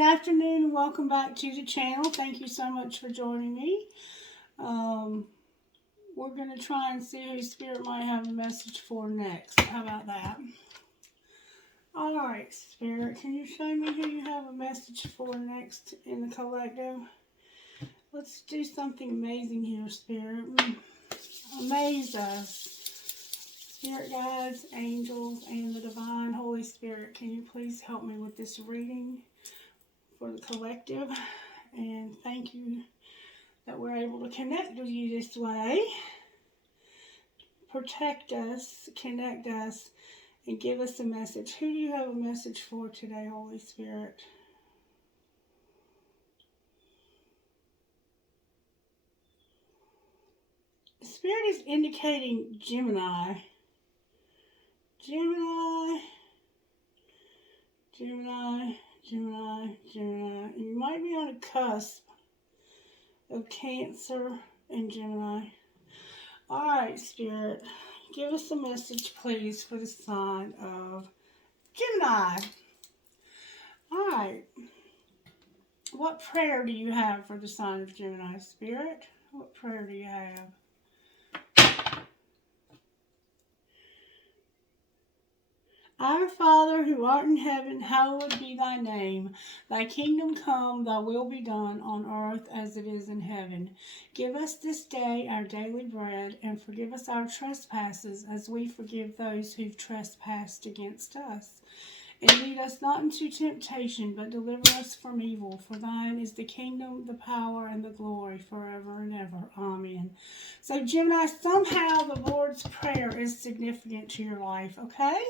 good afternoon and welcome back to the channel. Thank you so much for joining me. We're going to try and see who Spirit might have a message for next. How about that? Alright, Spirit, can you show me who you have a message for next in the collective? Let's do something amazing here, Spirit. Amaze us. Spirit guides, angels, and the divine Holy Spirit, can you please help me with this reading for the collective? And thank you that we're able to connect with you this way. Protect us, connect us, and give us a message. Who do you have a message for today, Holy Spirit? The Spirit is indicating Gemini. Gemini. You might be on a cusp of Cancer and Gemini. Alright, Spirit, give us a message, please, for the sign of Gemini. Alright. What prayer do you have for the sign of Gemini, Spirit? What prayer do you have? Our Father, who art in heaven, hallowed be thy name. Thy kingdom come, thy will be done on earth as it is in heaven. Give us this day our daily bread, and forgive us our trespasses as we forgive those who've trespassed against us. And lead us not into temptation, but deliver us from evil. For thine is the kingdom, the power, and the glory forever and ever. Amen. So, Gemini, somehow the Lord's Prayer is significant to your life, okay?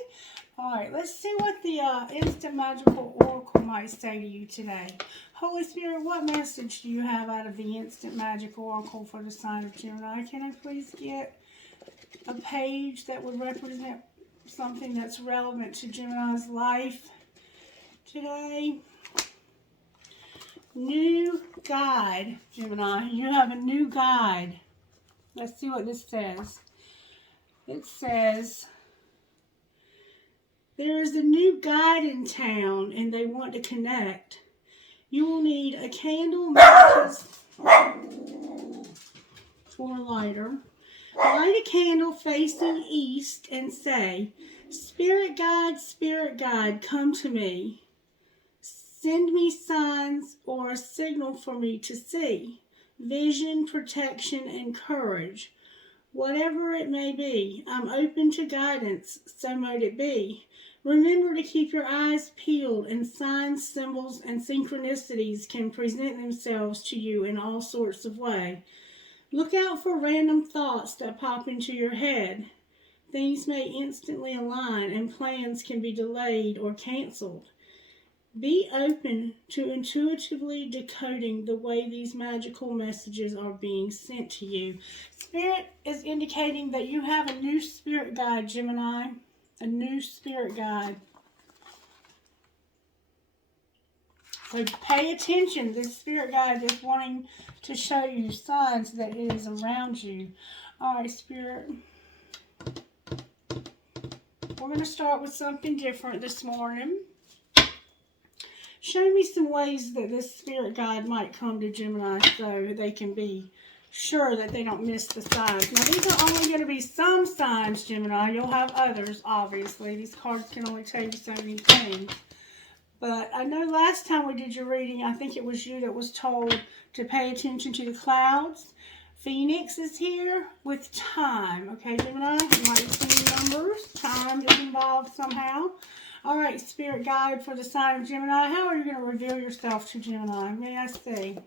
All right, let's see what the Instant Magical Oracle might say to you today. Holy Spirit, what message do you have out of the Instant Magical Oracle for the sign of Gemini? Can I please get a page that would represent something that's relevant to Gemini's life today? New guide, Gemini. You have a new guide. Let's see what this says. It says, there is a new guide in town and they want to connect. You will need a candle, matches, for a lighter. Light a candle facing east and say, Spirit guide, come to me. Send me signs or a signal for me to see. Vision, protection, and courage. Whatever it may be, I'm open to guidance, so might it be. Remember to keep your eyes peeled, and signs, symbols, and synchronicities can present themselves to you in all sorts of ways. Look out for random thoughts that pop into your head. Things may instantly align, and plans can be delayed or canceled. Be open to intuitively decoding the way these magical messages are being sent to you. Spirit is indicating that you have a new spirit guide, Gemini. A new spirit guide. So pay attention. This spirit guide is wanting to show you signs that it is around you. Alright, Spirit. We're going to start with something different this morning. Show me some ways that this spirit guide might come to Gemini so they can be sure that they don't miss the signs. Now, these are only going to be some signs, Gemini. You'll have others, obviously. These cards can only tell you so many things. But I know last time we did your reading, I think it was you that was told to pay attention to the clouds. Phoenix is here with time. Okay, Gemini, you might have seen numbers. Time is involved somehow. All right, Spirit Guide for the sign of Gemini. How are you going to reveal yourself to Gemini? May I see?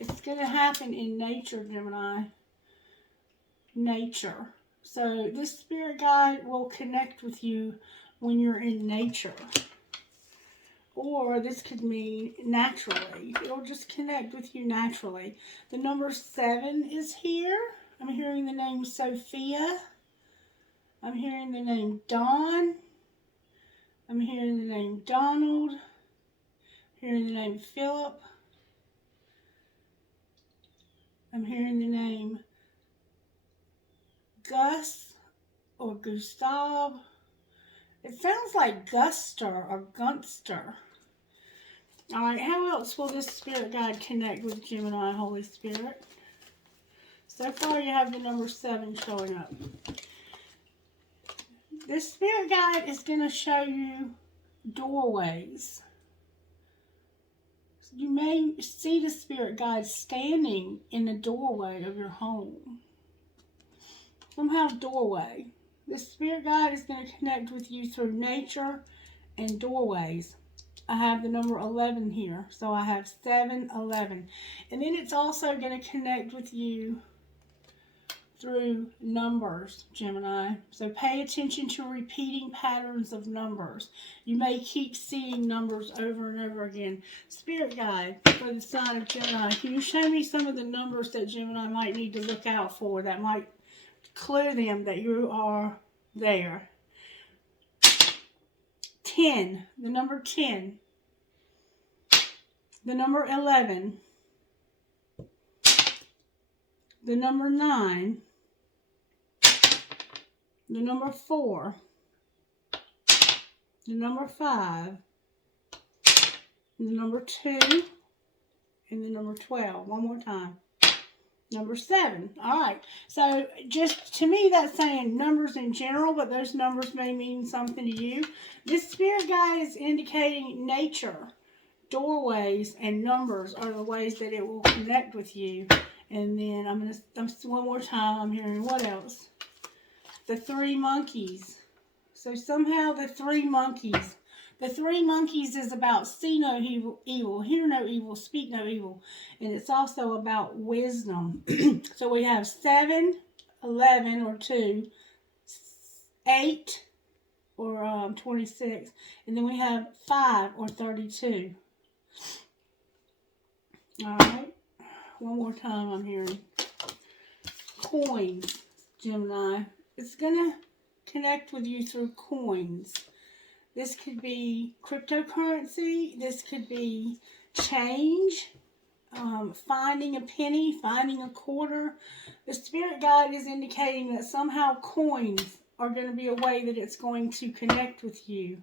It's going to happen in nature, Gemini. Nature. So this spirit guide will connect with you when you're in nature. Or this could mean naturally. It'll just connect with you naturally. The number 7 is here. I'm hearing the name Sophia. I'm hearing the name Dawn. I'm hearing the name Donald. I'm hearing the name Philip. I'm hearing the name Gus or Gustav. It sounds like Guster or Gunster. All right, how else will this spirit guide connect with Gemini, Holy Spirit? So far, you have the number 7 showing up. This spirit guide is going to show you doorways. You may see the spirit guide standing in the doorway of your home. Somehow, doorway. The spirit guide is going to connect with you through nature and doorways. I have the number 11 here, so I have 7, 11. And then it's also going to connect with you through numbers, Gemini. So pay attention to repeating patterns of numbers. You may keep seeing numbers over and over again. Spirit guide for the sign of Gemini. Can you show me some of the numbers that Gemini might need to look out for that might clue them that you are there? 10, the number 10. The number 11. The number 9. The number 4, the number 5, the number 2, and the number 12. One more time. Number 7. All right. So just to me, that's saying numbers in general, but those numbers may mean something to you. This spirit guide is indicating nature, doorways, and numbers are the ways that it will connect with you. And then one more time, I'm hearing what else? The 3 monkeys. So somehow the 3 monkeys. The 3 monkeys is about see no evil, hear no evil, speak no evil. And it's also about wisdom. So we have 7, 11 or 2, 8 or 26. And then we have 5 or 32. All right. One more time I'm hearing. Coins, Gemini. It's going to connect with you through coins. This could be cryptocurrency. This could be change, finding a penny, finding a quarter. The spirit guide is indicating that somehow coins are going to be a way that it's going to connect with you.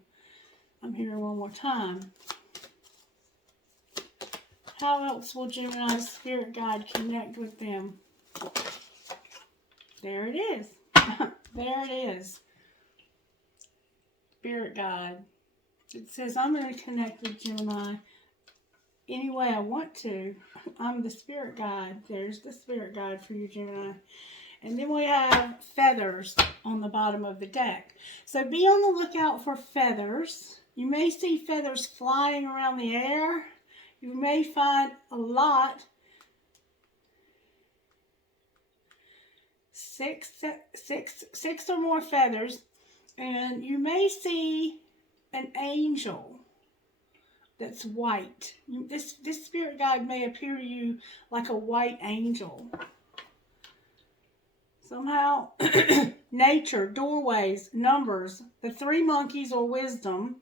I'm hearing one more time. How else will Gemini's spirit guide connect with them? There it is. There it is. Spirit guide. It says, I'm going to connect with Gemini any way I want to. I'm the spirit guide. There's the spirit guide for you, Gemini. And then we have feathers on the bottom of the deck. So be on the lookout for feathers. You may see feathers flying around the air. You may find a lot. 6 or more feathers, and you may see an angel that's white. This spirit guide may appear to you like a white angel. Somehow, nature, doorways, numbers, the 3 monkeys or wisdom,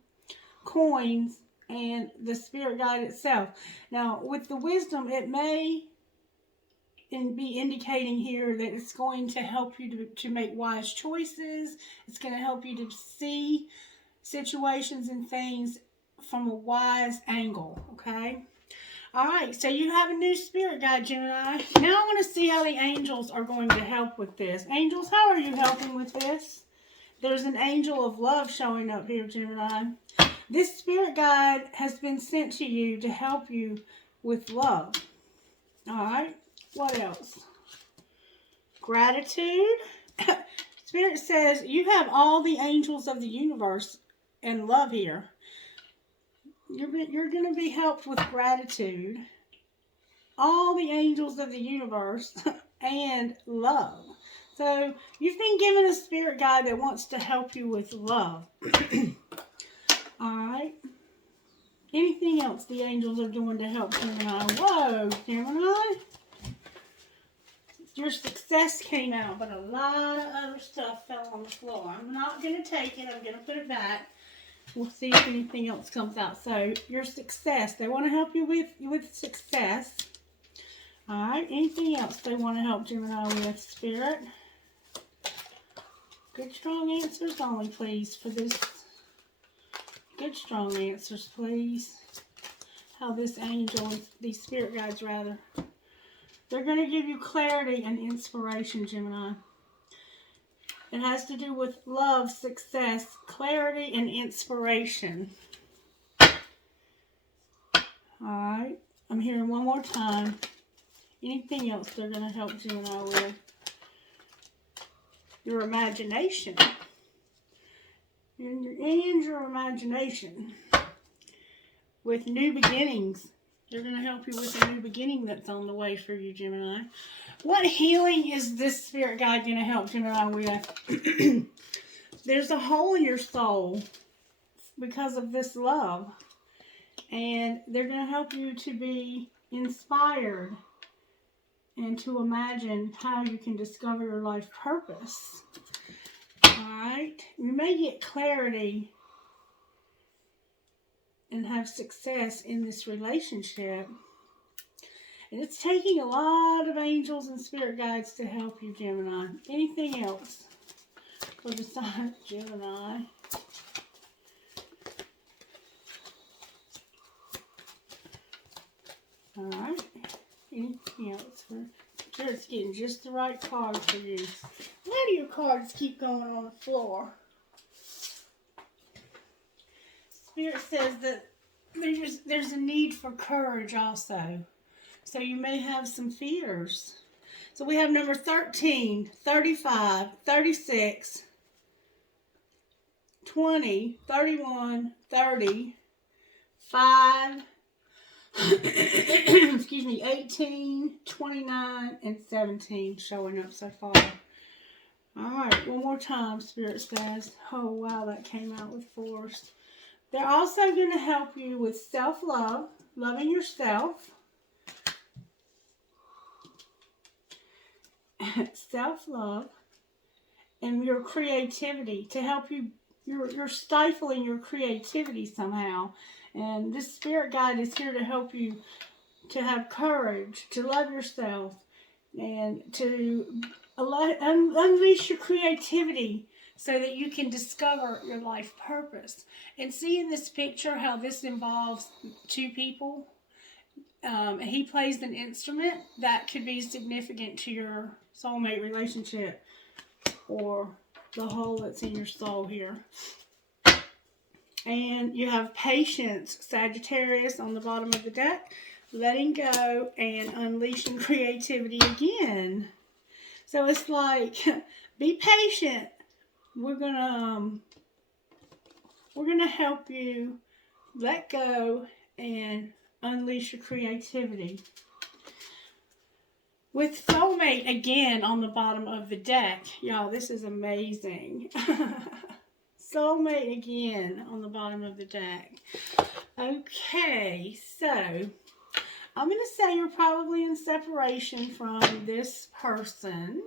coins, and the spirit guide itself. Now, with the wisdom, it may be indicating here that it's going to help you to make wise choices. It's going to help you to see situations and things from a wise angle, okay? All right, so you have a new spirit guide, Gemini. Now I want to see how the angels are going to help with this. Angels, how are you helping with this? There's an angel of love showing up here, Gemini. This spirit guide has been sent to you to help you with love. All right. What else? Gratitude. Spirit says you have all the angels of the universe and love here. You're going to be helped with gratitude. All the angels of the universe and love. So you've been given a spirit guide that wants to help you with love. All right. Anything else the angels are doing to help Gemini? Whoa, Gemini. Your success came out, but a lot of other stuff fell on the floor. I'm not going to take it. I'm going to put it back. We'll see if anything else comes out. So, your success. They want to help you with success. All right. Anything else they want to help Gemini with, Spirit? Good, strong answers only, please, for this Good, strong answers, please. How this angel, these spirit guides rather, they're going to give you clarity and inspiration, Gemini. It has to do with love, success, clarity, and inspiration. Alright, I'm hearing one more time. Anything else they're going to help Gemini with? Your imagination. And your imagination. With new beginnings. They're going to help you with a new beginning that's on the way for you, Gemini. What healing is this spirit guide going to help Gemini with? There's a hole in your soul because of this love. And they're going to help you to be inspired and to imagine how you can discover your life purpose. Alright? You may get clarity and have success in this relationship. And it's taking a lot of angels and spirit guides to help you, Gemini. Anything else for the sign of Gemini? Alright. Anything else? Sure, it's getting just the right card for you. Why do your cards keep going on the floor? Spirit says that there's a need for courage also. So you may have some fears. So we have number 13, 35, 36, 20, 31, 30, 5, excuse me, 18, 29, and 17 showing up so far. Alright, one more time, Spirit says. Oh, wow, that came out with force. They're also going to help you with self-love, loving yourself, self-love, and your creativity to help you. You're stifling your creativity somehow. And this spirit guide is here to help you to have courage, to love yourself, and to unleash your creativity so that you can discover your life purpose. And see in this picture how this involves two people. He plays an instrument that could be significant to your soulmate relationship or the hole that's in your soul here. And you have patience, Sagittarius, on the bottom of the deck, letting go and unleashing creativity again. So it's like, be patient. We're gonna help you let go and unleash your creativity. With Soulmate again on the bottom of the deck. Y'all, this is amazing. Soulmate again on the bottom of the deck. Okay, so I'm going to say you're probably in separation from this person.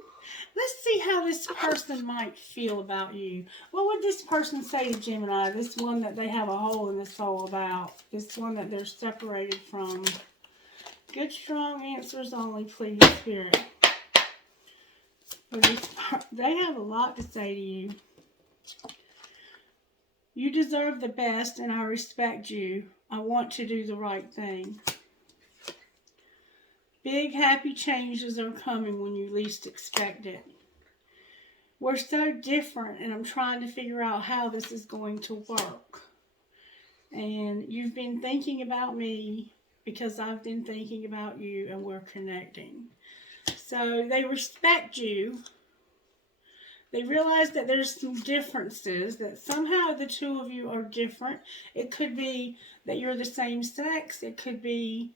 Let's see how this person might feel about you. What would this person say to Gemini? This one that they have a hole in the soul about. This one that they're separated from. Good, strong answers only, please, Spirit. They have a lot to say to you. You deserve the best, and I respect you. I want to do the right thing. Big, happy changes are coming when you least expect it. We're so different, and I'm trying to figure out how this is going to work. And you've been thinking about me because I've been thinking about you, and we're connecting. So they respect you. They realize that there's some differences, that somehow the two of you are different. It could be that you're the same sex. It could be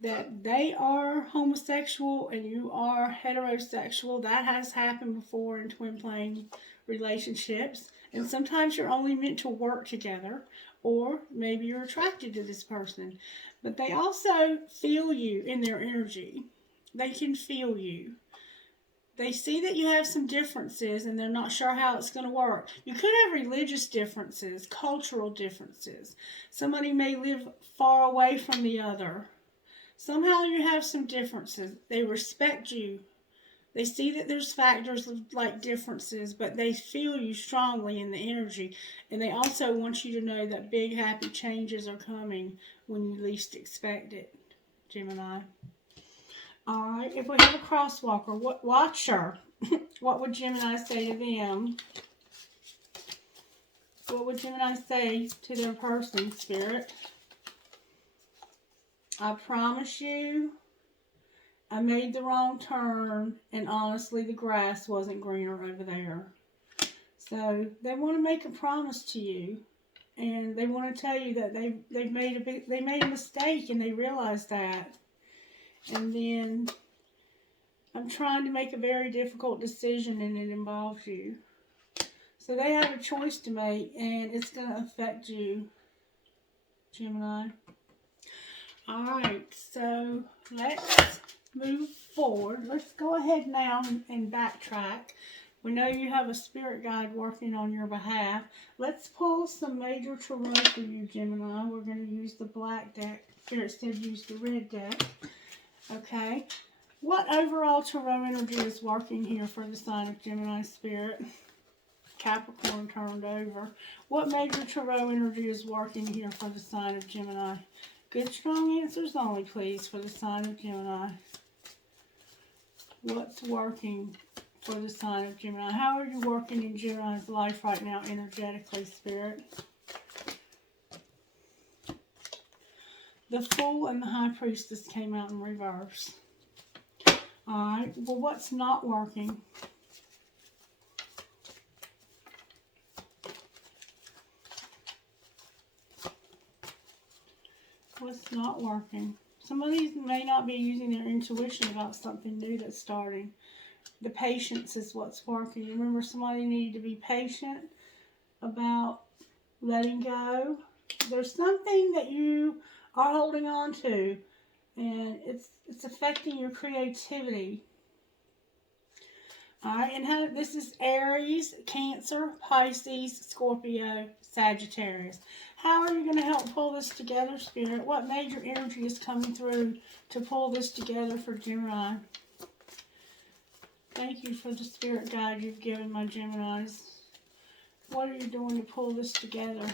that they are homosexual and you are heterosexual. That has happened before in twin flame relationships. And sometimes you're only meant to work together, or maybe you're attracted to this person. But they also feel you in their energy. They can feel you. They see that you have some differences and they're not sure how it's going to work. You could have religious differences, cultural differences. Somebody may live far away from the other. Somehow you have some differences. They respect you. They see that there's factors of like differences, but they feel you strongly in the energy. And they also want you to know that big happy changes are coming when you least expect it, Gemini. Alright, if we have a crosswalker, watcher, what would Gemini say to them? What would Gemini say to their person, Spirit? I promise you, I made the wrong turn, and honestly, the grass wasn't greener over there. So they want to make a promise to you, and they want to tell you that they made a mistake, and they realize that. And then I'm trying to make a very difficult decision, and it involves you. So they have a choice to make, and it's going to affect you, Gemini. Alright, so let's move forward. Let's go ahead now and backtrack. We know you have a spirit guide working on your behalf. Let's pull some major tarot for you, Gemini. We're going to use the black deck. Spirit said use the red deck. Okay. What overall tarot energy is working here for the sign of Gemini, Spirit? Capricorn turned over. What major tarot energy is working here for the sign of Gemini? Good, strong answers only, please, for the sign of Gemini. What's working for the sign of Gemini? How are you working in Gemini's life right now, energetically, Spirit? The Fool and the High Priestess came out in reverse. Alright, well, what's not working? What's not working? Somebody may not be using their intuition about something new that's starting. The patience is what's working. Remember, somebody needed to be patient about letting go. There's something that you are holding on to, and it's affecting your creativity. Alright, and this is Aries, Cancer, Pisces, Scorpio, Sagittarius. How are you going to help pull this together, Spirit? What major energy is coming through to pull this together for Gemini? Thank you for the spirit guide you've given my Geminis. What are you doing to pull this together?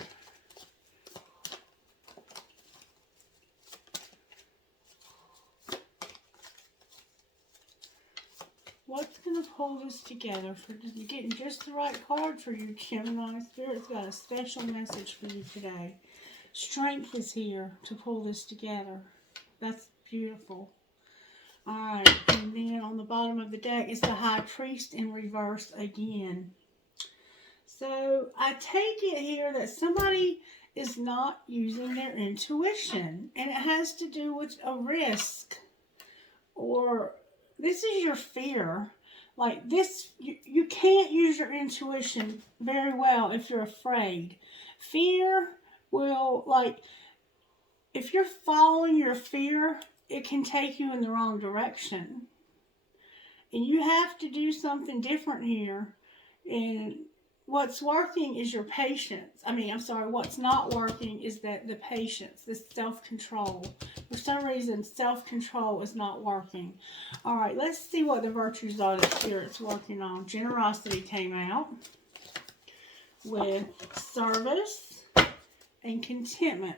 What's going to pull this together for getting just the right card for you, Gemini? Spirit's got a special message for you today. Strength is here to pull this together. That's beautiful. Alright, and then on the bottom of the deck is the High Priest in reverse again. So I take it here that somebody is not using their intuition, and it has to do with a risk, or this is your fear. Like this, you can't use your intuition very well if you're afraid. Fear will, like, if you're following your fear, it can take you in the wrong direction. And you have to do something different here. And what's working is your patience. What's not working is that the patience, the self-control. For some reason, self-control is not working. All right, let's see what the virtues are that Spirit's working on. Generosity came out with service and contentment.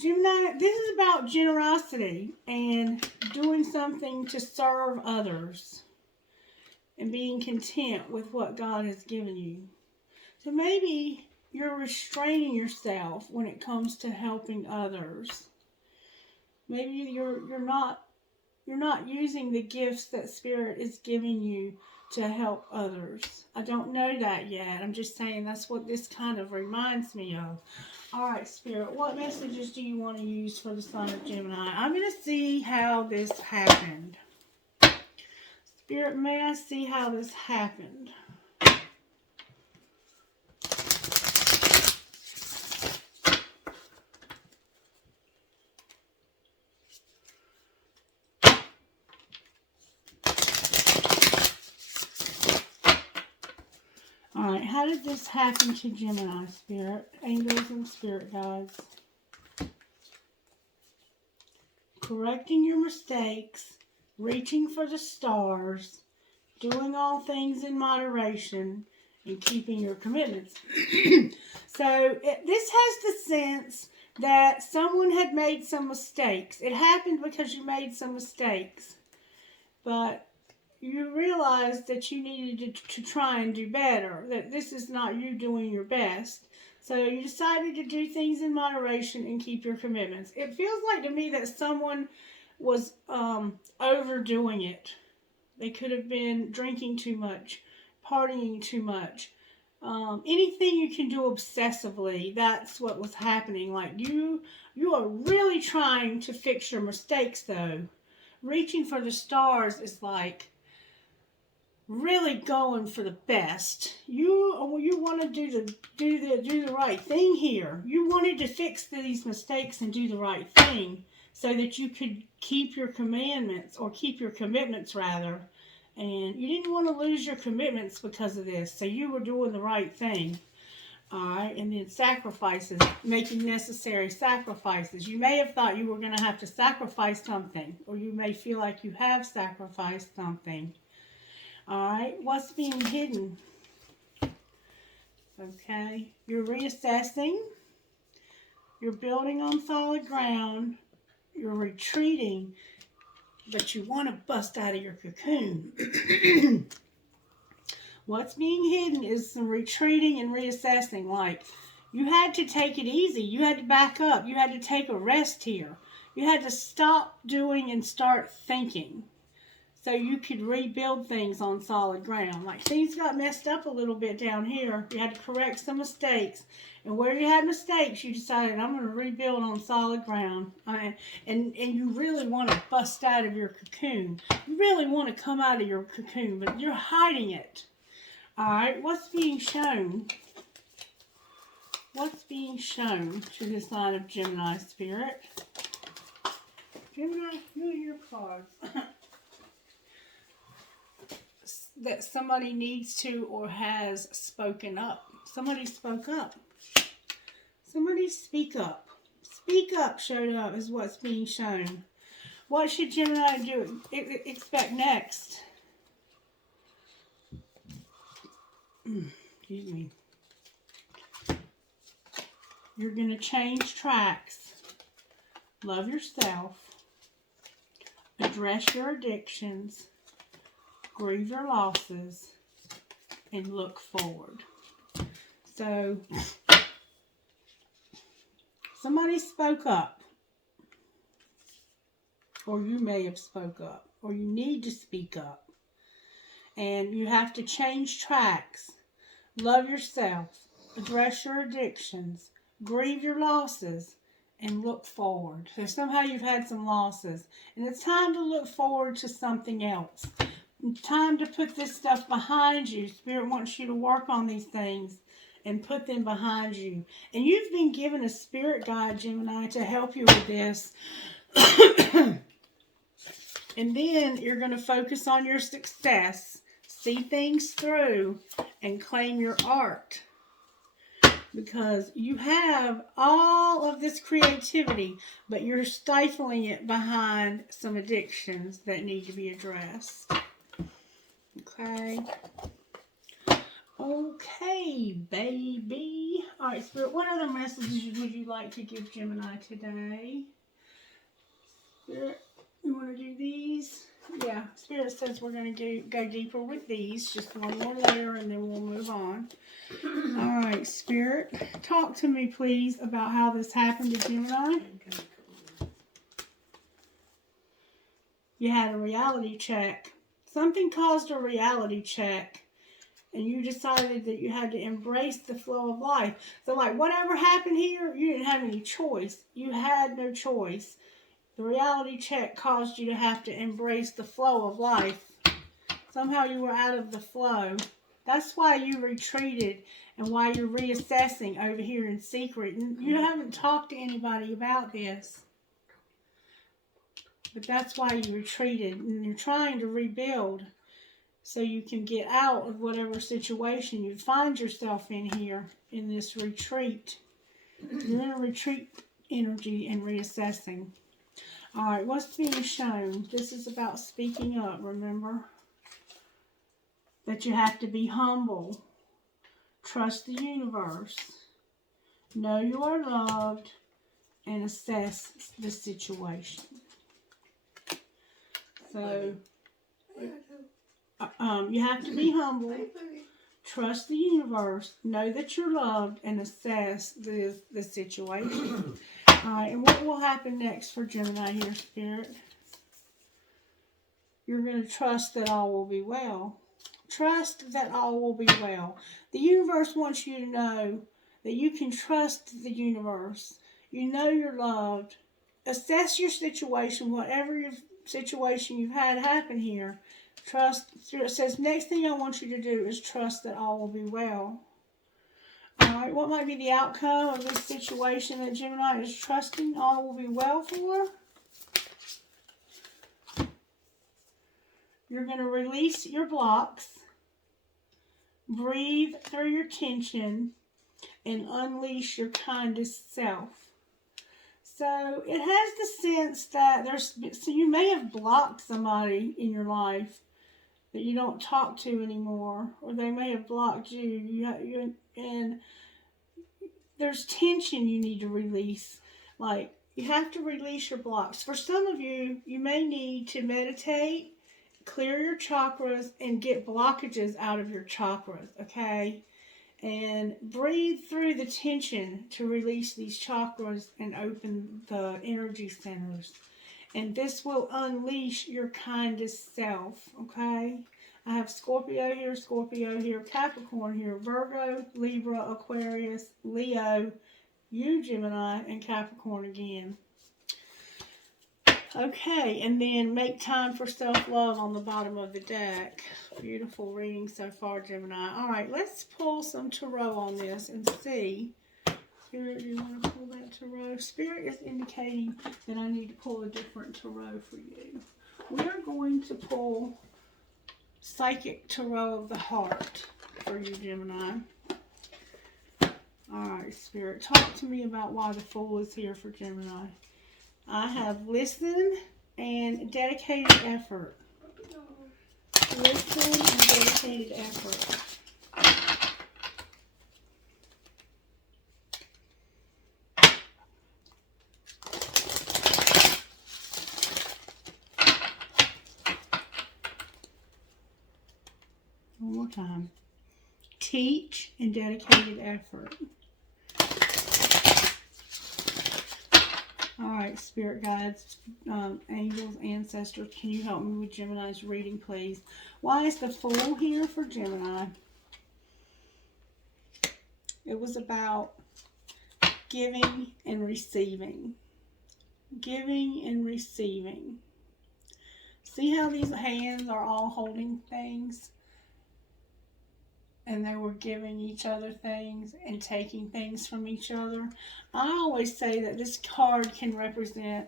Gemini, this is about generosity and doing something to serve others and being content with what God has given you. So maybe you're restraining yourself when it comes to helping others. Maybe you're not using the gifts that Spirit is giving you to help others. I don't know that yet. I'm just saying that's what this kind of reminds me of. Alright, Spirit, what messages do you want to use for the sign of Gemini? I'm going to see how this happened. Spirit, may I see how this happened? Alright, how did this happen to Gemini, Spirit? Angels and spirit guides. Correcting your mistakes reaching for the stars, doing all things in moderation, and keeping your commitments. So this has the sense that someone had made some mistakes. It happened because you made some mistakes. But you realized that you needed to try and do better, that this is not you doing your best. So you decided to do things in moderation and keep your commitments. It feels like to me that someone was overdoing it. They could have been drinking too much, partying too much. Anything you can do obsessively, that's what was happening. Like you are really trying to fix your mistakes though. Reaching for the stars is like really going for the best. You want to do the right thing here. You wanted to fix these mistakes and do the right thing so that you could keep your commandments, or keep your commitments rather. And you didn't want to lose your commitments because of this. So you were doing the right thing. Alright, and then sacrifices, making necessary sacrifices. You may have thought you were going to have to sacrifice something, or you may feel like you have sacrificed something. Alright, what's being hidden? Okay, you're reassessing, you're building on solid ground, you're retreating, but you want to bust out of your cocoon. What's being hidden is some retreating and reassessing. Like, you had to take it easy. You had to back up. You had to take a rest here. You had to stop doing and start thinking so you could rebuild things on solid ground. Like, things got messed up a little bit down here. You had to correct some mistakes. And where you had mistakes, you decided, I'm going to rebuild on solid ground. And you really want to bust out of your cocoon. You really want to come out of your cocoon, but you're hiding it. Alright, what's being shown? What's being shown to this line of Gemini spirit? Gemini, who are your cards? That somebody needs to or has spoken up. Somebody spoke up. Somebody speak up. Speak up showed up is what's being shown. What should Gemini do? Expect next? Excuse me. You're going to change tracks. Love yourself. Address your addictions. Grieve your losses. And look forward. So, somebody spoke up. Or you may have spoke up. Or you need to speak up. And you have to change tracks. Love yourself. Address your addictions. Grieve your losses. And look forward. So somehow you've had some losses. And it's time to look forward to something else. It's time to put this stuff behind you. Spirit wants you to work on these things and put them behind you. And you've been given a spirit guide, Gemini, to help you with this. And then you're going to focus on your success. See things through and claim your art. Because you have all of this creativity, but you're stifling it behind some addictions that need to be addressed. Okay. Okay, baby. All right, Spirit, what other messages would you like to give Gemini today? Spirit, you want to do these? Yeah, Spirit says we're going to go deeper with these. Just one more layer and then we'll move on. All right, Spirit, talk to me, please, about how this happened to Gemini. You had a reality check. Something caused a reality check. And you decided that you had to embrace the flow of life. So, like, whatever happened here, you didn't have any choice. You had no choice. The reality check caused you to have to embrace the flow of life. Somehow you were out of the flow. That's why you retreated and why you're reassessing over here in secret. And you haven't talked to anybody about this. But that's why you retreated. And you're trying to rebuild so you can get out of whatever situation you find yourself in here in this retreat. You're in a retreat energy and reassessing. All right, what's being shown? This is about speaking up, remember? That you have to be humble. Trust the universe. Know you are loved. And assess the situation. So, you have to be humble. Trust the universe. Know that you're loved. And assess the situation. Alright, and what will happen next for Gemini here, Spirit? You're going to trust that all will be well. Trust that all will be well. The universe wants you to know that you can trust the universe. You know you're loved. Assess your situation, whatever your situation you've had happen here. Trust. It says, next thing I want you to do is trust that all will be well. Alright, what might be the outcome of this situation that Gemini is trusting all will be well for? You're going to release your blocks, breathe through your tension, and unleash your kindest self. So it has the sense that so you may have blocked somebody in your life that you don't talk to anymore, or they may have blocked you. And there's tension you need to release. Like, you have to release your blocks. For some of you, you may need to meditate, clear your chakras, and get blockages out of your chakras, okay? And breathe through the tension to release these chakras and open the energy centers. And this will unleash your kindest self, okay? I have Scorpio here, Capricorn here, Virgo, Libra, Aquarius, Leo, you Gemini, and Capricorn again. Okay, and then make time for self-love on the bottom of the deck. Beautiful reading so far, Gemini. All right, let's pull some tarot on this and see. Spirit, do you want to pull that tarot? Spirit is indicating that I need to pull a different tarot for you. We are going to pull Psychic Tarot of the Heart for you, Gemini. All right, Spirit, talk to me about why the Fool is here for Gemini. I have listen and dedicated effort. Listen and dedicated effort. One more time. Teach and dedicated effort. Alright, Spirit Guides, Angels, Ancestors, can you help me with Gemini's reading, please? Why is the Fool here for Gemini? It was about giving and receiving. Giving and receiving. See how these hands are all holding things? And they were giving each other things and taking things from each other. I always say that this card can represent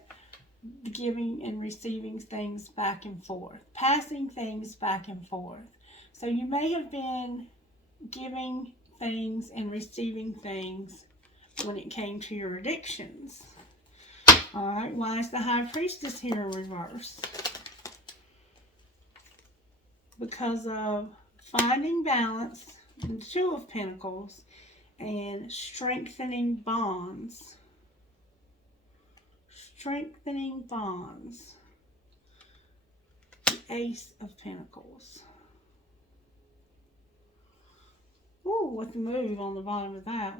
giving and receiving things back and forth. Passing things back and forth. So you may have been giving things and receiving things when it came to your addictions. Alright, why is the High Priestess here in reverse? Because of finding balance in the Two of Pentacles and strengthening bonds. Strengthening bonds. The Ace of Pentacles. Ooh, what the move on the bottom of that.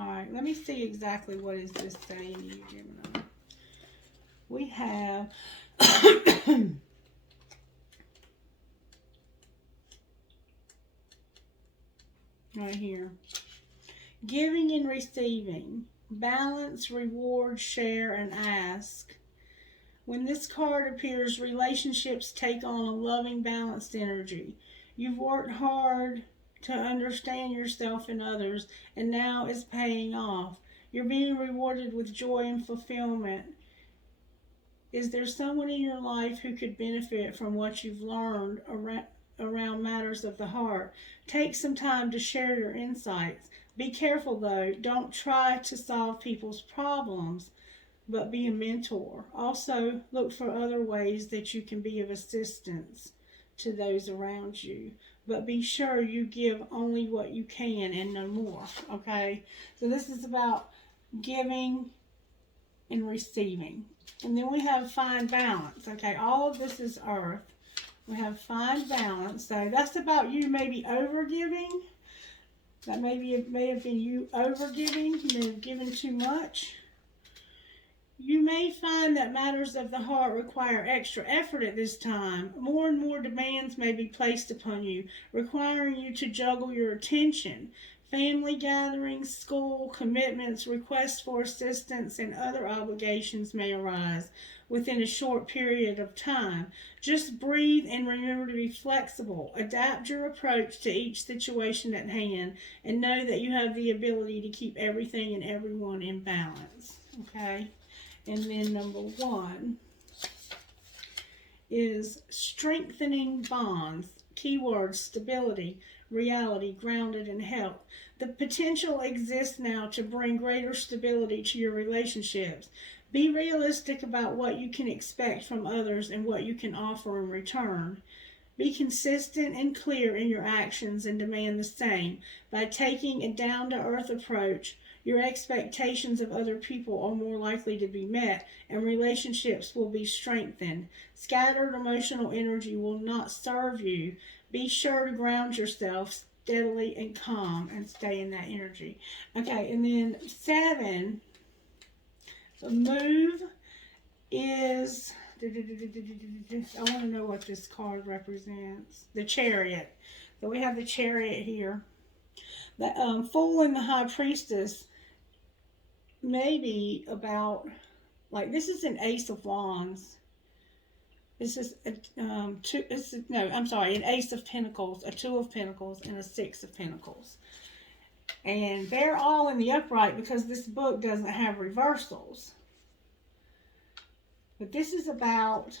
Alright, let me see exactly what is this saying to you, Gemini. We have right here. Giving and receiving. Balance, reward, share, and ask. When this card appears, relationships take on a loving, balanced energy. You've worked hard to understand yourself and others, and now it's paying off. You're being rewarded with joy and fulfillment. Is there someone in your life who could benefit from what you've learned around matters of the heart. Take some time to share your insights. Be careful though, don't try to solve people's problems, but be a mentor. Also, look for other ways that you can be of assistance to those around you. But be sure you give only what you can and no more. Okay? So this is about giving and receiving. And then we have find balance. Okay, all of this is earth. We have find balance. So that's about you maybe over giving. That maybe it may have been you over giving. You may have given too much. You may find that matters of the heart require extra effort at this time. More and more demands may be placed upon you, requiring you to juggle your attention. Family gatherings, school commitments, requests for assistance, and other obligations may arise within a short period of time. Just breathe and remember to be flexible. Adapt your approach to each situation at hand and know that you have the ability to keep everything and everyone in balance. Okay? And then number 1 is strengthening bonds. Keyword stability, reality, grounded in health. The potential exists now to bring greater stability to your relationships. Be realistic about what you can expect from others and what you can offer in return. Be consistent and clear in your actions and demand the same. By taking a down-to-earth approach, your expectations of other people are more likely to be met and relationships will be strengthened. Scattered emotional energy will not serve you. Be sure to ground yourself steadily and calm and stay in that energy. Okay, and then 7, the move is, I want to know what this card represents. The Chariot. So we have the Chariot here. The Fool and the High Priestess may be about, like, this is an Ace of Wands. This is an Ace of Pentacles, a 2 of Pentacles, and a 6 of Pentacles. And they're all in the upright because this book doesn't have reversals. But this is about,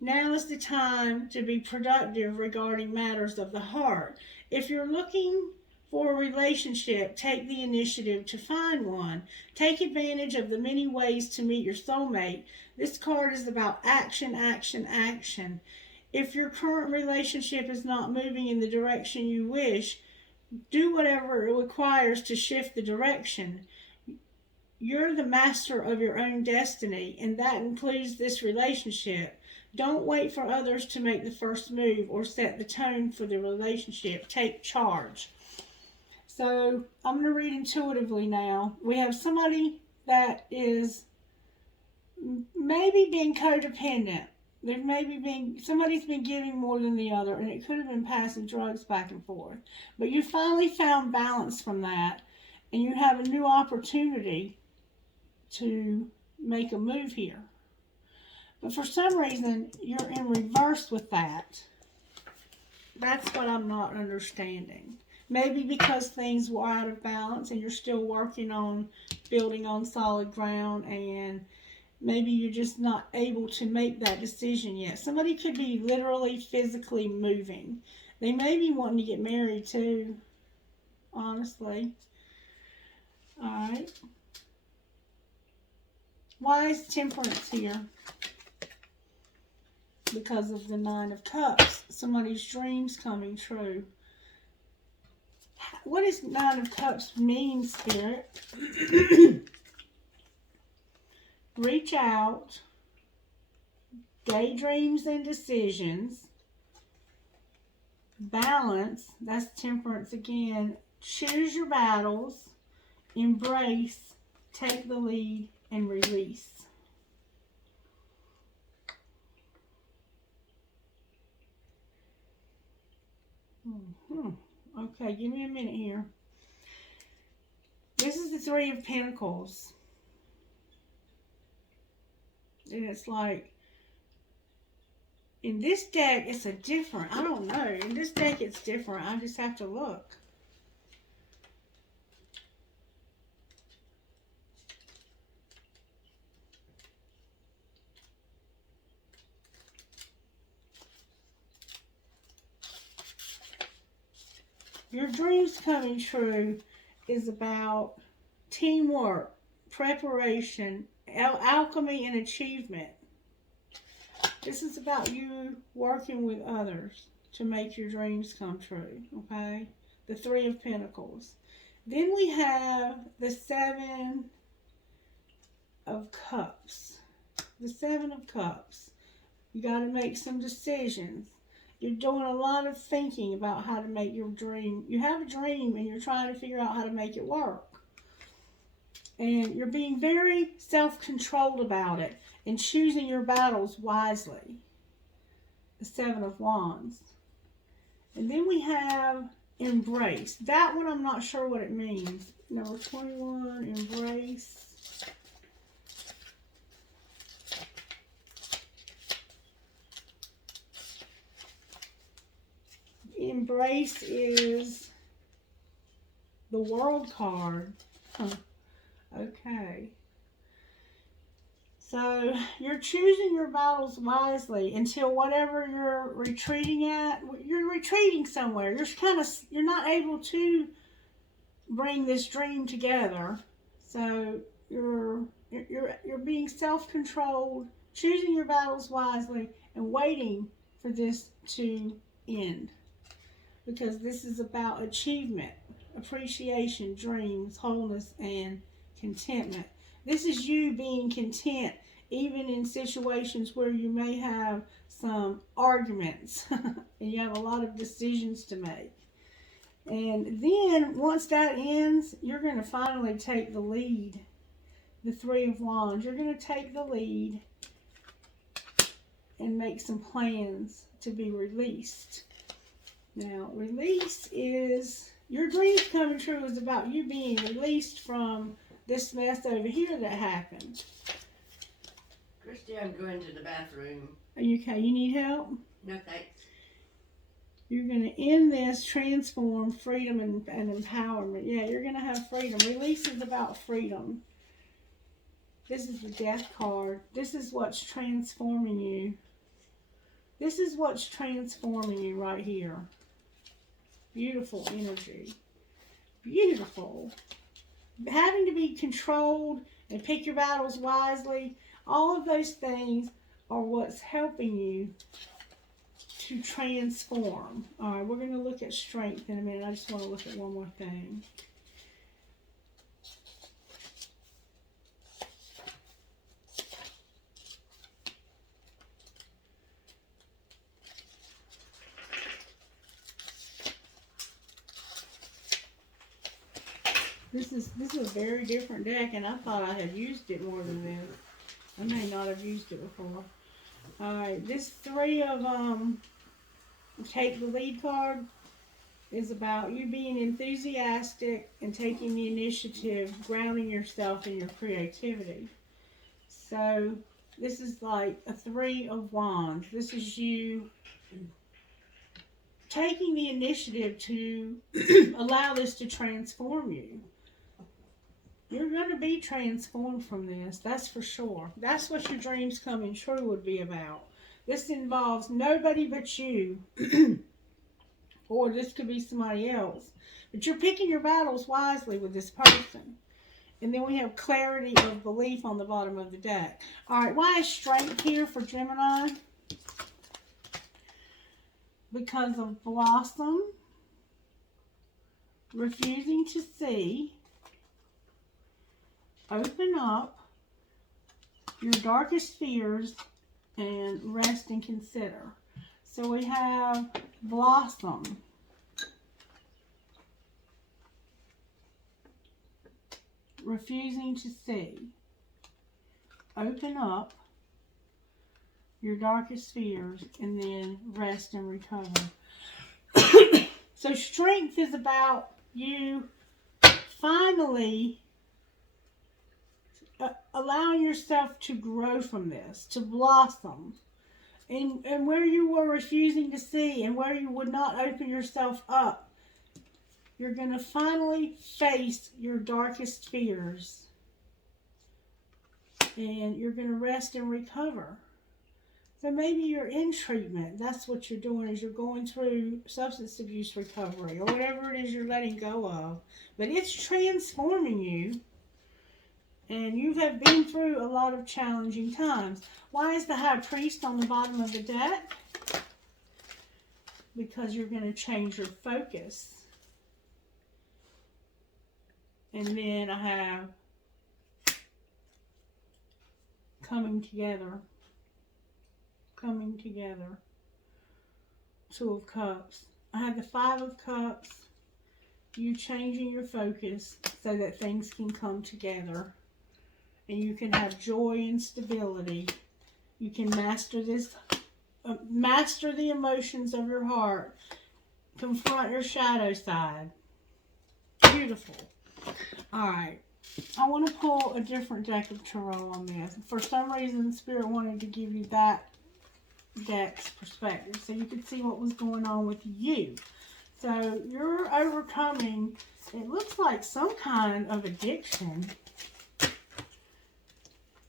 now is the time to be productive regarding matters of the heart. If you're looking for a relationship, take the initiative to find one. Take advantage of the many ways to meet your soulmate. This card is about action, action, action. If your current relationship is not moving in the direction you wish, do whatever it requires to shift the direction. You're the master of your own destiny, and that includes this relationship. Don't wait for others to make the first move or set the tone for the relationship. Take charge. So I'm going to read intuitively now. We have somebody that is maybe being codependent. There maybe being, somebody's been giving more than the other, and it could have been passing drugs back and forth. But you finally found balance from that, and you have a new opportunity to make a move here. But for some reason, you're in reverse with that. That's what I'm not understanding. Maybe because things were out of balance and you're still working on building on solid ground, and maybe you're just not able to make that decision yet. Somebody could be literally physically moving. They may be wanting to get married too, honestly. Alright. Why is temperance here? Because of the 9 of Cups. Somebody's dreams coming true. What does 9 of Cups mean, Spirit? Reach out. Daydreams and decisions. Balance. That's temperance again. Choose your battles. Embrace. Take the lead. And release. Okay, give me a minute here. This is the 3 of Pentacles. And it's like, in this deck, it's a different, I don't know. In this deck, it's different. I just have to look. Your dreams coming true is about teamwork, preparation, alchemy, and achievement. This is about you working with others to make your dreams come true, okay? The Three of Pentacles. Then we have the Seven of Cups. The Seven of Cups. You got to make some decisions. You're doing a lot of thinking about how to make your dream. You have a dream and you're trying to figure out how to make it work. And you're being very self-controlled about it and choosing your battles wisely. The Seven of Wands. And then we have Embrace. That one I'm not sure what it means. Number 21, Embrace. Embrace is the World card. Huh. Okay. So you're choosing your battles wisely until whatever you're retreating at, you're retreating somewhere. You're not able to bring this dream together. So you're being self-controlled, choosing your battles wisely, and waiting for this to end. Because this is about achievement, appreciation, dreams, wholeness, and contentment. This is you being content even in situations where you may have some arguments and you have a lot of decisions to make. And then once that ends, you're going to finally take the lead. The Three of Wands. You're going to take the lead and make some plans to be released. Now, release is, your dreams coming true is about you being released from this mess over here that happened. Christie, I'm going to the bathroom. Are you okay? You need help? No, thanks. You're going to end this, transform, freedom, and empowerment. Yeah, you're going to have freedom. Release is about freedom. This is the Death card. This is what's transforming you. This is what's transforming you right here. Beautiful energy. Beautiful. Having to be controlled and pick your battles wisely, all of those things are what's helping you to transform. All right, we're going to look at strength in a minute. I just want to look at one more thing. This is a very different deck, and I thought I had used it more than this. I may not have used it before. Alright, this Three of Take the Lead card is about you being enthusiastic and taking the initiative, grounding yourself in your creativity. So this is like a Three of Wands. This is you taking the initiative to allow this to transform you. You're going to be transformed from this, that's for sure. That's what your dreams coming true would be about. This involves nobody but you, or this could be somebody else. But you're picking your battles wisely with this person. And then we have clarity of belief on the bottom of the deck. All right, why is strength here for Gemini? Because of blossom, refusing to see, open up, your darkest fears, and rest and consider. So we have blossom. Refusing to see. Open up your darkest fears, and then rest and recover. So strength is about you finally allowing yourself to grow from this, to blossom. And where you were refusing to see and where you would not open yourself up, you're going to finally face your darkest fears. And you're going to rest and recover. So maybe you're in treatment. That's what you're doing, is you're going through substance abuse recovery or whatever it is you're letting go of. But it's transforming you. And you have been through a lot of challenging times. Why is the High Priest on the bottom of the deck? Because you're going to change your focus. And then I have coming together. Coming together. Two of Cups. I have the Five of Cups. You changing your focus so that things can come together. And you can have joy and stability. You can master this, master the emotions of your heart. Confront your shadow side. Beautiful. All right. I want to pull a different deck of tarot on this. For some reason, Spirit wanted to give you that deck's perspective so you could see what was going on with you. So you're overcoming, it looks like some kind of addiction.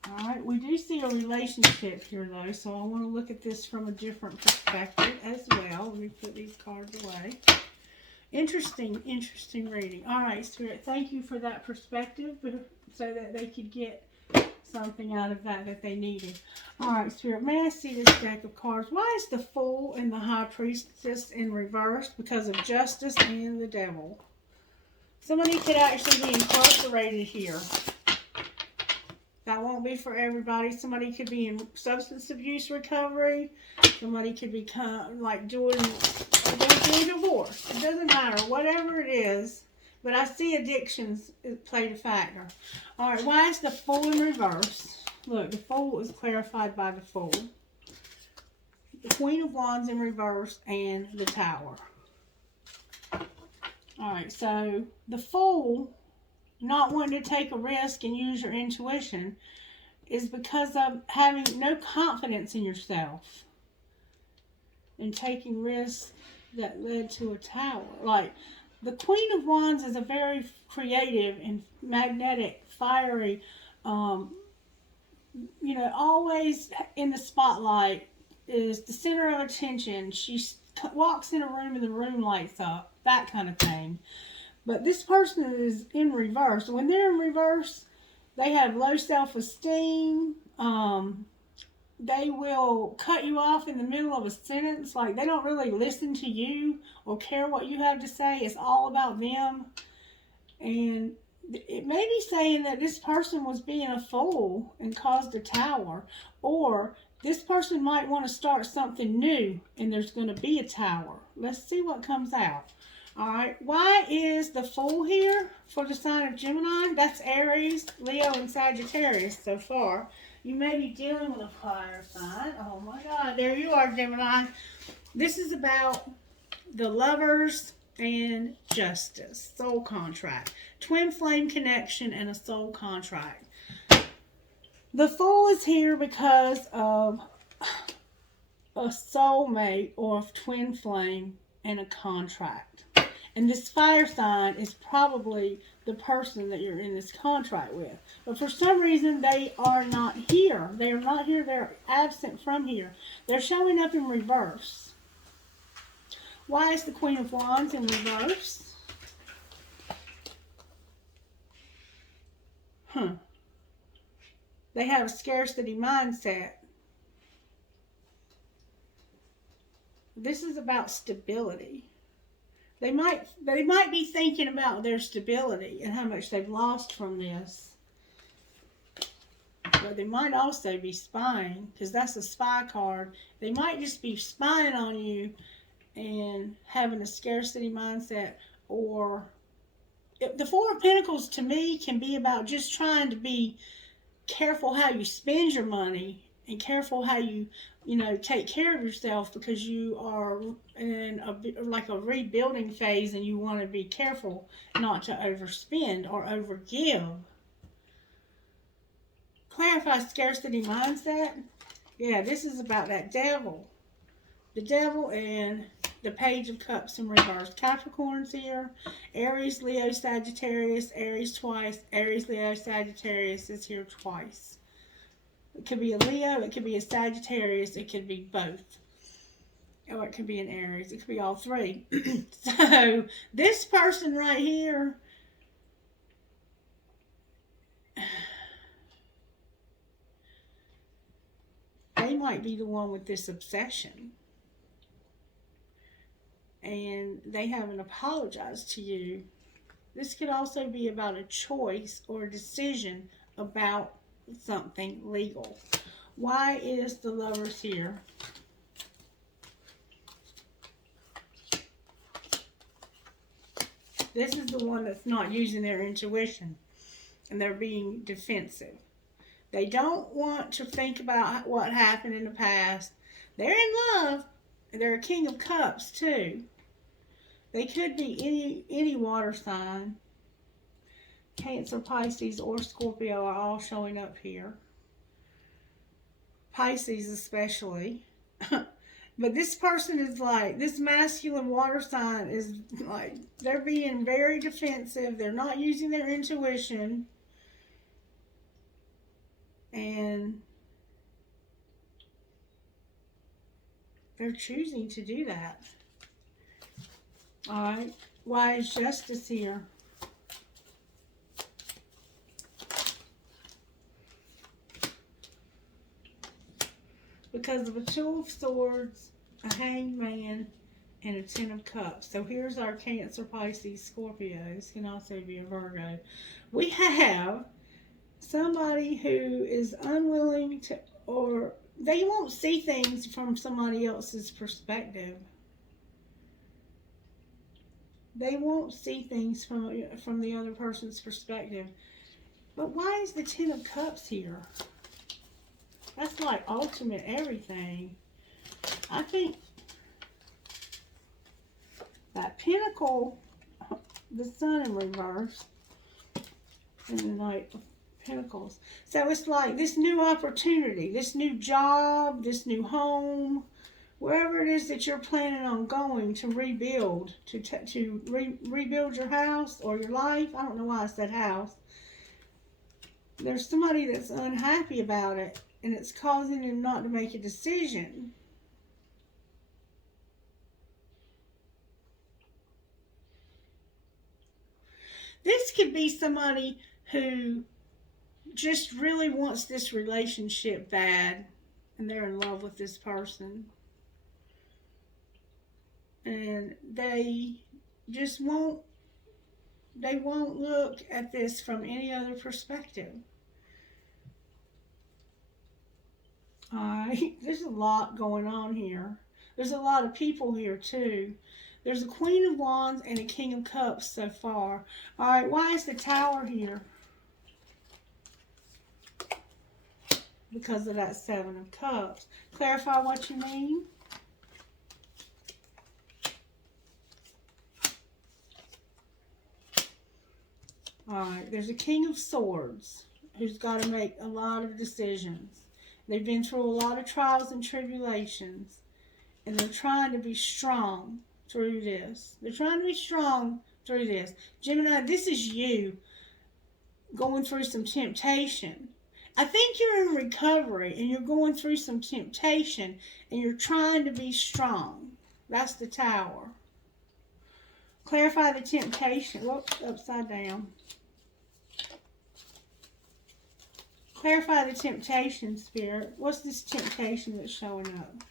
Alright, we do see a relationship here though, so I want to look at this from a different perspective as well. Let me put these cards away. Interesting reading. Alright, Spirit, thank you for that perspective so that they could get something out of that they needed. Alright, Spirit, may I see this deck of cards? Why is the Fool and the High Priestess in reverse? Because of Justice and the Devil. Somebody could actually be incarcerated here. That won't be for everybody. Somebody could be in substance abuse recovery. Somebody could be like doing a divorce. It doesn't matter. Whatever it is. But I see addictions played a factor. Alright, why is the Fool in reverse? Look, the Fool is clarified by the Fool. The Queen of Wands in reverse and the Tower. Alright, so the Fool not wanting to take a risk and use your intuition is because of having no confidence in yourself and taking risks that led to a tower. Like, the Queen of Wands is a very creative and magnetic, fiery, always in the spotlight, is the center of attention. She walks in a room and the room lights up, that kind of thing. But this person is in reverse. When they're in reverse, they have low self-esteem. They will cut you off in the middle of a sentence. Like, they don't really listen to you or care what you have to say. It's all about them. And it may be saying that this person was being a fool and caused a tower. Or this person might want to start something new and there's going to be a tower. Let's see what comes out. Alright, why is the Fool here for the sign of Gemini? That's Aries, Leo, and Sagittarius so far. You may be dealing with a fire sign. Oh my God, there you are, Gemini. This is about the Lovers and Justice, soul contract. Twin flame connection and a soul contract. The Fool is here because of a soulmate or a twin flame and a contract. And this fire sign is probably the person that you're in this contract with. But for some reason, they are not here. They are not here. They're absent from here. They're showing up in reverse. Why is the Queen of Wands in reverse? They have a scarcity mindset. This is about stability. They might be thinking about their stability and how much they've lost from this. But they might also be spying, because that's a spy card. They might just be spying on you and having a scarcity mindset. Or the Four of Pentacles to me can be about just trying to be careful how you spend your money and careful how you take care of yourself, because you are in a rebuilding phase and you want to be careful not to overspend or overgive. Clarify scarcity mindset. Yeah, this is about that devil. The devil and the Page of Cups in reverse. Capricorn's here. Aries, Leo, Sagittarius. Aries twice. Aries, Leo, Sagittarius is here twice. It could be a Leo, it could be a Sagittarius, it could be both. Or it could be an Aries, it could be all three. So, this person right here, they might be the one with this obsession. And they haven't apologized to you. This could also be about a choice or a decision about something legal. Why is the Lovers here? This is the one that's not using their intuition, and they're being defensive. They don't want to think about what happened in the past. They're in love. They're a King of Cups, too. They could be any water sign. Cancer, Pisces, or Scorpio are all showing up here. Pisces especially. But this person is like, this masculine water sign is like, they're being very defensive. They're not using their intuition. And they're choosing to do that. Alright. Why is Justice here? Because of a Two of Swords, a Hanged Man, and a Ten of Cups. So here's our Cancer, Pisces, Scorpio. This can also be a Virgo. We have somebody who is unwilling to, or they won't see things from somebody else's perspective. They won't see things from the other person's perspective. But why is the Ten of Cups here? That's like ultimate everything. I think that Pentacle, the Sun in reverse, and the Knight of Pentacles. So it's like this new opportunity, this new job, this new home, wherever it is that you're planning on going to rebuild, rebuild your house or your life. I don't know why I said house. There's somebody that's unhappy about it, and it's causing them not to make a decision. This could be somebody who just really wants this relationship bad, and they're in love with this person. And they just won't look at this from any other perspective. Alright, there's a lot going on here. There's a lot of people here too. There's a Queen of Wands and a King of Cups so far. Alright, why is the Tower here? Because of that Seven of Cups. Clarify what you mean. Alright, there's a King of Swords who's got to make a lot of decisions. They've been through a lot of trials and tribulations, and they're trying to be strong through this. They're trying to be strong through this. Gemini, this is you going through some temptation. I think you're in recovery, and you're going through some temptation, and you're trying to be strong. That's the Tower. Clarify the temptation. Whoops, upside down. Clarify the temptation, Spirit. What's this temptation that's showing up?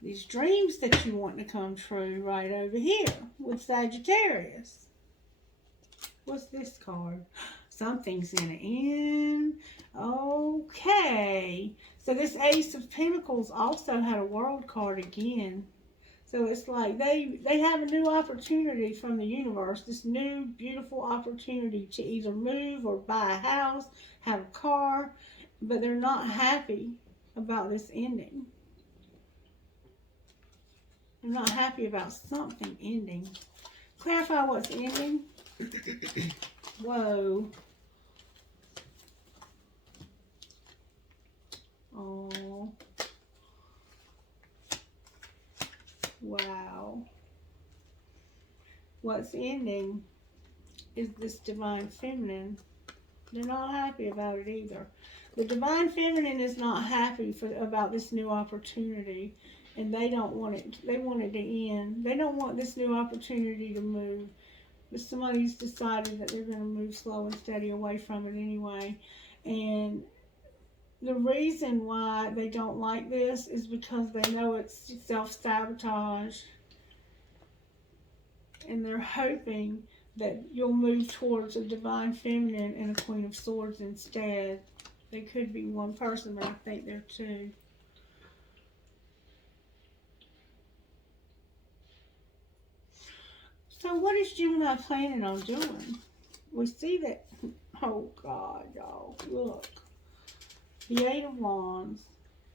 These dreams that you want to come true right over here with Sagittarius. What's this card? Something's going to end. Okay. So this Ace of Pentacles also had a World card again. So it's like they have a new opportunity from the universe, this new beautiful opportunity to either move or buy a house, have a car, but they're not happy about this ending. They're not happy about something ending. Clarify what's ending. Whoa. Oh. Wow. What's ending is this Divine Feminine. They're not happy about it either. The Divine Feminine is not happy about this new opportunity, and they don't want it. They want it to end. They don't want this new opportunity to move. But somebody's decided that they're going to move slow and steady away from it anyway. And the reason why they don't like this is because they know it's self-sabotage. And they're hoping that you'll move towards a Divine Feminine and a Queen of Swords instead. They could be one person, but I think they're two. So what is Gemini planning on doing? We see that, oh God, y'all, look. The Eight of Wands,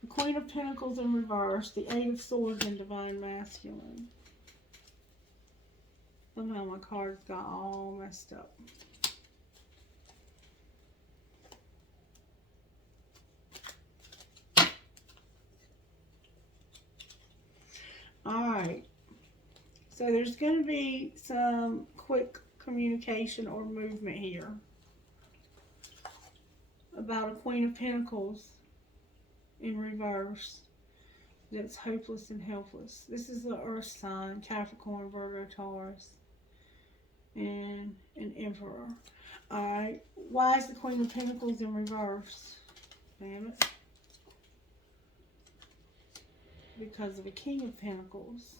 the Queen of Pentacles in reverse, the Eight of Swords in Divine Masculine. Somehow my cards got all messed up. Alright, so there's going to be some quick communication or movement here about a Queen of Pentacles in reverse that's hopeless and helpless. This is the Earth sign, Capricorn, Virgo, Taurus, and an Emperor. Alright, why is the Queen of Pentacles in reverse? Damn it. Because of a King of Pentacles.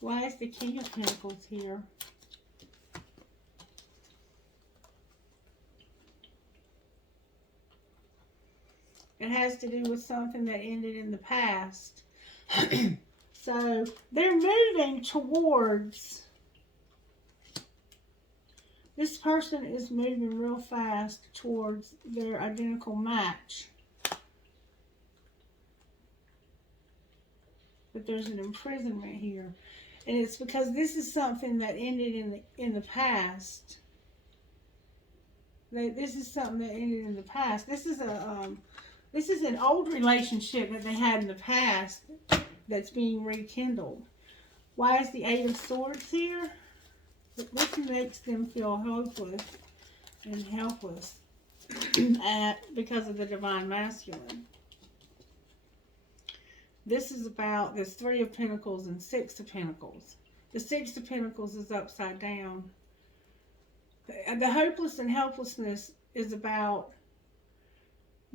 Why is the King of Pentacles here? It has to do with something that ended in the past. So they're moving towards, this person is moving real fast towards their identical match. But there's an imprisonment here. And it's because this is something that ended in the past. This is something that ended in the past. This is an old relationship that they had in the past that's being rekindled. Why is the Eight of Swords here? This makes them feel hopeless and helpless because of the Divine Masculine. This is about this Three of Pentacles and Six of Pentacles. The Six of Pentacles is upside down. The hopeless and helplessness is about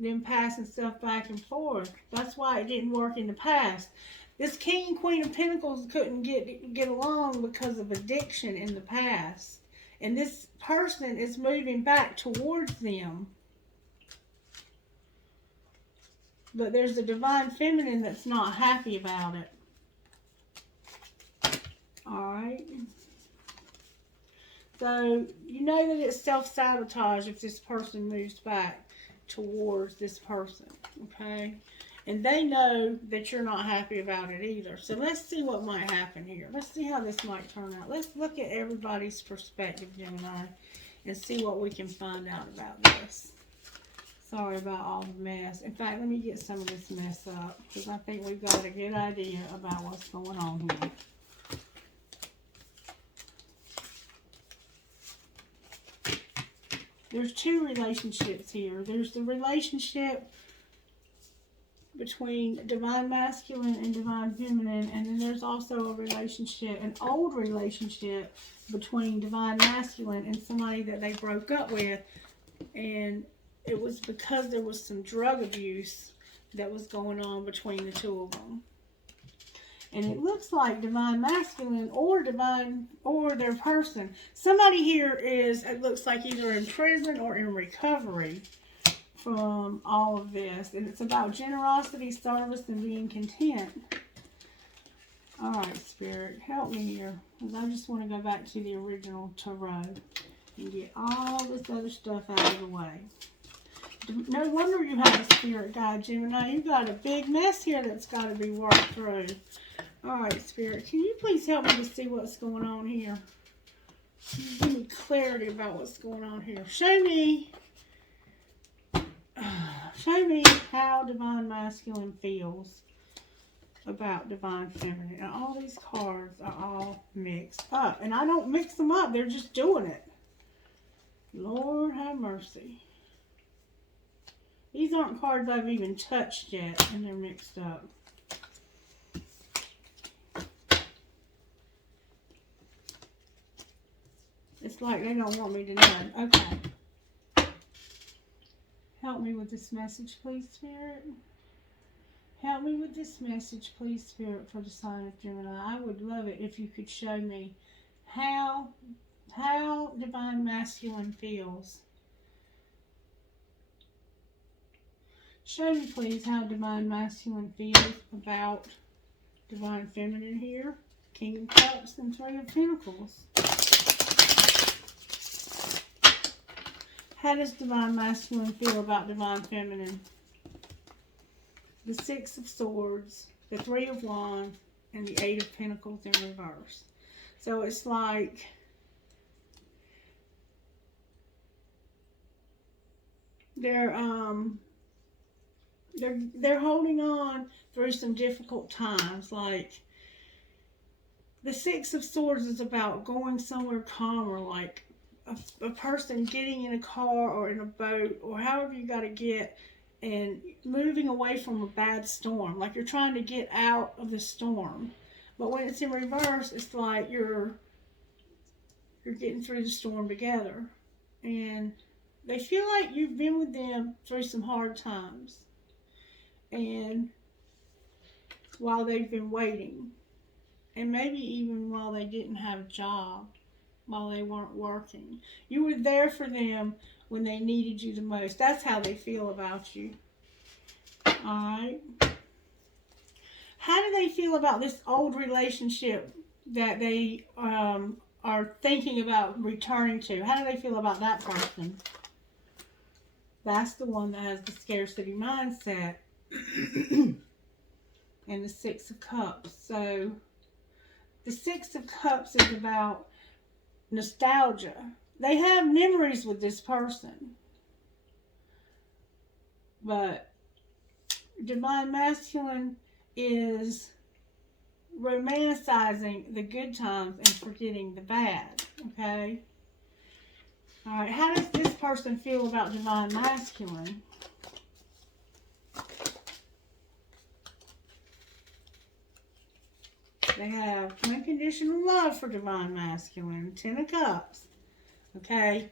them passing stuff back and forth. That's why it didn't work in the past. This King and Queen of Pentacles couldn't get along because of addiction in the past. And this person is moving back towards them. But there's a Divine Feminine that's not happy about it. Alright. So, you know that it's self-sabotage if this person moves back towards this person. Okay? And they know that you're not happy about it either. So let's see what might happen here. Let's see how this might turn out. Let's look at everybody's perspective, Gemini, and see what we can find out about this. Sorry about all the mess. In fact, let me get some of this mess up, because I think we've got a good idea about what's going on here. There's two relationships here. There's the relationship between Divine Masculine and Divine Feminine, and then there's also a relationship, an old relationship between Divine Masculine and somebody that they broke up with, and it was because there was some drug abuse that was going on between the two of them. And it looks like Divine Masculine or their person. Somebody here is, it looks like either in prison or in recovery from all of this. And it's about generosity, service, and being content. Alright, Spirit, help me here. Because I just want to go back to the original tarot and get all this other stuff out of the way. No wonder you have a spirit guide, Gemini. You've got a big mess here that's got to be worked through. Alright, Spirit, can you please help me to see what's going on here? Give me clarity about what's going on here. Show me how Divine Masculine feels. about Divine Feminine. And all these cards are all mixed up. And I don't mix them up. They're just doing it. Lord have mercy. These aren't cards I've even touched yet, and they're mixed up. It's like they don't want me to know. Okay. Help me with this message, please, Spirit. Help me with this message, please, Spirit, for the sign of Gemini. I would love it if you could show me how Divine Masculine feels. Show me, please, how Divine Masculine feels about Divine Feminine here. King of Cups and Three of Pentacles. How does Divine Masculine feel about Divine Feminine? The Six of Swords, the Three of Wands, and the Eight of Pentacles in reverse. So it's like they're holding on through some difficult times. Like the Six of Swords is about going somewhere calmer, like a person getting in a car or in a boat or however you got to get and moving away from a bad storm. Like you're trying to get out of the storm. But when it's in reverse, it's like you're getting through the storm together. And they feel like you've been with them through some hard times. And while they've been waiting. And maybe even while they didn't have a job. While they weren't working. You were there for them when they needed you the most. That's how they feel about you. Alright. How do they feel about this old relationship that they are thinking about returning to? How do they feel about that person? That's the one that has the scarcity mindset. And the Six of Cups. So, the Six of Cups is about nostalgia. They have memories with this person. But Divine Masculine is romanticizing the good times and forgetting the bad. Okay? Alright, how does this person feel about Divine Masculine? They have unconditional love for Divine Masculine. 10 of Cups. Okay?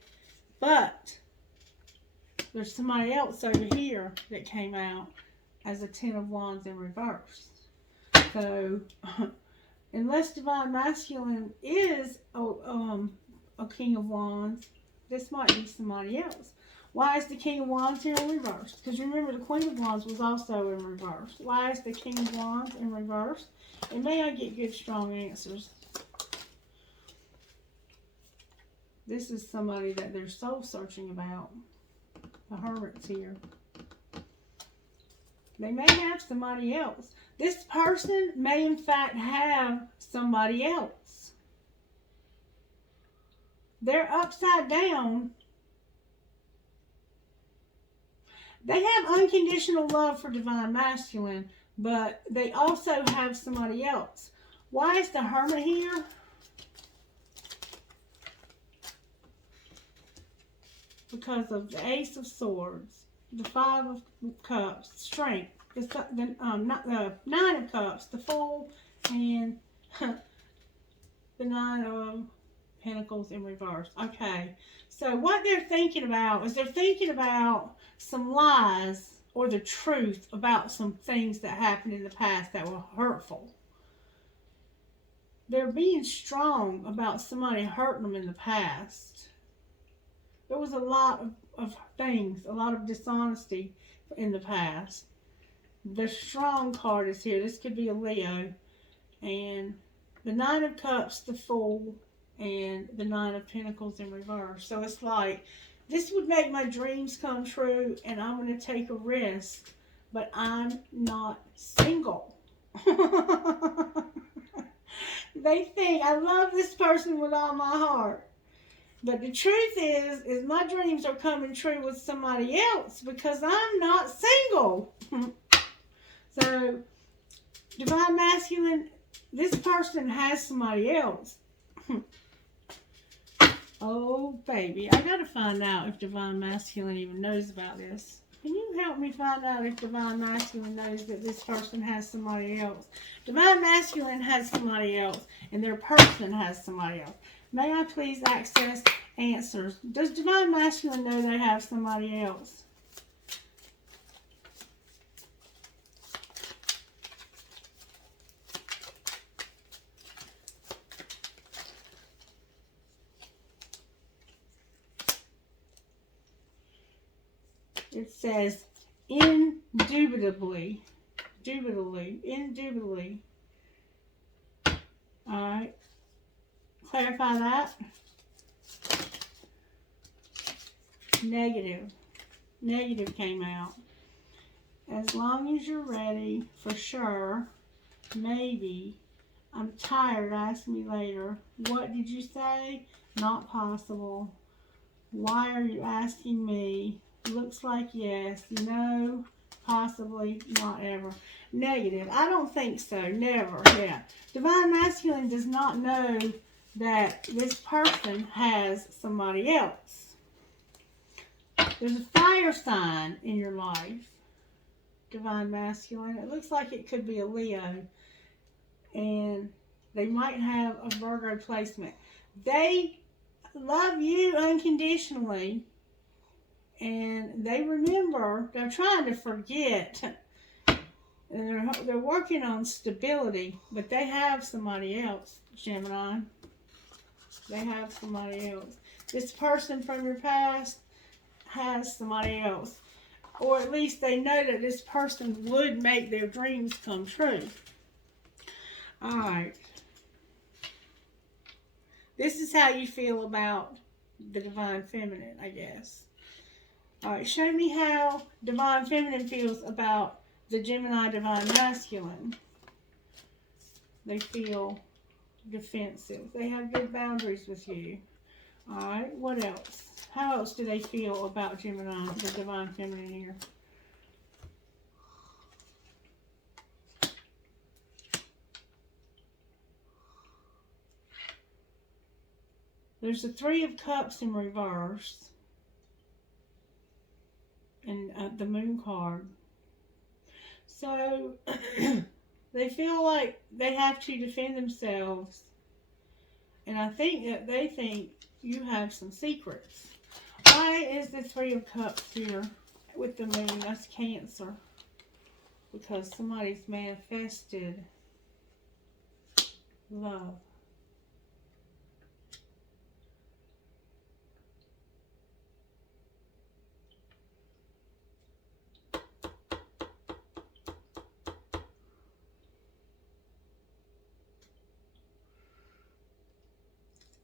But there's somebody else over here that came out as a 10 of Wands in reverse. So, unless Divine Masculine is a King of Wands, this might be somebody else. Why is the King of Wands here in reverse? Because remember, the Queen of Wands was also in reverse. Why is the King of Wands in reverse? And may I get good, strong answers? This is somebody that they're soul searching about. The Hermit's here. They may have somebody else. This person may in fact have somebody else. They're upside down. They have unconditional love for Divine Masculine, but they also have somebody else. Why is the Hermit here? Because of the Ace of Swords, the Five of Cups, Strength, the Nine of Cups, the Fool, and the Nine of Pentacles in reverse. Okay, so what they're thinking about is they're thinking about some lies or the truth about some things that happened in the past that were hurtful. They're being strong about somebody hurting them in the past. There was a lot of things, a lot of dishonesty in the past. The strong card is here. This could be a Leo. And the Nine of Cups, the Fool, and the Nine of Pentacles in reverse. So it's like, this would make my dreams come true, and I'm going to take a risk, but I'm not single. They think, I love this person with all my heart. But the truth is my dreams are coming true with somebody else because I'm not single. So Divine Masculine, this person has somebody else. Oh, baby. I got to find out if Divine Masculine even knows about this. Can you help me find out if Divine Masculine knows that this person has somebody else? Divine Masculine has somebody else, and their person has somebody else. May I please access answers? Does Divine Masculine know they have somebody else? It says, indubitably. Indubitably. Alright. Clarify that. Negative. Negative came out. As long as you're ready, for sure. Maybe. I'm tired. Ask me later. What did you say? Not possible. Why are you asking me? Looks like yes. No. Possibly. Not ever. Negative. I don't think so. Never. Yeah. Divine Masculine does not know that this person has somebody else. There's a fire sign in your life. Divine Masculine. It looks like it could be a Leo. And they might have a Virgo placement. They love you unconditionally. And they remember, they're trying to forget. And they're working on stability. But they have somebody else, Gemini. They have somebody else. This person from your past has somebody else. Or at least they know that this person would make their dreams come true. Alright. This is how you feel about the Divine Feminine, I guess. Alright, show me how Divine Feminine feels about the Gemini Divine Masculine. They feel defensive. They have good boundaries with you. Alright, what else? How else do they feel about Gemini, the Divine Feminine here? There's the Three of Cups in reverse. And the Moon card. So, they feel like they have to defend themselves. And I think that they think you have some secrets. Why is the Three of Cups here with the Moon? That's Cancer. Because somebody's manifested love.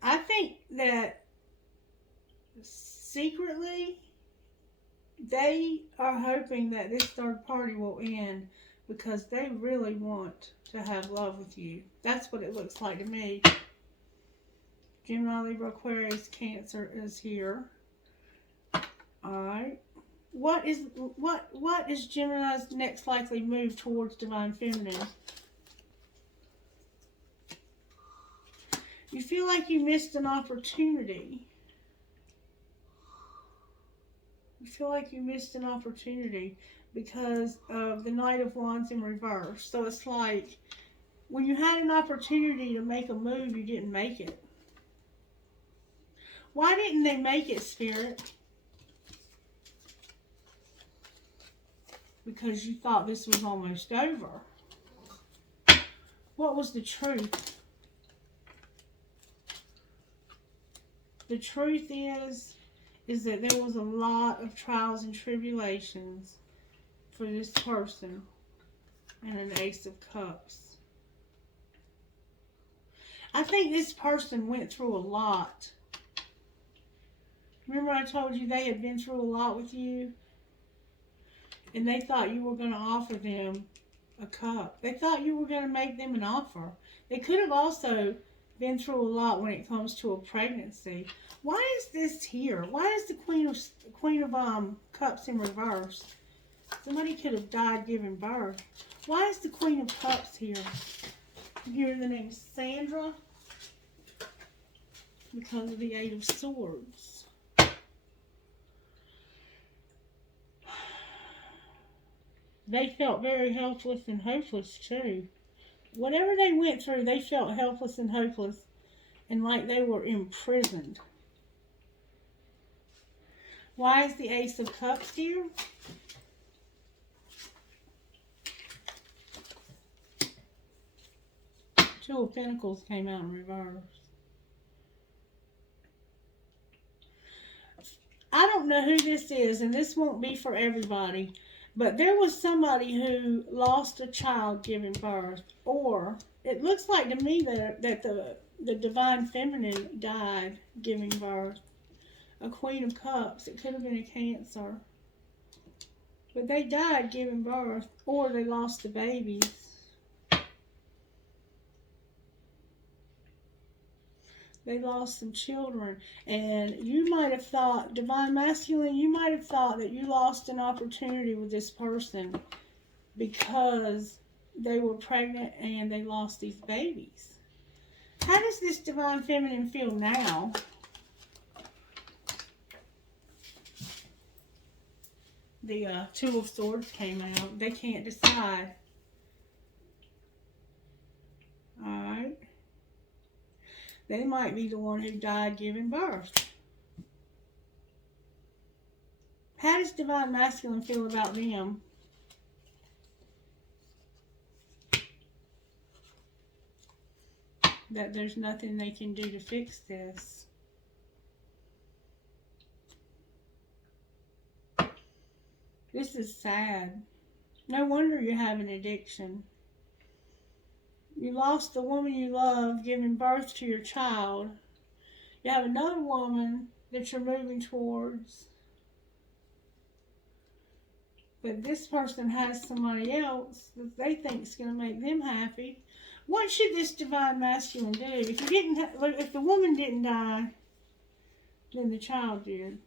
I think that secretly they are hoping that this third party will end because they really want to have love with you. That's what it looks like to me. Gemini, Libra, Aquarius, Cancer is here. Alright. What is Gemini's next likely move towards Divine Feminine? You feel like you missed an opportunity. You feel like you missed an opportunity because of the Knight of Wands in reverse. So it's like when you had an opportunity to make a move, you didn't make it. Why didn't they make it, Spirit? Because you thought this was almost over. What was the truth? The truth is that there was a lot of trials and tribulations for this person and an Ace of Cups. I think this person went through a lot. Remember I told you they had been through a lot with you? And they thought you were going to offer them a cup. They thought you were going to make them an offer. They could have also been through a lot when it comes to a pregnancy. Why is this here? Why is the Queen of Cups in reverse? Somebody could have died giving birth. Why is the Queen of Cups here? You hear the name Sandra? Because of the Eight of Swords. They felt very helpless and hopeless too. Whatever they went through, they felt helpless and hopeless and like they were imprisoned. Why is the Ace of Cups here? Two of Pentacles came out in reverse. I don't know who this is, and this won't be for everybody, but there was somebody who lost a child giving birth, or it looks like to me that the Divine Feminine died giving birth. A Queen of Cups. It could have been a Cancer. But they died giving birth, or they lost the babies. They lost some children. And you might have thought, Divine Masculine, you might have thought that you lost an opportunity with this person because they were pregnant and they lost these babies. How does this Divine Feminine feel now? The Two of Swords came out. They can't decide. Alright. They might be the one who died giving birth. How does Divine Masculine feel about them? That there's nothing they can do to fix this. This is sad. No wonder you have an addiction. You lost the woman you love giving birth to your child. You have another woman that you're moving towards. But this person has somebody else that they think is going to make them happy. What should this Divine Masculine do? If the woman didn't die, then the child did.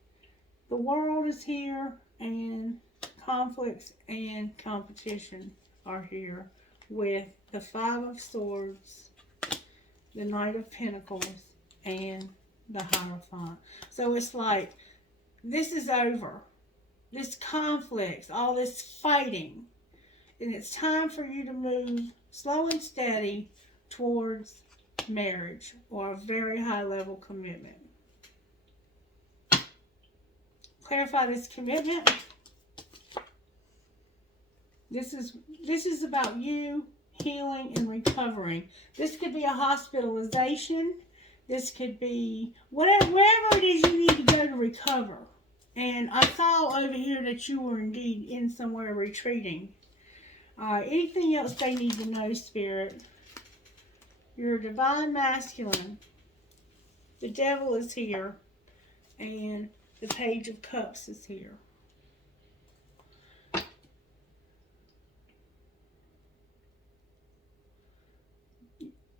The world is here, and conflicts and competition are here with the Five of Swords, the Knight of Pentacles, and the Hierophant. So it's like, this is over. This conflict, all this fighting. And it's time for you to move slow and steady towards marriage or a very high level commitment. Clarify this commitment. This is about you healing and recovering. This could be a hospitalization. This could be wherever it is you need to go to recover. And I saw over here that you were indeed in somewhere retreating. Anything else they need to know, Spirit? You're a Divine Masculine. The Devil is here. And the Page of Cups is here.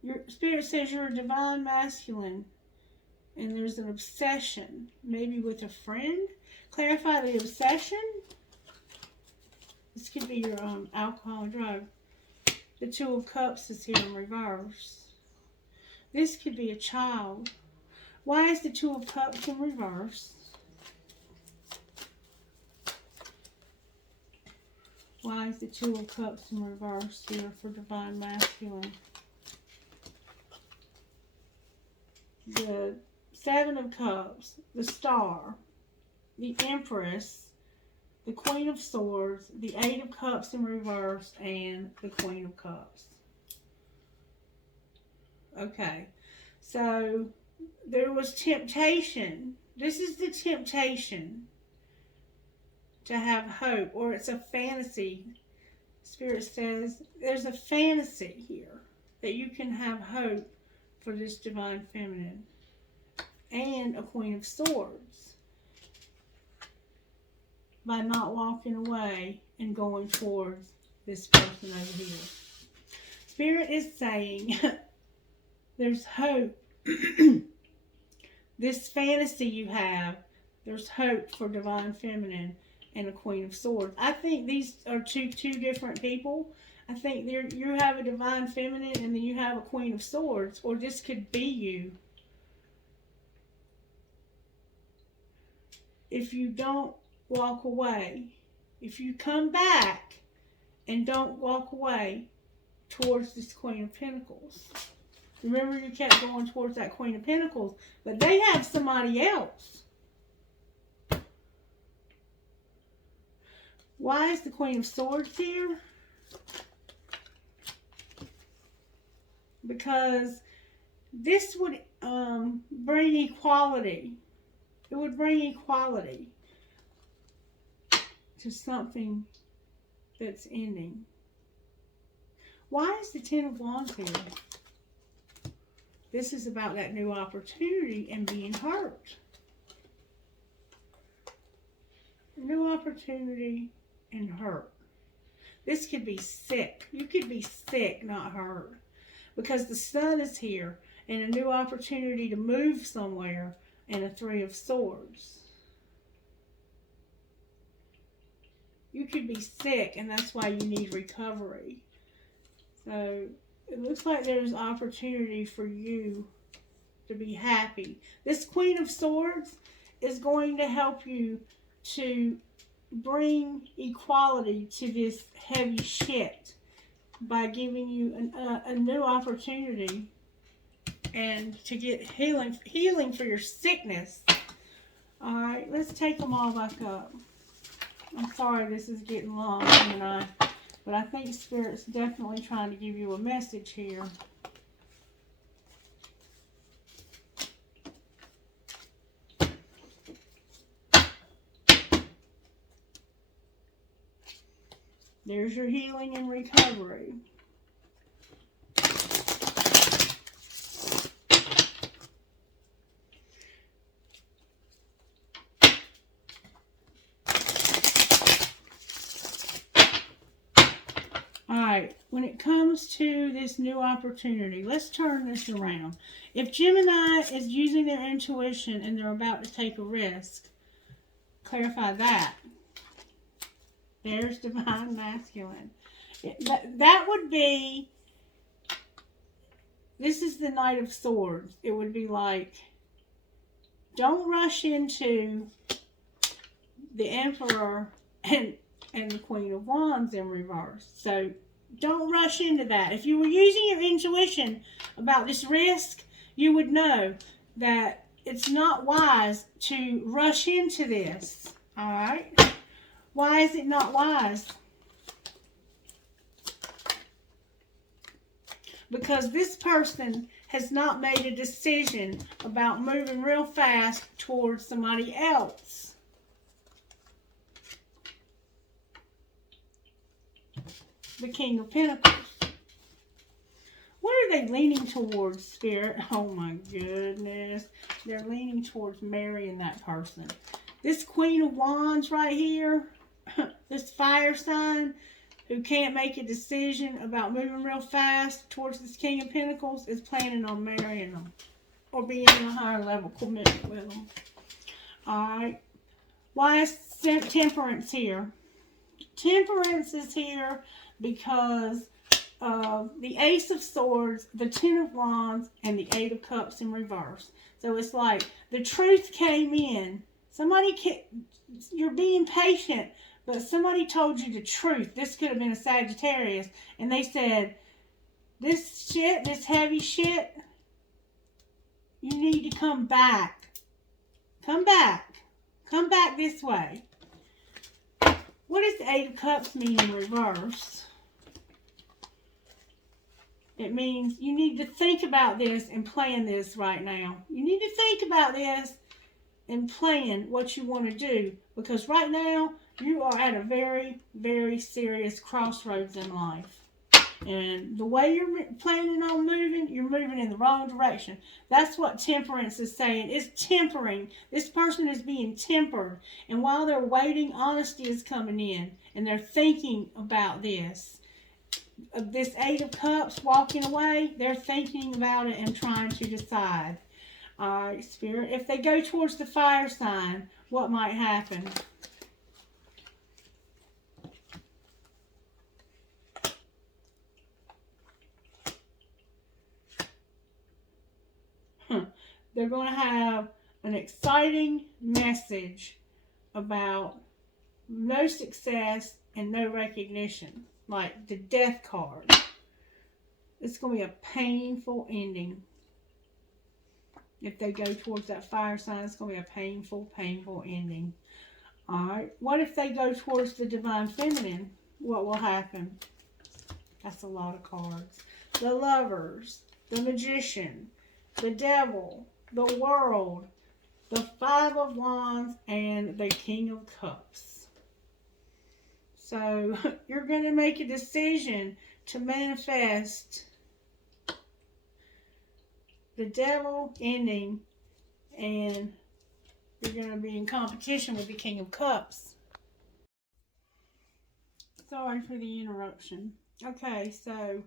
Your Spirit says you're a Divine Masculine. And there's an obsession. Maybe with a friend. Clarify the obsession. This could be your alcohol or drug. The Two of Cups is here in reverse. This could be a child. Why is the Two of Cups in reverse? Why is the Two of Cups in reverse here for Divine Masculine? The Seven of Cups, the Star, the Empress, the Queen of Swords, the Eight of Cups in reverse, and the Queen of Cups. Okay, so there was temptation. This is the temptation to have hope, or it's a fantasy. Spirit says there's a fantasy here that you can have hope for this Divine Feminine and a Queen of Swords by not walking away and going towards this person over here. Spirit is saying there's hope. This fantasy you have, there's hope for Divine Feminine and a Queen of Swords. I think these are two different people. I think you have a Divine Feminine and then you have a Queen of Swords, or this could be you. If you don't walk away, if you come back and don't walk away towards this Queen of Pentacles. Remember, you kept going towards that Queen of Pentacles, but they have somebody else. Why is the Queen of Swords here? Because this would bring equality. It would bring equality to something that's ending. Why is the Ten of Wands here? This is about that new opportunity and being hurt. New opportunity and hurt. This could be sick. You could be sick, not hurt. Because the Sun is here and a new opportunity to move somewhere and a Three of Swords. You could be sick and that's why you need recovery. So it looks like there's opportunity for you to be happy. This Queen of Swords is going to help you to bring equality to this heavy shit by giving you a new opportunity and to get healing for your sickness. Alright, let's take them all back up. I'm sorry this is getting long, but I think Spirit's definitely trying to give you a message here. There's your healing and recovery. Alright, when it comes to this new opportunity, let's turn this around. If Gemini is using their intuition and they're about to take a risk, clarify that. There's Divine Masculine. That would be, this is the Knight of Swords. It would be like, don't rush into the Emperor and the Queen of Wands in reverse. So don't rush into that. If you were using your intuition about this risk, you would know that it's not wise to rush into this. All right? Why is it not wise? Because this person has not made a decision about moving real fast towards somebody else. The King of Pentacles. What are they leaning towards, Spirit? Oh my goodness. They're leaning towards marrying that person. This Queen of Wands right here, this fire sign who can't make a decision about moving real fast towards this King of Pentacles is planning on marrying them or being in a higher level commitment with them. Alright. Why is Temperance here? Temperance is here because of the Ace of Swords, the Ten of Wands, and the Eight of Cups in reverse. So it's like the truth came in. You're being patient, but somebody told you the truth. This could have been a Sagittarius. And they said, this shit, this heavy shit, you need to come back. Come back. Come back this way. What does the Eight of Cups mean in reverse? It means you need to think about this and plan this right now. You need to think about this and plan what you want to do. Because right now, you are at a very, very serious crossroads in life. And the way you're planning on moving, you're moving in the wrong direction. That's what Temperance is saying. It's tempering. This person is being tempered. And while they're waiting, honesty is coming in. And they're thinking about this. This Eight of Cups walking away, they're thinking about it and trying to decide. Alright, Spirit. If they go towards the fire sign, what might happen? they're going to have an exciting message about no success and no recognition, like the death card. It's going to be a painful ending. If they go towards that fire sign, it's going to be a painful, painful ending. Alright, what if they go towards the Divine Feminine? What will happen? That's a lot of cards. The Lovers, the Magician, the Devil, the World, the Five of Wands, and the King of Cups. So, you're going to make a decision to manifest the Devil ending, and you're going to be in competition with the King of Cups. Sorry for the interruption. Okay, so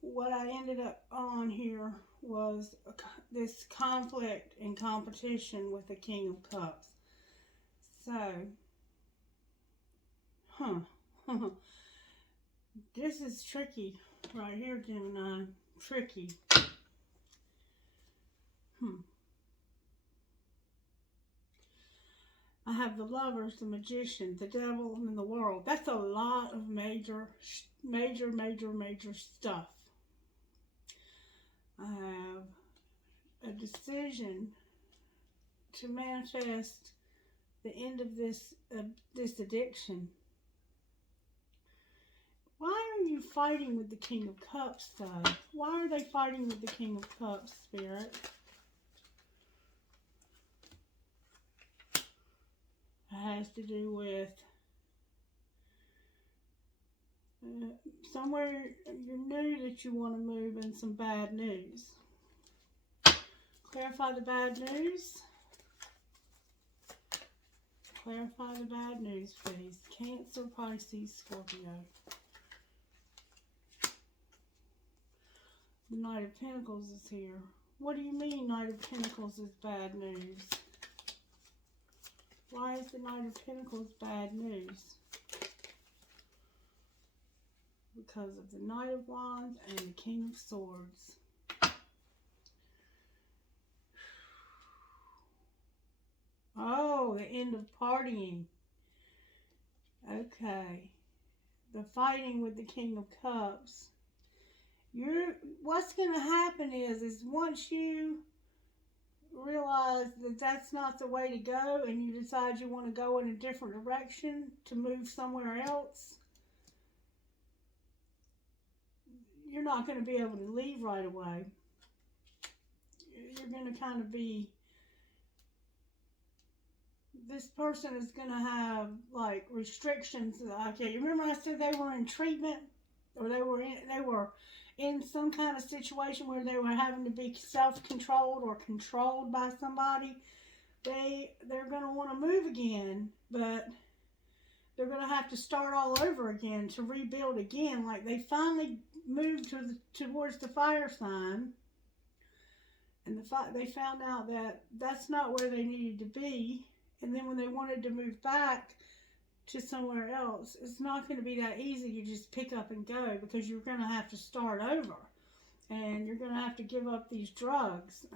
what I ended up on here was this conflict and competition with the King of Cups. So, this is tricky right here, Gemini. Tricky. I have the Lovers, the Magician, the Devil, and the World. That's a lot of major stuff. I have a decision to manifest the end of this addiction. Why are you fighting with the King of Cups, though? Why are they fighting with the King of Cups, Spirit? It has to do with somewhere you knew that you want to move in some bad news. Clarify the bad news. Clarify the bad news, please. Cancer, Pisces, Scorpio. The Knight of Pentacles is here. What do you mean Knight of Pentacles is bad news? Why is the Knight of Pentacles bad news? Because of the Knight of Wands and the King of Swords. Oh, the end of partying. Okay. The fighting with the King of Cups. What's going to happen is once you realize that that's not the way to go and you decide you want to go in a different direction to move somewhere else, you're not going to be able to leave right away. You're going to kind of be, this person is going to have like restrictions. Okay, you remember I said they were in treatment, or they were in some kind of situation where they were having to be self-controlled or controlled by somebody. They're going to want to move again, but they're going to have to start all over again to rebuild again. Like they finally moved towards the fire sign, and they found out that that's not where they needed to be. And then when they wanted to move back to somewhere else, it's not going to be that easy. You just pick up and go, because you're going to have to start over, and you're going to have to give up these drugs.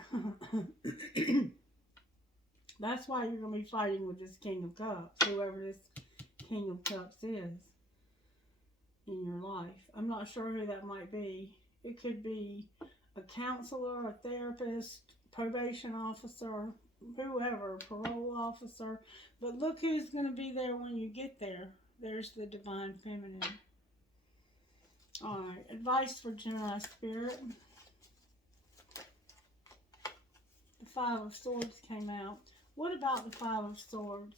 That's why you're going to be fighting with this King of Cups, whoever this King of Cups is in your life. I'm not sure who that might be. It could be a counselor, a therapist, probation officer, whoever, parole officer. But look who's going to be there when you get there. There's the Divine Feminine. Alright, advice for Gemini Spirit. The Five of Swords came out. What about the Five of Swords?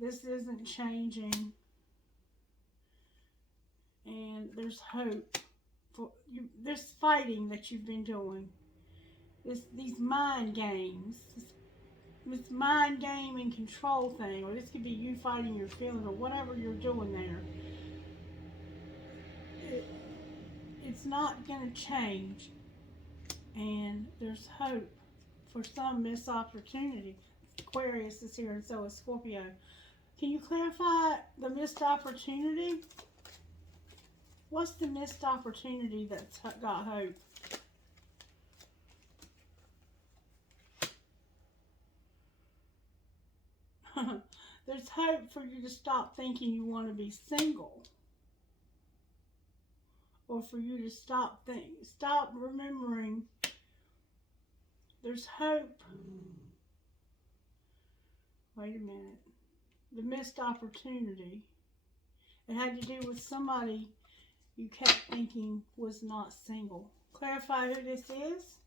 This isn't changing. And there's hope. This fighting that you've been doing. These mind games. This mind game and control thing. Or this could be you fighting your feelings, or whatever you're doing there. It's not going to change. And there's hope for some missed opportunity. Aquarius is here, and so is Scorpio. Can you clarify the missed opportunity? What's the missed opportunity that's got hope? There's hope for you to stop thinking you want to be single. Or for you to stop remembering there's hope. Wait a minute. The missed opportunity. It had to do with somebody you kept thinking was not single. Clarify who this is.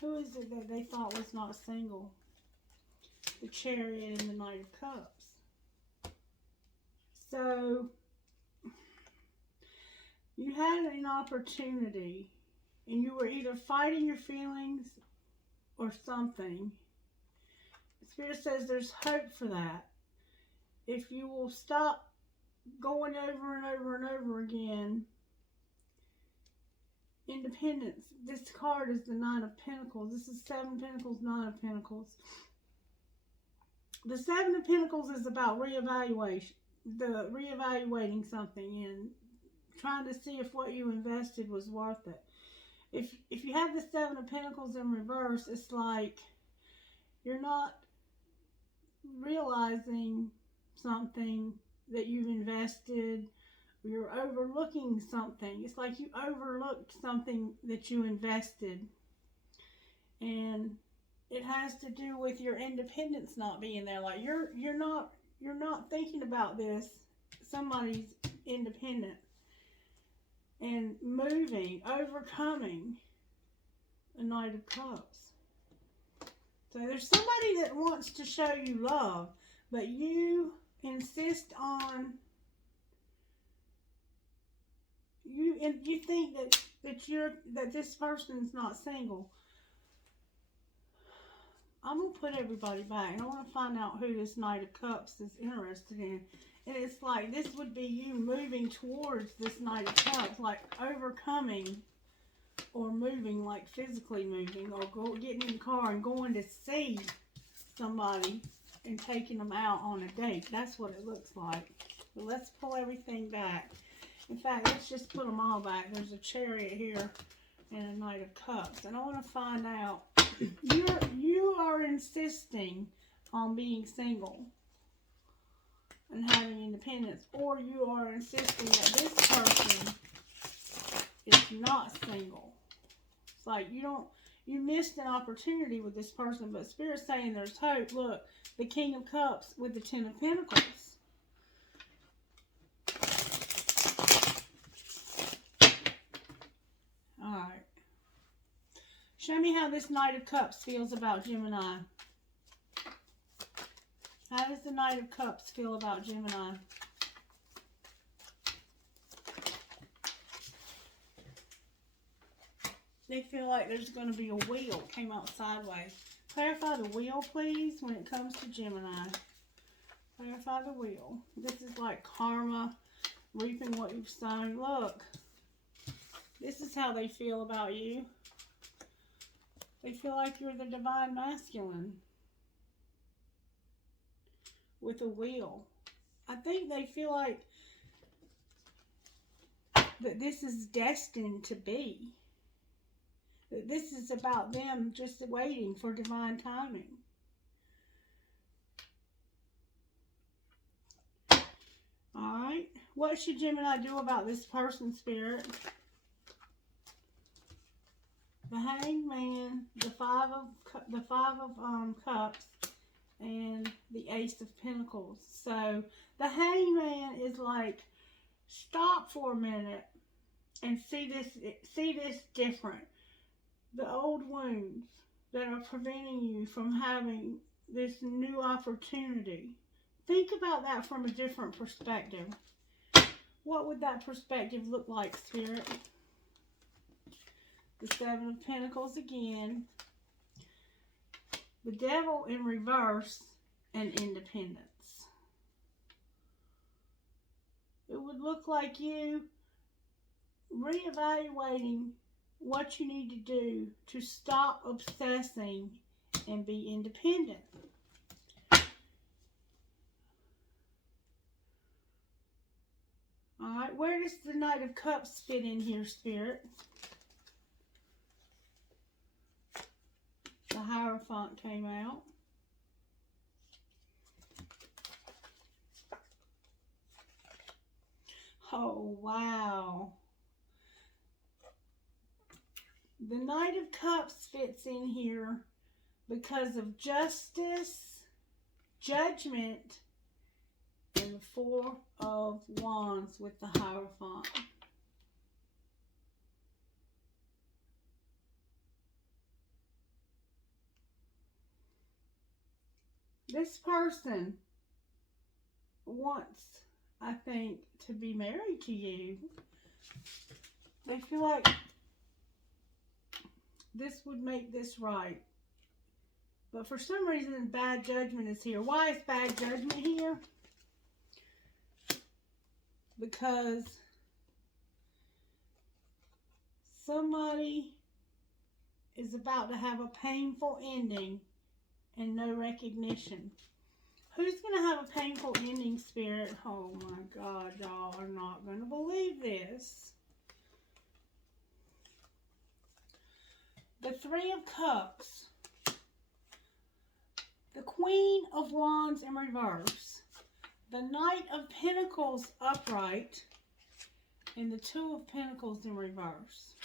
Who is it that they thought was not single? The Chariot and the Knight of Cups. So, you had an opportunity and you were either fighting your feelings or something. Spirit says there's hope for that. If you will stop going over and over and over again. Independence. This card is the Nine of Pentacles. This is 7 Pentacles, 9 of Pentacles. The 7 of Pentacles is about reevaluating something and trying to see if what you invested was worth it. If you have the 7 of Pentacles in reverse, it's like you're not realizing something that you've invested. You're overlooking something. It's like you overlooked something that you invested. And it has to do with your independence not being there. Like you're not thinking about this. Somebody's independent and moving, overcoming a Knight of Cups. So there's somebody that wants to show you love, but you insist on you think that this person's not single. I'm gonna put everybody back, and I want to find out who this Knight of Cups is interested in. And it's like this would be you moving towards this Knight of Cups, like overcoming or moving, like physically moving, or getting in the car and going to see somebody and taking them out on a date. That's what it looks like. But let's pull everything back. In fact, let's just put them all back. There's a Chariot here and a Knight of Cups. And I want to find out, you are insisting on being single and having independence, or you are insisting that this person is not single. It's like you missed an opportunity with this person, but Spirit's saying there's hope. Look, the King of Cups with the 10 of Pentacles. Alright. Show me how this Knight of Cups feels about Gemini. How does the Knight of Cups feel about Gemini? They feel like there's going to be a wheel. Came out sideways. Clarify the wheel, please, when it comes to Gemini. Clarify the wheel. This is like karma, reaping what you've sown. Look. This is how they feel about you. They feel like you're the divine masculine with a wheel. I think they feel like that this is destined to be. That this is about them just waiting for divine timing. Alright. What should Gemini do about this person, Spirit? The Hanged Man, the five of Cups, and the Ace of Pentacles. So the Hanged Man is like, stop for a minute and see this different. The old wounds that are preventing you from having this new opportunity. Think about that from a different perspective. What would that perspective look like, Spirit? The 7 of Pentacles again. The Devil in reverse, and independence. It would look like you reevaluating what you need to do to stop obsessing and be independent. Alright, where does the Knight of Cups fit in here, Spirit? The Hierophant came out. Oh, wow. The Knight of Cups fits in here because of justice, judgment, and the Four of Wands with the Hierophant. This person wants, I think, to be married to you. They feel like this would make this right. But for some reason, bad judgment is here. Why is bad judgment here? Because somebody is about to have a painful ending and no recognition. Who's going to have a painful ending, Spirit? Oh my God, y'all are not going to believe this. The Three of Cups. The Queen of Wands in reverse. The Knight of Pentacles upright. And the Two of Pentacles in reverse.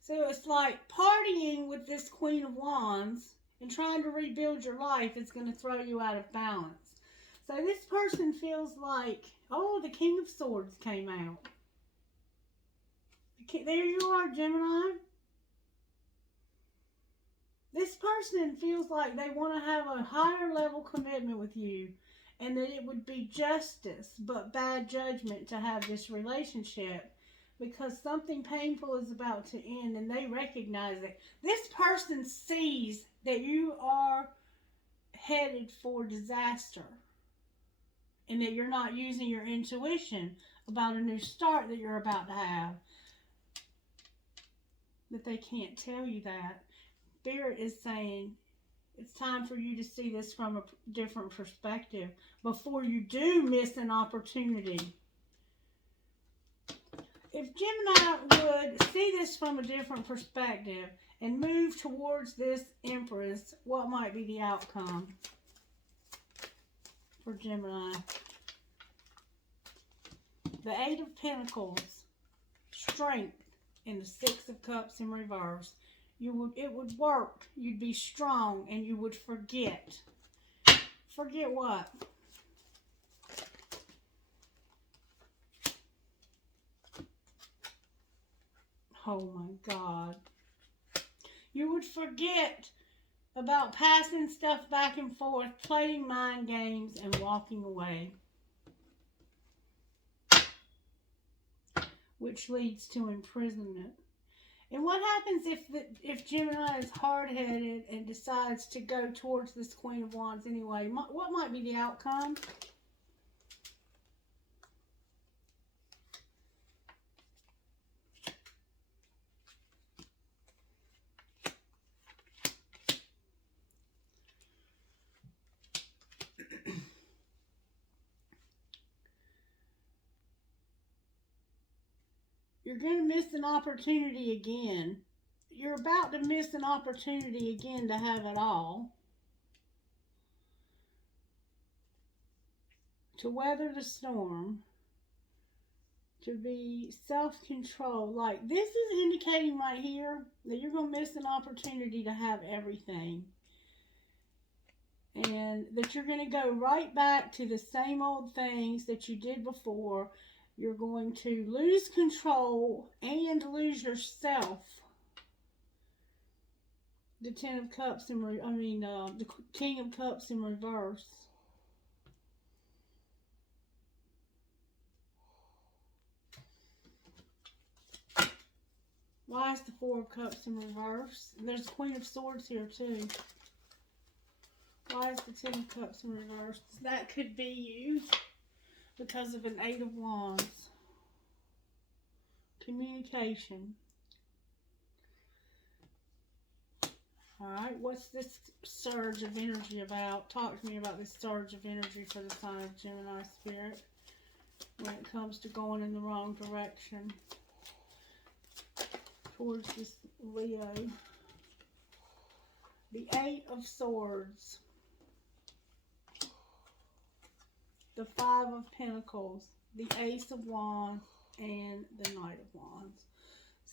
So it's like partying with this Queen of Wands and trying to rebuild your life is going to throw you out of balance. So this person feels like, oh, the King of Swords came out. There you are, Gemini. This person feels like they want to have a higher level commitment with you and that it would be justice but bad judgment to have this relationship because something painful is about to end and they recognize it. This person sees that you are headed for disaster and that you're not using your intuition about a new start that you're about to have. But they can't tell you that. Spirit is saying it's time for you to see this from a different perspective before you do miss an opportunity. If Gemini would see this from a different perspective and move towards this Empress, what might be the outcome for Gemini? The Eight of Pentacles, strength, and the Six of Cups in reverse. It would work. You'd be strong and you would forget. Forget what? Oh my God. You would forget about passing stuff back and forth, playing mind games, and walking away. Which leads to imprisonment. And what happens if Gemini is hard-headed and decides to go towards this Queen of Wands anyway? What might be the outcome? You're going to miss an opportunity again. You're about to miss an opportunity again to have it all. To weather the storm. To be self-controlled. Like, this is indicating right here that you're going to miss an opportunity to have everything. And that you're going to go right back to the same old things that you did before. You're going to lose control and lose yourself. The Ten of Cups in the King of Cups in reverse. Why is the Four of Cups in reverse? There's Queen of Swords here too. Why is the Ten of Cups in reverse? That could be you. Because of an Eight of Wands. Communication. Alright, what's this surge of energy about? Talk to me about this surge of energy for the sign of Gemini, Spirit. When it comes to going in the wrong direction. Towards this Leo. The Eight of Swords. the Five of Pentacles, the Ace of Wands, and the Knight of Wands.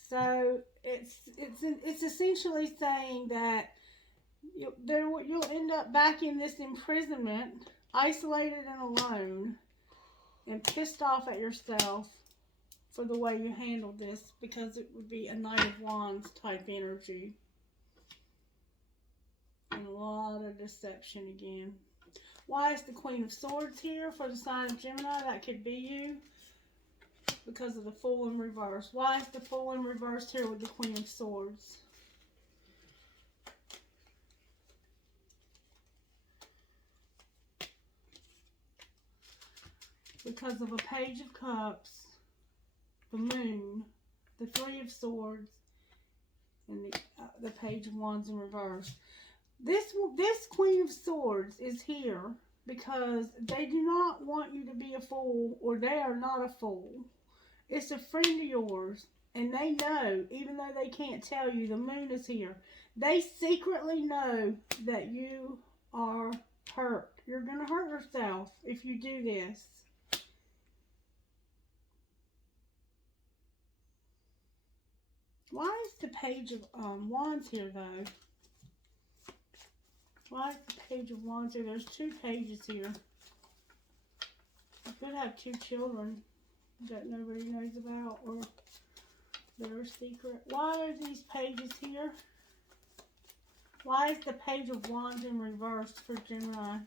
So it's essentially saying that you'll end up back in this imprisonment, isolated and alone, and pissed off at yourself for the way you handled this, because it would be a Knight of Wands type energy. And a lot of deception again. Why is the Queen of Swords here for the sign of Gemini? That could be you. Because of the Fool in reverse. Why is the Fool in reverse here with the Queen of Swords? Because of a Page of Cups, the Moon, the Three of Swords, and the Page of Wands in reverse. This Queen of Swords is here because they do not want you to be a fool, or they are not a fool. It's a friend of yours, and they know, even though they can't tell you, the Moon is here. They secretly know that you are hurt. You're going to hurt yourself if you do this. Why is the Page of Wands here, though? Why is the Page of Wands here? There's two pages here. You could have two children that nobody knows about, or that are secret. Why are these pages here? Why is the Page of Wands in reverse for Gemini?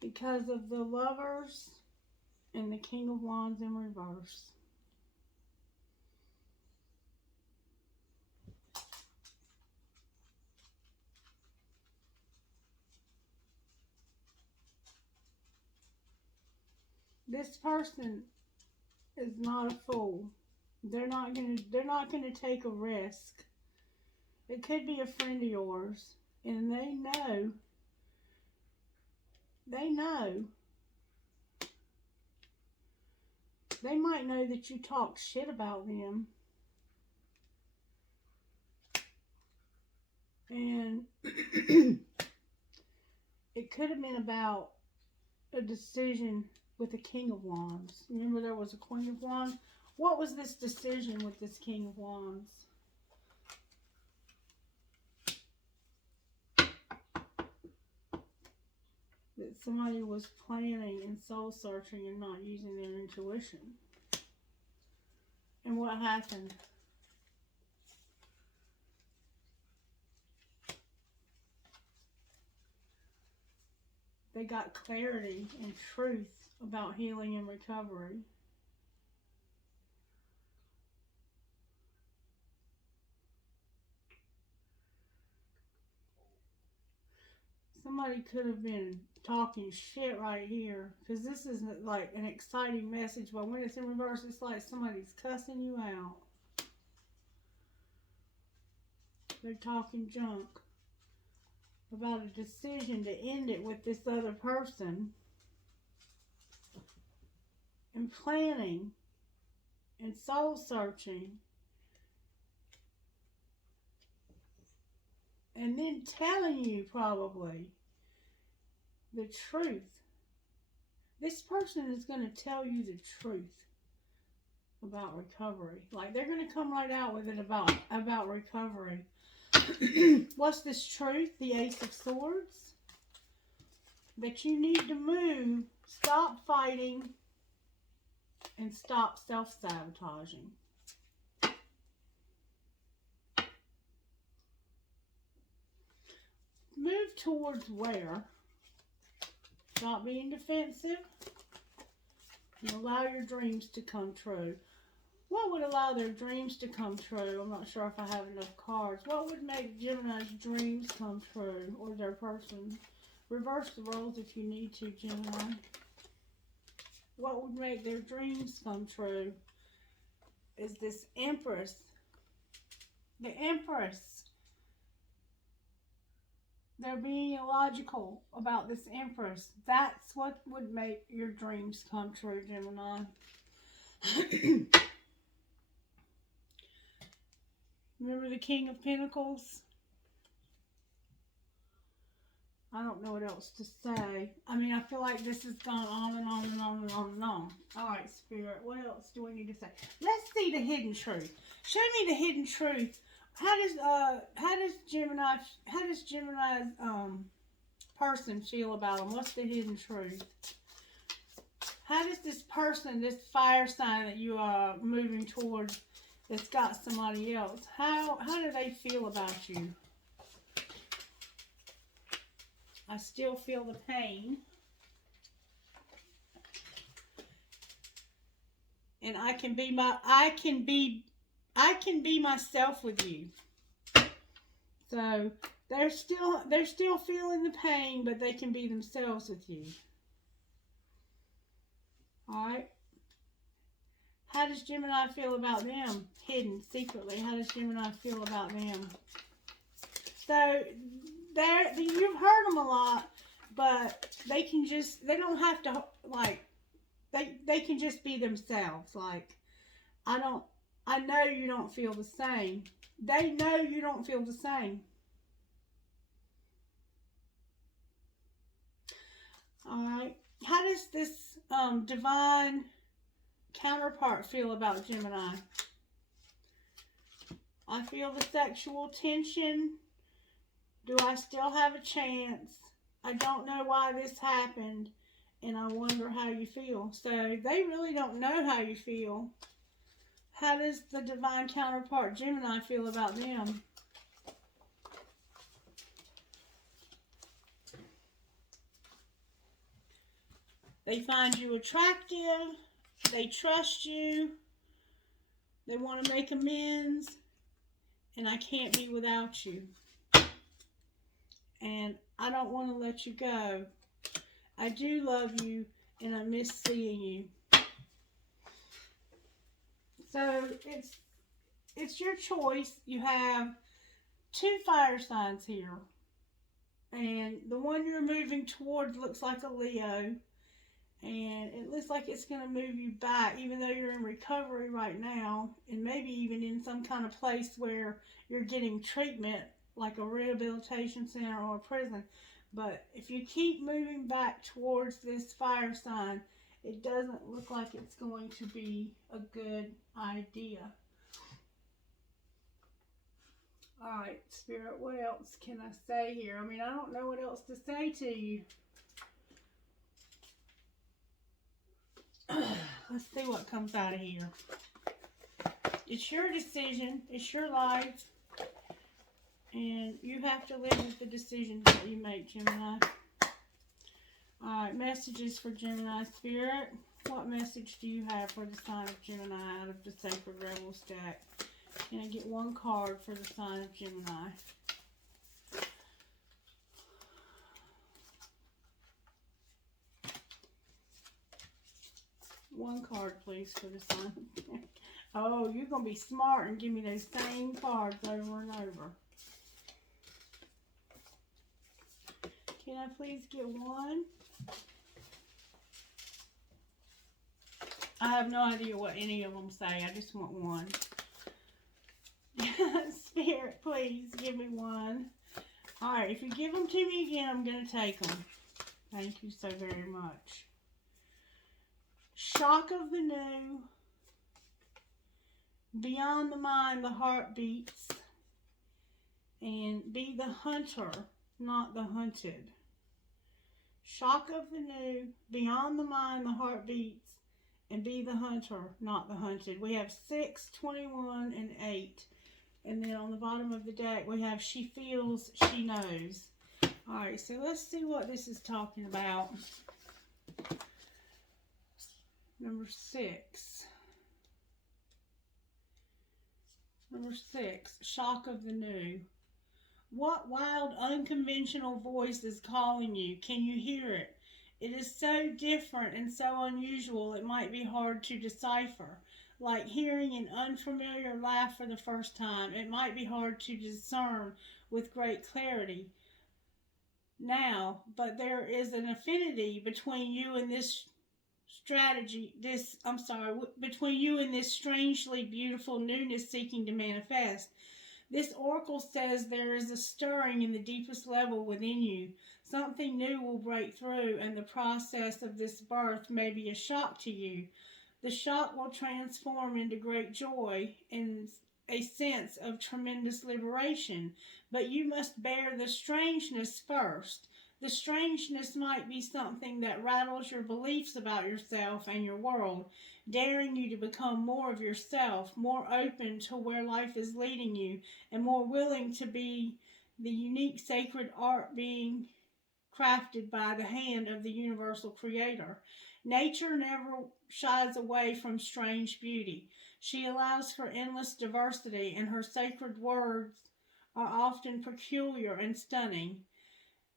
Because of the Lovers and the King of Wands in reverse. This person is not a fool. They're not gonna take a risk. It could be a friend of yours, and they know. They know. They might know that you talk shit about them. And it could have been about a decision with the King of Wands. Remember there was a Queen of Wands? What was this decision with this King of Wands? That somebody was planning and soul searching and not using their intuition. And what happened? They got clarity and truth about healing and recovery. Somebody could have been talking shit right here, because this isn't like an exciting message, but when it's in reverse, it's like somebody's cussing you out. They're talking junk about a decision to end it with this other person, and planning and soul searching, and then telling you probably the truth. This person is going to tell you the truth about recovery. Like, they're going to come right out with it about recovery. What's this truth? The Ace of Swords. That you need to move, stop fighting, and stop self-sabotaging. Move towards where? Stop being defensive and allow your dreams to come true. What would allow their dreams to come true? I'm not sure if I have enough cards. What would make Gemini's dreams come true, or their person? Reverse the roles if you need to, Gemini. What would make their dreams come true is this Empress. The Empress. They're being illogical about this Empress. That's what would make your dreams come true, Gemini. Remember the King of Pentacles? I don't know what else to say. I mean, I feel like this has gone on and on and on and on and on. All right, Spirit, what else do we need to say? Let's see the hidden truth. Show me the hidden truth. How does Gemini's person feel about them? What's the hidden truth? How does this person, this fire sign that you are moving towards, that's got somebody else, how do they feel about you? I still feel the pain. And I can be myself with you. So they're still feeling the pain, but they can be themselves with you. Alright. How does Gemini feel about them? Hidden, secretly. How does Gemini feel about them? So you've heard them a lot, but they don't have to, like, they can just be themselves. Like, I know you don't feel the same. They know you don't feel the same. Alright. How does this divine counterpart feel about Gemini? I feel the sexual tension. Do I still have a chance? I don't know why this happened, and I wonder how you feel. So they really don't know how you feel. How does the divine counterpart Gemini feel about them? They find you attractive. They trust you. They want to make amends. And I can't be without you. And I don't want to let you go. I do love you, and I miss seeing you. So it's your choice. You have 2 fire signs here. And the one you're moving towards looks like a Leo. And it looks like it's going to move you back, even though you're in recovery right now, and maybe even in some kind of place where you're getting treatment, like a rehabilitation center or a prison. But if you keep moving back towards this fire sign, it doesn't look like it's going to be a good idea. Alright, Spirit, what else can I say here? I mean, I don't know what else to say to you. Let's see what comes out of here. It's your decision. It's your life. And you have to live with the decisions that you make, Gemini. Alright, messages for Gemini Spirit. What message do you have for the sign of Gemini out of the Sacred Rebels deck? Can I get one card for the sign of Gemini? One card, please, for the sign. Oh, you're going to be smart and give me those same cards over and over. Can I please get one? I have no idea what any of them say. I just want one. Spirit, please give me one. Alright, if you give them to me again, I'm going to take them. Thank you so very much. Shock of the new. Beyond the mind, the heart beats. And be the hunter, not the hunted. Shock of the new. Beyond the mind, the heart beats. And be the hunter, not the hunted. We have 6, 21, and 8. And then on the bottom of the deck, we have she feels, she knows. Alright, so let's see what this is talking about. Number 6. Number 6, shock of the new. What wild, unconventional voice is calling you? Can you hear it? It is so different and so unusual, it might be hard to decipher. Like hearing an unfamiliar laugh for the first time, it might be hard to discern with great clarity now, but there is an affinity between you and this between you and this strangely beautiful newness seeking to manifest. This oracle says there is a stirring in the deepest level within you. Something new will break through, and the process of this birth may be a shock to you. The shock will transform into great joy and a sense of tremendous liberation, but you must bear the strangeness first. The strangeness might be something that rattles your beliefs about yourself and your world, daring you to become more of yourself, more open to where life is leading you, and more willing to be the unique sacred art being crafted by the hand of the universal creator. Nature never shies away from strange beauty. She allows for endless diversity, and her sacred words are often peculiar and stunning.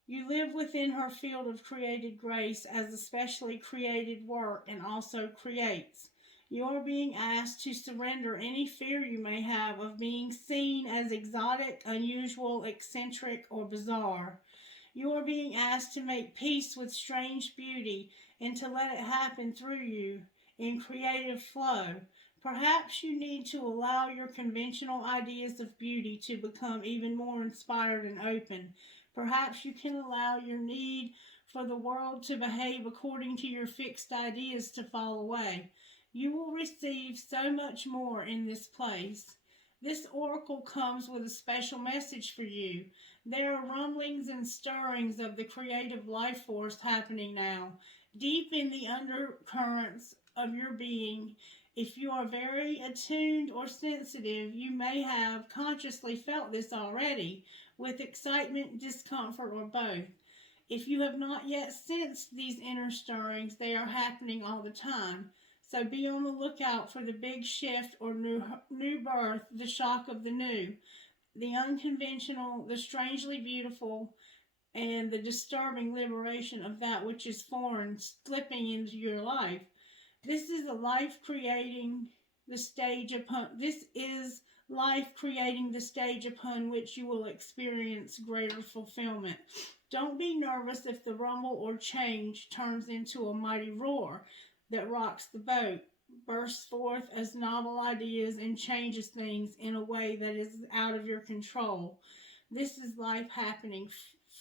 You live within her field of created grace as a specially created work and also creates. You are being asked to surrender any fear you may have of being seen as exotic, unusual, eccentric, or bizarre. You are being asked to make peace with strange beauty and to let it happen through you in creative flow. Perhaps you need to allow your conventional ideas of beauty to become even more inspired and open. Perhaps you can allow your need for the world to behave according to your fixed ideas to fall away. You will receive so much more in this place. This oracle comes with a special message for you. There are rumblings and stirrings of the creative life force happening now, deep in the undercurrents of your being. If you are very attuned or sensitive, you may have consciously felt this already, with excitement, discomfort, or both. If you have not yet sensed these inner stirrings, they are happening all the time. So be on the lookout for the big shift or new birth, the shock of the new, the unconventional, the strangely beautiful, and the disturbing liberation of that which is foreign slipping into your life. This is life creating the stage upon which you will experience greater fulfillment. Don't be nervous if the rumble or change turns into a mighty roar that rocks the boat, bursts forth as novel ideas, and changes things in a way that is out of your control. This is life happening.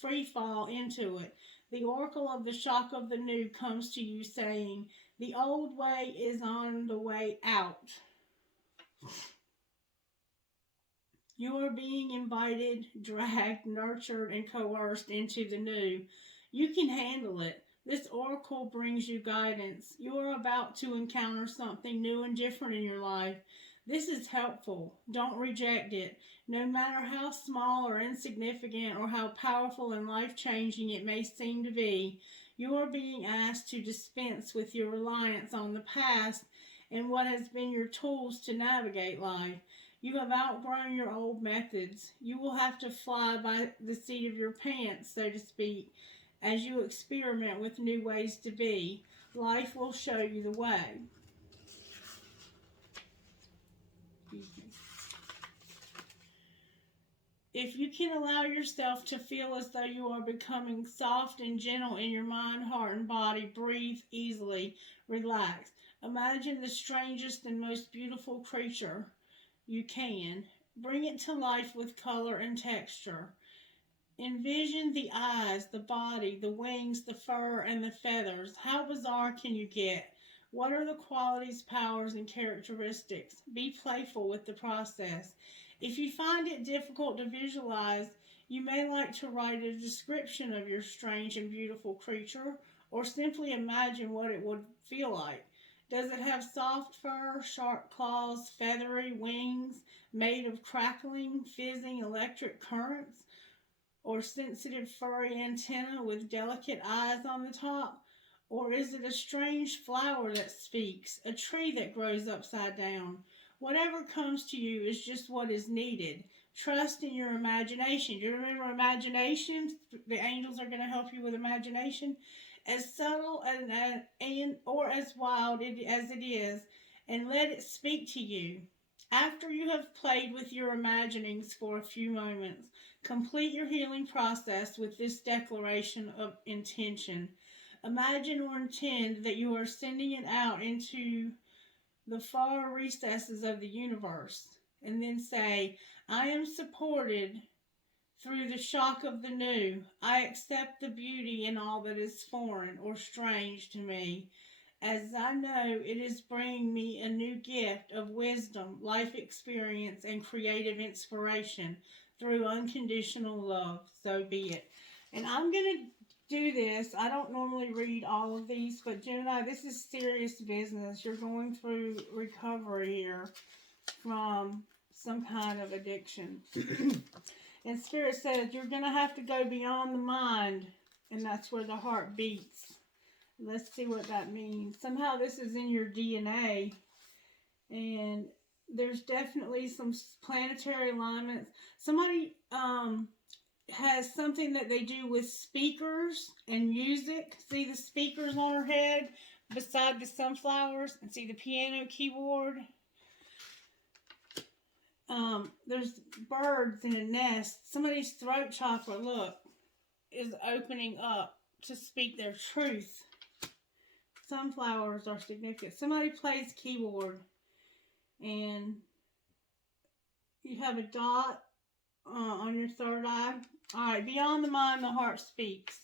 Free fall into it. The oracle of the shock of the new comes to you saying, the old way is on the way out. You are being invited, dragged, nurtured, and coerced into the new. You can handle it. This oracle brings you guidance. You are about to encounter something new and different in your life. This is helpful. Don't reject it. No matter how small or insignificant or how powerful and life-changing it may seem to be, you are being asked to dispense with your reliance on the past and what has been your tools to navigate life. You have outgrown your old methods. You will have to fly by the seat of your pants, so to speak, as you experiment with new ways to be. Life will show you the way. If you can allow yourself to feel as though you are becoming soft and gentle in your mind, heart, and body, breathe easily, relax. Imagine the strangest and most beautiful creature you can. Bring it to life with color and texture. Envision the eyes, the body, the wings, the fur, and the feathers. How bizarre can you get? What are the qualities, powers, and characteristics? Be playful with the process. If you find it difficult to visualize, you may like to write a description of your strange and beautiful creature, or simply imagine what it would feel like. Does it have soft fur, sharp claws, feathery wings made of crackling, fizzing electric currents? Or sensitive furry antenna with delicate eyes on the top? Or is it a strange flower that speaks, a tree that grows upside down? Whatever comes to you is just what is needed. Trust in your imagination. Do you remember imagination? The angels are going to help you with imagination. As subtle or as wild as it is, and let it speak to you. After you have played with your imaginings for a few moments, complete your healing process with this declaration of intention. Imagine or intend that you are sending it out into the far recesses of the universe, and then say, I am supported through the shock of the new. I accept the beauty in all that is foreign or strange to me, as I know it is bringing me a new gift of wisdom, life experience, and creative inspiration through unconditional love. So be it. And I'm going to do this. I don't normally read all of these, but Gemini, this is serious business. You're going through recovery here from some kind of addiction. And Spirit says you're going to have to go beyond the mind, and that's where the heart beats. Let's see what that means. Somehow this is in your DNA, and there's definitely some planetary alignments. Somebody has something that they do with speakers and music. See the speakers on her head beside the sunflowers, and see the piano keyboard. There's birds in a nest. Somebody's throat chakra, look, is opening up to speak their truth. Sunflowers are significant. Somebody plays keyboard, and you have a dot on your third eye. All right, beyond the mind, the heart speaks.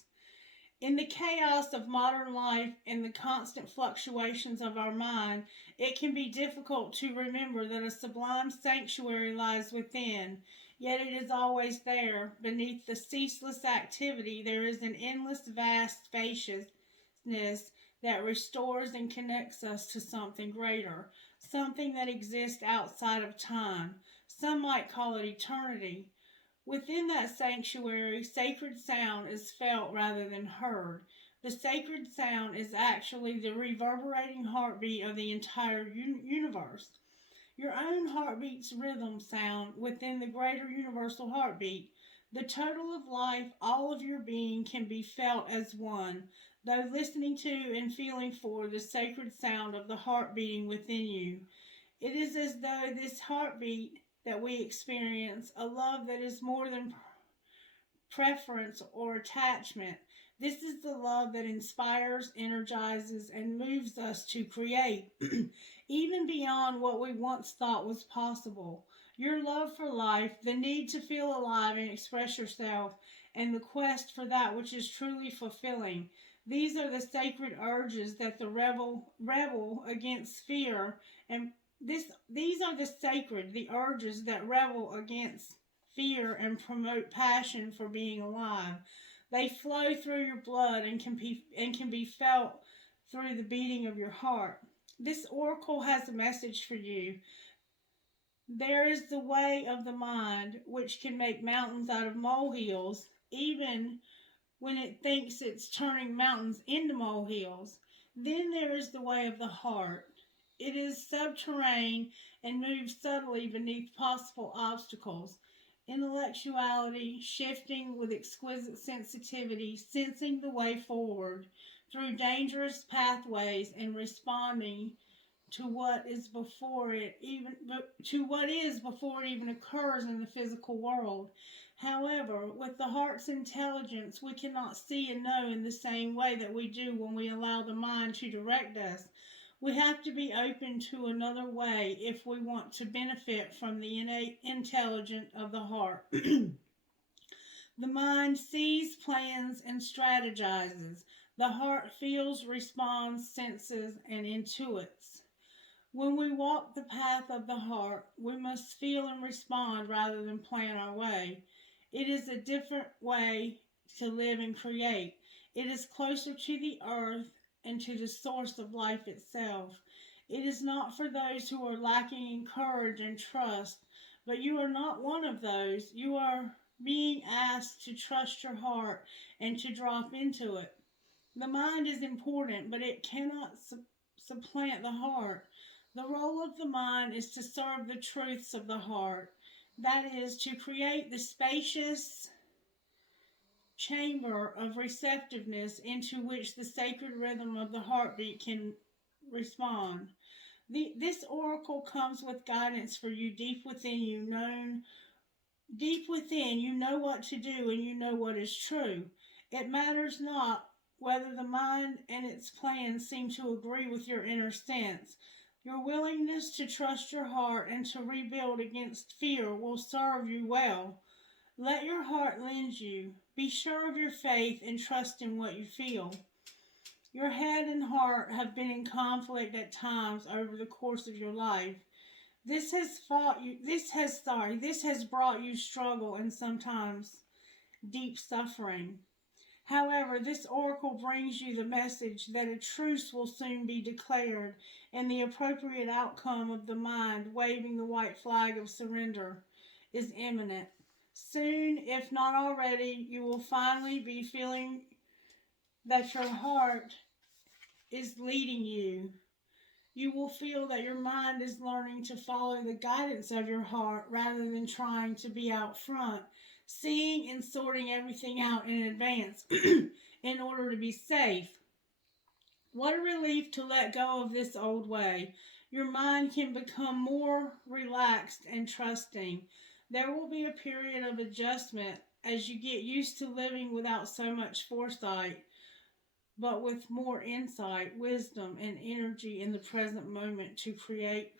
In the chaos of modern life and the constant fluctuations of our mind, it can be difficult to remember that a sublime sanctuary lies within, yet it is always there. Beneath the ceaseless activity, there is an endless, vast spaciousness that restores and connects us to something greater, something that exists outside of time. Some might call it eternity. Within that sanctuary, sacred sound is felt rather than heard. The sacred sound is actually the reverberating heartbeat of the entire universe. Your own heartbeat's rhythm sound within the greater universal heartbeat. The total of life, all of your being, can be felt as one, though listening to and feeling for the sacred sound of the heart beating within you. It is as though this heartbeat that we experience a love that is more than preference or attachment. This is the love that inspires, energizes, and moves us to create, even beyond what we once thought was possible. Your love for life, the need to feel alive and express yourself, and the quest for that which is truly fulfilling. These are the sacred urges that the rebel against fear and these are the urges that rebel against fear and promote passion for being alive. They flow through your blood and can be felt through the beating of your heart. This oracle has a message for you. There is the way of the mind, which can make mountains out of molehills, even when it thinks it's turning mountains into molehills. Then there is the way of the heart. It is subterranean and moves subtly beneath possible obstacles. Intellectuality, shifting with exquisite sensitivity, sensing the way forward through dangerous pathways and responding to what is before it even occurs in the physical world. However, with the heart's intelligence, we cannot see and know in the same way that we do when we allow the mind to direct us. We have to be open to another way if we want to benefit from the innate intelligence of the heart. The mind sees, plans, and strategizes. The heart feels, responds, senses, and intuits. When we walk the path of the heart, we must feel and respond rather than plan our way. It is a different way to live and create. It is closer to the earth and to the source of life itself. It is not for those who are lacking in courage and trust, but you are not one of those. You are being asked to trust your heart and to drop into it. The mind is important, but it cannot supplant the heart. The role of the mind is to serve the truths of the heart. That is, to create the spacious chamber of receptiveness into which the sacred rhythm of the heartbeat can respond. This oracle comes with guidance for you deep within you. Deep within, you know what to do and you know what is true. It matters not whether the mind and its plans seem to agree with your inner sense. Your willingness to trust your heart and to rebuild against fear will serve you well. Let your heart lend you. Be sure of your faith and trust in what you feel. Your head and heart have been in conflict at times over the course of your life. This has brought you struggle and sometimes deep suffering. However, this oracle brings you the message that a truce will soon be declared and the appropriate outcome of the mind waving the white flag of surrender is imminent. Soon, if not already, you will finally be feeling that your heart is leading you. You will feel that your mind is learning to follow the guidance of your heart rather than trying to be out front, seeing and sorting everything out in advance in order to be safe. What a relief to let go of this old way. Your mind can become more relaxed and trusting. There will be a period of adjustment as you get used to living without so much foresight, but with more insight, wisdom, and energy in the present moment to create.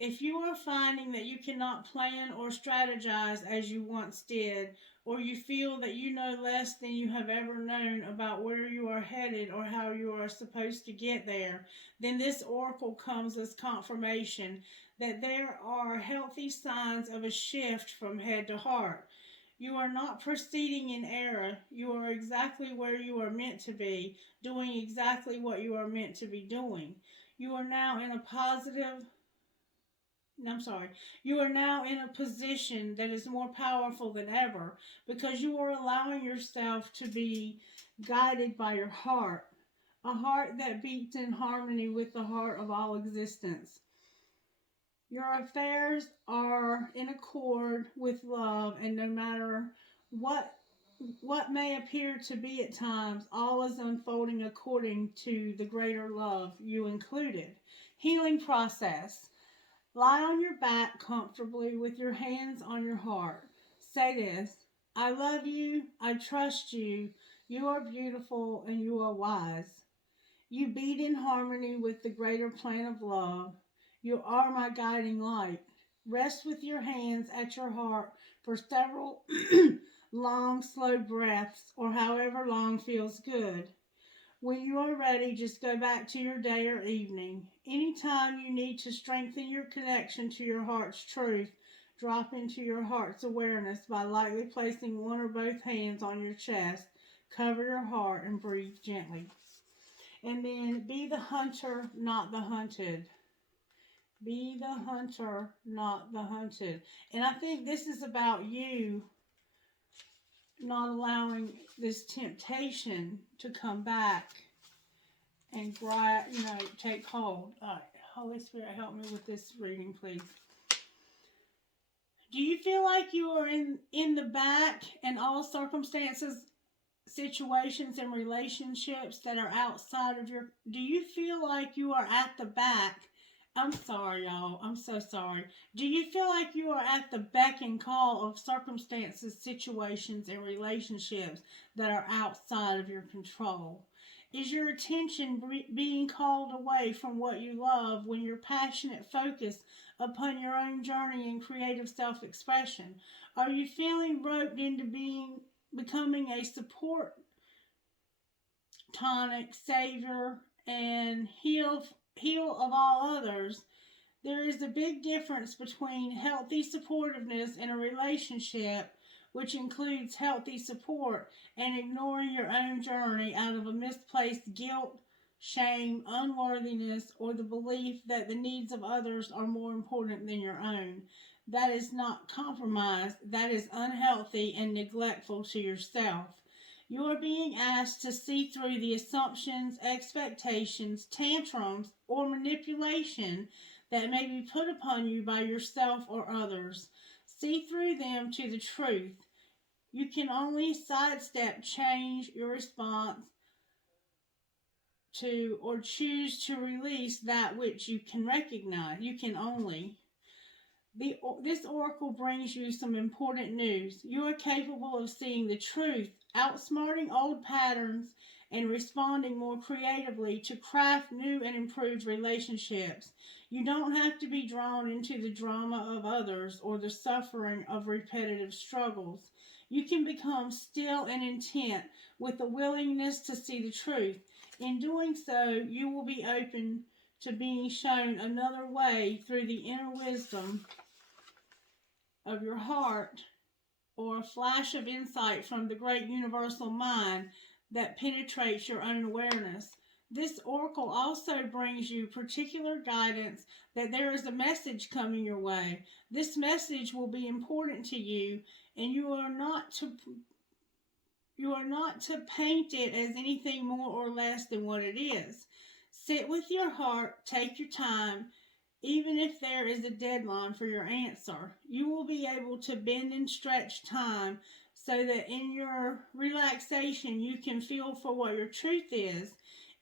If you are finding that you cannot plan or strategize as you once did, or you feel that you know less than you have ever known about where you are headed or how you are supposed to get there, then this oracle comes as confirmation that there are healthy signs of a shift from head to heart. You are not proceeding in error. You are exactly where you are meant to be, doing exactly what you are meant to be doing. You are now in a positive You are now in a position that is more powerful than ever because you are allowing yourself to be guided by your heart, a heart that beats in harmony with the heart of all existence. Your affairs are in accord with love, and no matter what may appear to be at times, all is unfolding according to the greater love you included. Healing process. Lie on your back comfortably with your hands on your heart. Say this: I love you, I trust you, you are beautiful, and you are wise. You beat in harmony with the greater plan of love. You are my guiding light. Rest with your hands at your heart for several long, slow breaths, or however long feels good. When you are ready, just go back to your day or evening. Anytime you need to strengthen your connection to your heart's truth, drop into your heart's awareness by lightly placing one or both hands on your chest. Cover your heart and breathe gently. And then be the hunter, not the hunted. Be the hunter, not the hunted. And I think this is about you not allowing this temptation to come back and take hold. All right, Holy Spirit, help me with this reading, please. Do you feel like you are in the back in all circumstances, situations, and relationships that are outside of your... Do you feel like you are at the back? I'm sorry, y'all. I'm so sorry. Do you feel like you are at the beck and call of circumstances, situations, and relationships that are outside of your control? Is your attention being called away from what you love when your passionate focus upon your own journey and creative self-expression? Are you feeling roped into becoming a support tonic, savior, and heal of all others? There is a big difference between healthy supportiveness in a relationship, which includes healthy support, and ignoring your own journey out of a misplaced guilt, shame, unworthiness, or the belief that the needs of others are more important than your own. That is not compromise. That is unhealthy and neglectful to yourself. You are being asked to see through the assumptions, expectations, tantrums, or manipulation that may be put upon you by yourself or others. See through them to the truth. You can only sidestep, change your response to, or choose to release that which you can recognize. You can only. This oracle brings you some important news. You are capable of seeing the truth, outsmarting old patterns, and responding more creatively to craft new and improved relationships. You don't have to be drawn into the drama of others or the suffering of repetitive struggles. You can become still and intent with a willingness to see the truth. In doing so, you will be open to being shown another way through the inner wisdom of your heart, or a flash of insight from the great universal mind that penetrates your own awareness. This oracle also brings you particular guidance that there is a message coming your way. This message will be important to you, and you are not to paint it as anything more or less than what it is. Sit with your heart, take your time. Even if there is a deadline for your answer, you will be able to bend and stretch time so that in your relaxation you can feel for what your truth is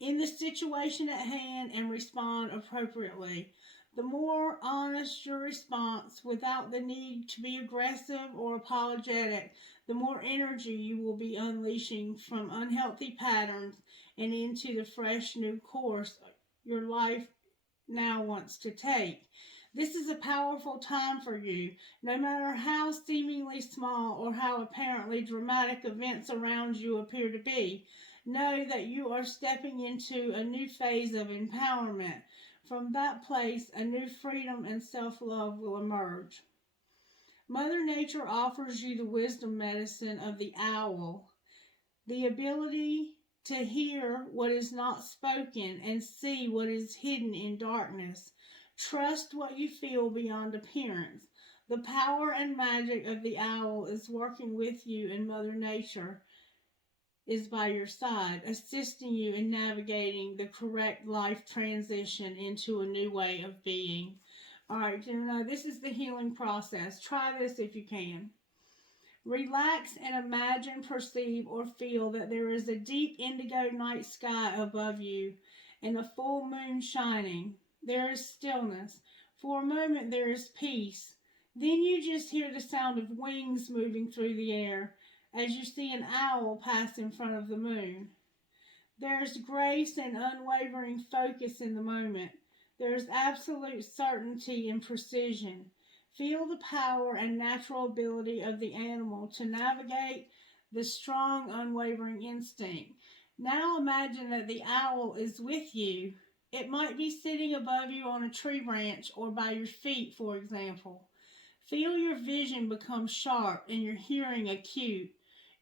in the situation at hand and respond appropriately. The more honest your response, without the need to be aggressive or apologetic, the more energy you will be unleashing from unhealthy patterns and into the fresh new course your life now wants to take. This is a powerful time for you. No matter how seemingly small or how apparently dramatic events around you appear to be, know that you are stepping into a new phase of empowerment. From that place, a new freedom and self-love will emerge. Mother Nature offers you the wisdom medicine of the owl, the ability to hear what is not spoken and see what is hidden in darkness. Trust what you feel beyond appearance. The power and magic of the owl is working with you, and Mother Nature is by your side, assisting you in navigating the correct life transition into a new way of being. All right, Gemini, this is the healing process. Try this if you can. Relax and imagine, perceive, or feel that there is a deep indigo night sky above you and a full moon shining. There is stillness. For a moment there is peace. Then you just hear the sound of wings moving through the air as you see an owl pass in front of the moon. There is grace and unwavering focus in the moment. There is absolute certainty and precision. Feel the power and natural ability of the animal to navigate the strong, unwavering instinct. Now imagine that the owl is with you. It might be sitting above you on a tree branch or by your feet, for example. Feel your vision become sharp and your hearing acute.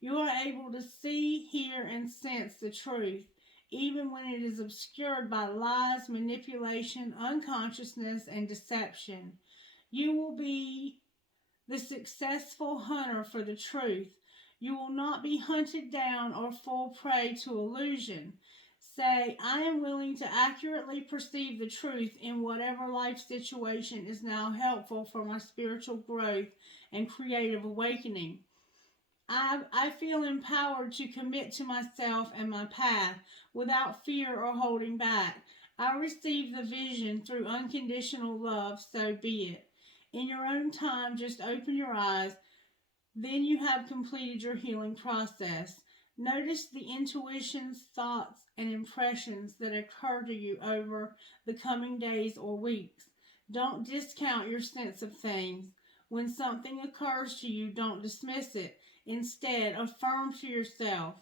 You are able to see, hear, and sense the truth, even when it is obscured by lies, manipulation, unconsciousness, and deception. You will be the successful hunter for the truth. You will not be hunted down or fall prey to illusion. Say, I am willing to accurately perceive the truth in whatever life situation is now helpful for my spiritual growth and creative awakening. I feel empowered to commit to myself and my path without fear or holding back. I receive the vision through unconditional love, so be it. In your own time, just open your eyes. Then you have completed your healing process. Notice the intuitions, thoughts, and impressions that occur to you over the coming days or weeks. Don't discount your sense of things. When something occurs to you, don't dismiss it. Instead, affirm to yourself,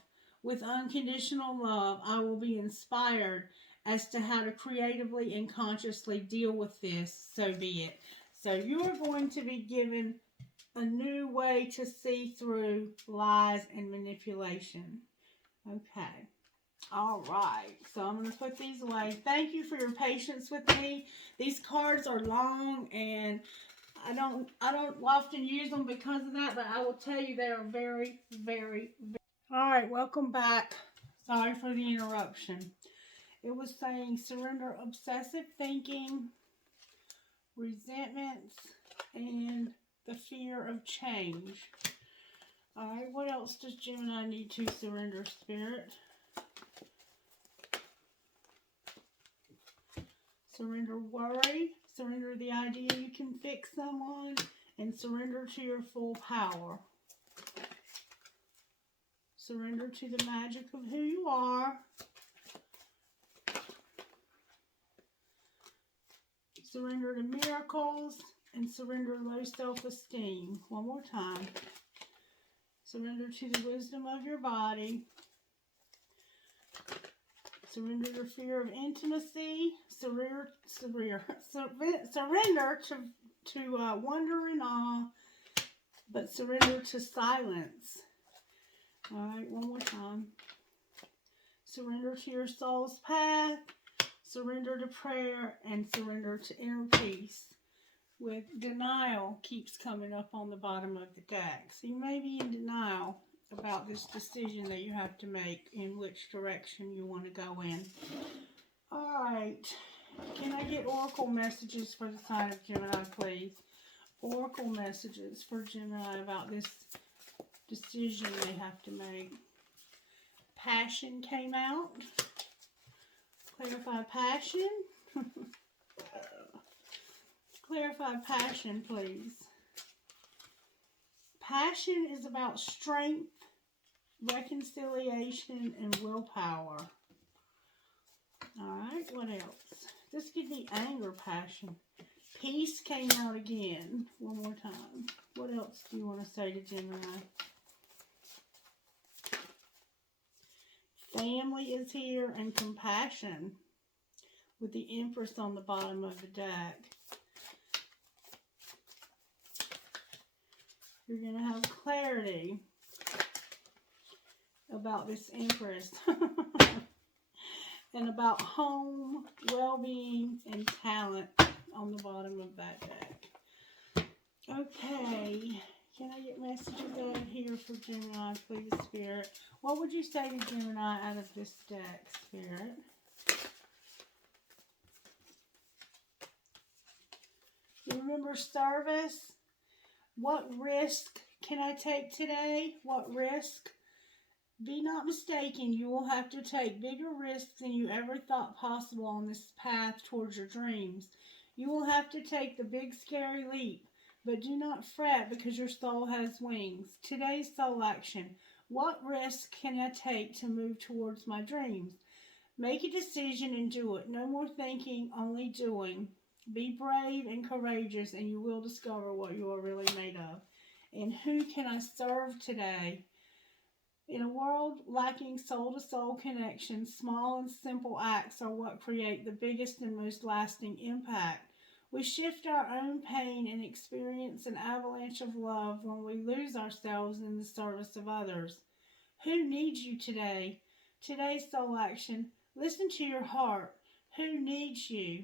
with unconditional love, I will be inspired as to how to creatively and consciously deal with this, so be it. So you are going to be given a new way to see through lies and manipulation. Okay. All right. So I'm going to put these away. Thank you for your patience with me. These cards are long and I don't often use them because of that, but I will tell you they are very, very, very... All right. Welcome back. Sorry for the interruption. It was saying surrender obsessive thinking, resentments, and the fear of change. Alright, what else does Gemini need to surrender, Spirit? Surrender worry, surrender the idea you can fix someone, and surrender to your full power. Surrender to the magic of who you are. Surrender to miracles and surrender low self-esteem. One more time. Surrender to the wisdom of your body. Surrender to fear of intimacy. Surrender to wonder and awe, but surrender to silence. All right, one more time. Surrender to your soul's path. Surrender to prayer and surrender to inner peace. With denial keeps coming up on the bottom of the deck. So you may be in denial about this decision that you have to make in which direction you want to go in. Alright. Can I get oracle messages for the sign of Gemini, please? Oracle messages for Gemini about this decision they have to make. Passion came out. Clarify passion. Clarify passion, please. Passion is about strength, reconciliation, and willpower. Alright, what else? This could be anger, passion. Peace came out again. One more time. What else do you want to say to Gemini? Family is here and compassion with the Empress on the bottom of the deck. You're going to have clarity about this Empress and about home, well-being, and talent on the bottom of that deck. Okay. Can I get messages out of here for Gemini, please, Spirit? What would you say to Gemini out of this deck, Spirit? You remember service? What risk can I take today? What risk? Be not mistaken, you will have to take bigger risks than you ever thought possible on this path towards your dreams. You will have to take the big scary leap, but do not fret because your soul has wings. Today's soul action. What risk can I take to move towards my dreams? Make a decision and do it. No more thinking, only doing. Be brave and courageous, and you will discover what you are really made of. And who can I serve today? In a world lacking soul-to-soul connection, small and simple acts are what create the biggest and most lasting impact. We shift our own pain and experience an avalanche of love when we lose ourselves in the service of others. Who needs you today? Today's soul action. Listen to your heart. Who needs you?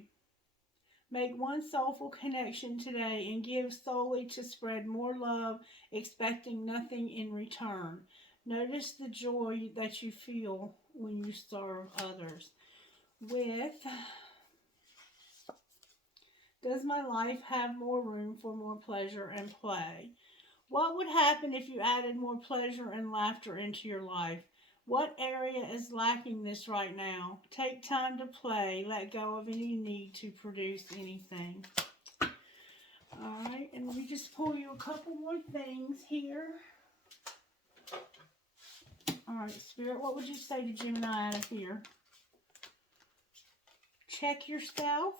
Make one soulful connection today and give solely to spread more love, expecting nothing in return. Notice the joy that you feel when you serve others. With, does my life have more room for more pleasure and play? What would happen if you added more pleasure and laughter into your life? What area is lacking this right now? Take time to play. Let go of any need to produce anything. Alright, and let me just pull you a couple more things here. Alright, Spirit, what would you say to Gemini out of here? Check yourself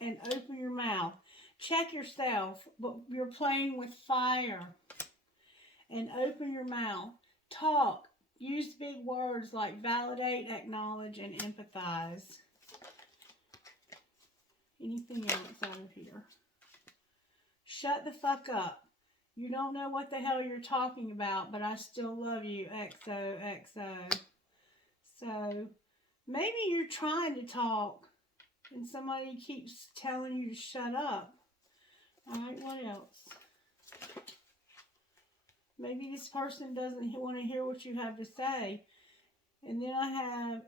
and open your mouth. Check yourself, but you're playing with fire. And open your mouth. Talk. Use big words like validate, acknowledge, and empathize. Anything else out of here? Shut the fuck up. You don't know what the hell you're talking about, but I still love you, XOXO. So, maybe you're trying to talk, and somebody keeps telling you to shut up. Alright, what else? Maybe this person doesn't want to hear what you have to say. And then I have,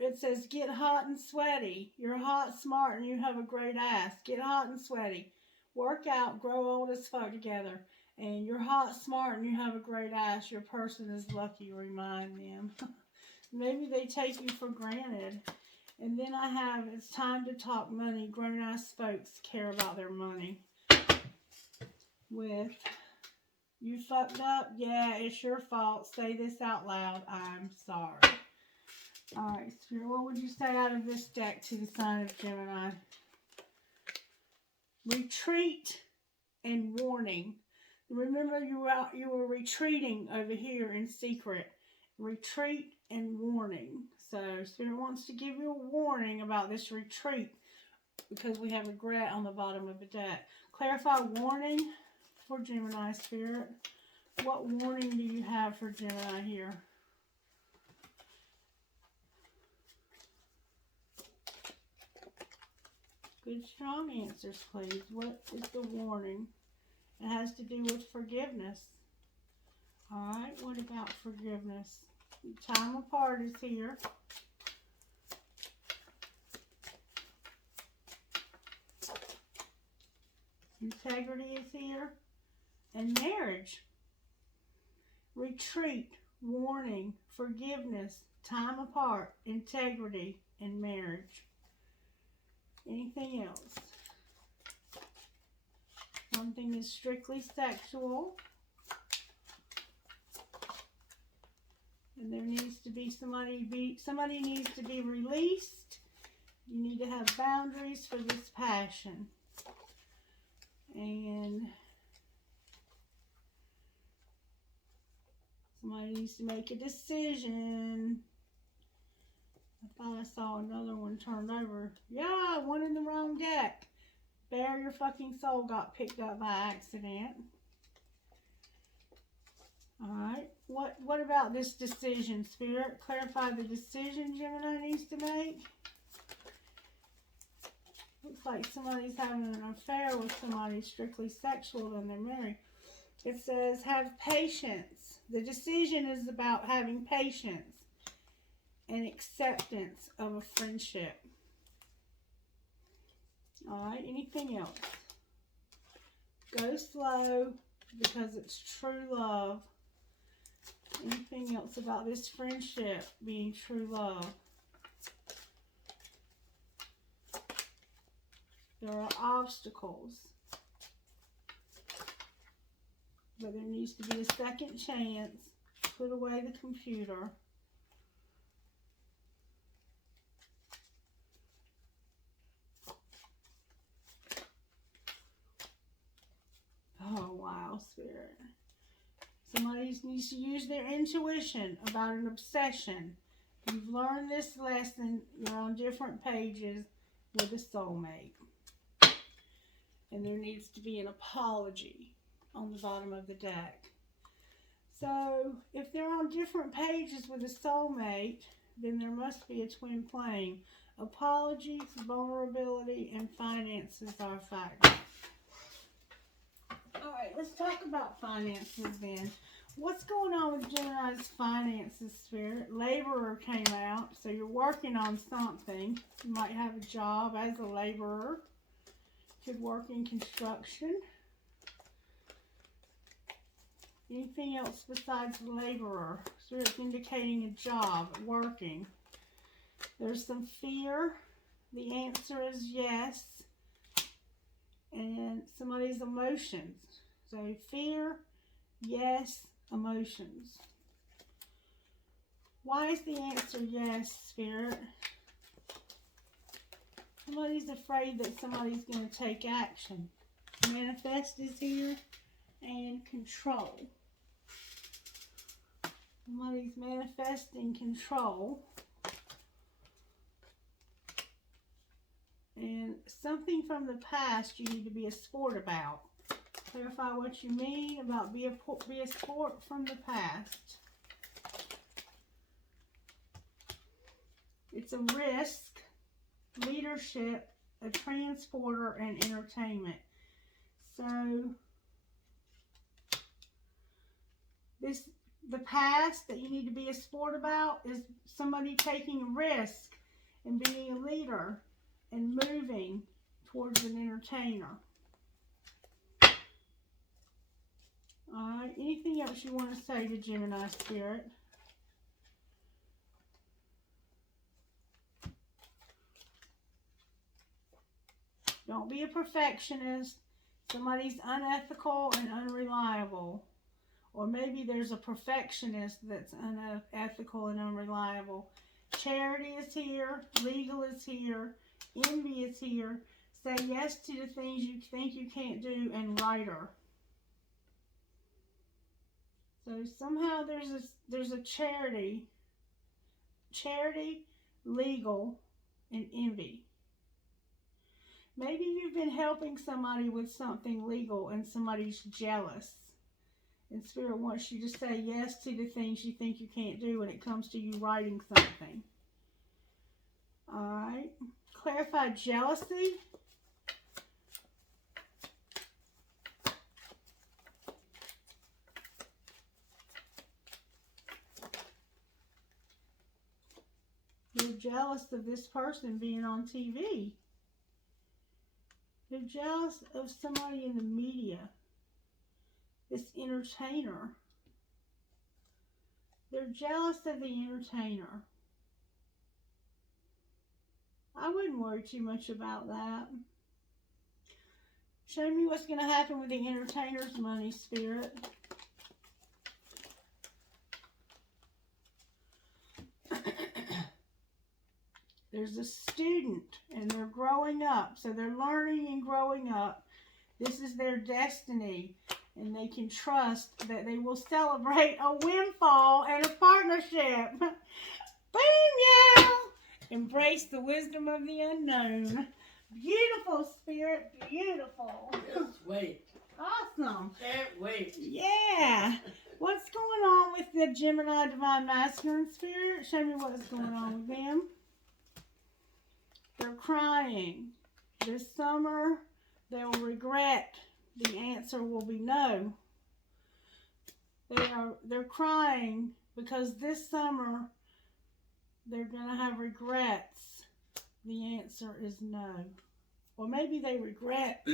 it says, get hot and sweaty. You're hot, smart, and you have a great ass. Get hot and sweaty. Work out, grow old as fuck together. And you're hot, smart, and you have a great ass. Your person is lucky, remind them. Maybe they take you for granted. And then I have, it's time to talk money. Grown-ass folks care about their money. With You fucked up? Yeah, it's your fault. Say this out loud. I'm sorry. Alright, Spirit, what would you say out of this deck to the sign of Gemini? Retreat and warning. Remember, you were retreating over here in secret. Retreat and warning. So, Spirit wants to give you a warning about this retreat because we have regret on the bottom of the deck. Clarify warning for Gemini, Spirit. What warning do you have for Gemini here? Good, strong answers, please. What is the warning? It has to do with forgiveness. Alright, what about forgiveness? Time apart is here. Integrity is here. And marriage. Retreat, warning, forgiveness, time apart, integrity, and marriage. Anything else? One thing is strictly sexual. And there needs to be somebody needs to be released. You need to have boundaries for this passion. And somebody needs to make a decision. I thought I saw another one turned over. Yeah, one in the wrong deck. Bear your fucking soul got picked up by accident. Alright. What about this decision, Spirit? Clarify the decision Gemini needs to make. Looks like somebody's having an affair with somebody strictly sexual and they're married. It says, have patience. The decision is about having patience and acceptance of a friendship. Alright, anything else? Go slow because it's true love. Anything else about this friendship being true love? There are obstacles. But there needs to be a second chance. Put away the computer. Oh, wow, Spirit. Somebody needs to use their intuition about an obsession. You've learned this lesson. You're on different pages with a soulmate. And there needs to be an apology on the bottom of the deck. So, if they're on different pages with a soulmate, then there must be a twin flame. Apologies, vulnerability, and finances are factors. Alright, let's talk about finances then. What's going on with Gemini's finances, Spirit? Laborer came out, so you're working on something. You might have a job as a laborer. Could work in construction. Anything else besides laborer? Spirit's indicating a job, working. There's some fear. The answer is yes. And somebody's emotions. So fear, yes, emotions. Why is the answer yes, Spirit? Somebody's afraid that somebody's going to take action. Manifest is here. And control. Somebody's manifesting control. And something from the past you need to be a sport about. Clarify what you mean about be a sport from the past. It's a risk, leadership, a transporter, and entertainment. So the past that you need to be a sport about is somebody taking a risk and being a leader and moving towards an entertainer. Alright, anything else you want to say to Gemini, Spirit? Don't be a perfectionist. Somebody's unethical and unreliable. Or maybe there's a perfectionist that's unethical and unreliable. Charity is here. Legal is here. Envy is here. Say yes to the things you think you can't do. And writer. So somehow there's a charity, legal, and envy. Maybe you've been helping somebody with something legal and somebody's jealous. And Spirit wants you to say yes to the things you think you can't do when it comes to you writing something. Alright. Clarify jealousy. You're jealous of this person being on TV. You're jealous of somebody in the media. This entertainer. They're jealous of the entertainer. I wouldn't worry too much about that. Show me what's going to happen with the entertainer's money, Spirit. There's a student, and they're growing up. So they're learning and growing up. This is their destiny. And they can trust that they will celebrate a windfall and a partnership. Boom, yeah! Embrace the wisdom of the unknown. Beautiful, Spirit. Beautiful. Just wait. Awesome. Can't wait. Yeah. What's going on with the Gemini Divine Masculine Spirit? Show me what's going on with them. They're crying. This summer, they'll regret. The answer will be no. They're crying because this summer they're going to have regrets. The answer is no. Or maybe they regret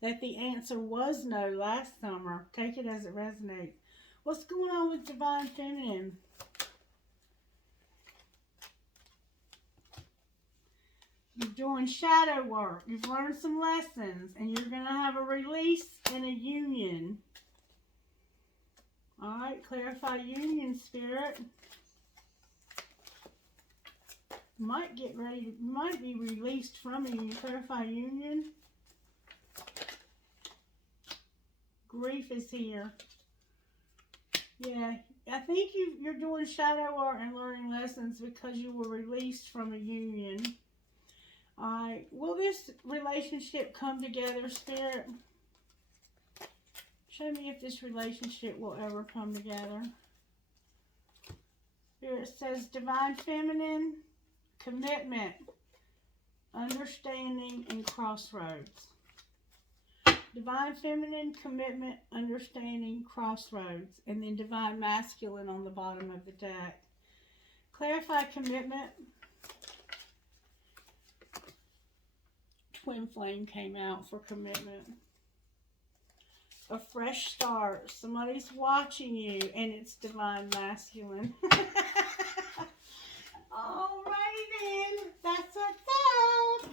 that the answer was no last summer. Take it as it resonates. What's going on with Divine Feminine? You're doing shadow work. You've learned some lessons. And you're going to have a release and a union. Alright, clarify union, Spirit. Might be released from a union. Clarify union. Grief is here. Yeah, I think you're doing shadow work and learning lessons because you were released from a union. Alright, will this relationship come together, Spirit? Show me if this relationship will ever come together. Spirit says Divine Feminine, commitment, understanding, and crossroads. Divine Feminine, commitment, understanding, crossroads. And then Divine Masculine on the bottom of the deck. Clarify commitment. Twin Flame came out for commitment. A fresh start. Somebody's watching you, and it's Divine Masculine. Alrighty then. That's what's up.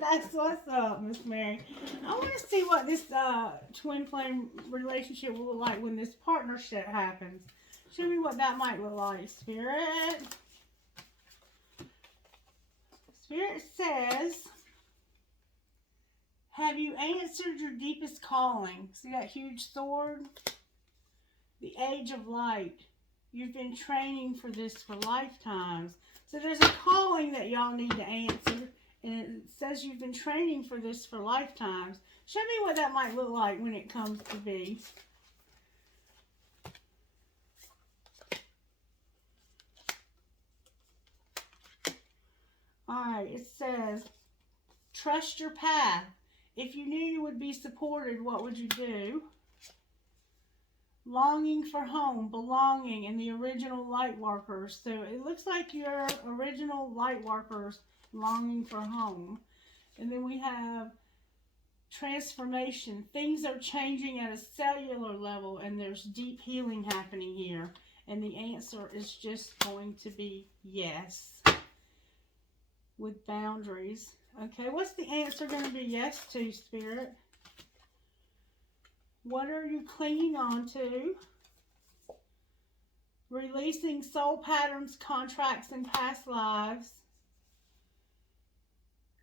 That's what's up, Miss Mary. I want to see what this Twin Flame relationship will look like when this partnership happens. Show me what that might look like, Spirit. Spirit says, have you answered your deepest calling? See that huge sword? The age of light. You've been training for this for lifetimes. So there's a calling that y'all need to answer. And it says you've been training for this for lifetimes. Show me what that might look like when it comes to be. Alright, it says, trust your path. If you knew you would be supported, what would you do? Longing for home, belonging, and the original light workers. So it looks like your original light workers longing for home. And then we have transformation. Things are changing at a cellular level, and there's deep healing happening here. And the answer is just going to be yes. With boundaries. Okay, what's the answer going to be yes to, Spirit? What are you clinging on to? Releasing soul patterns, contracts, and past lives.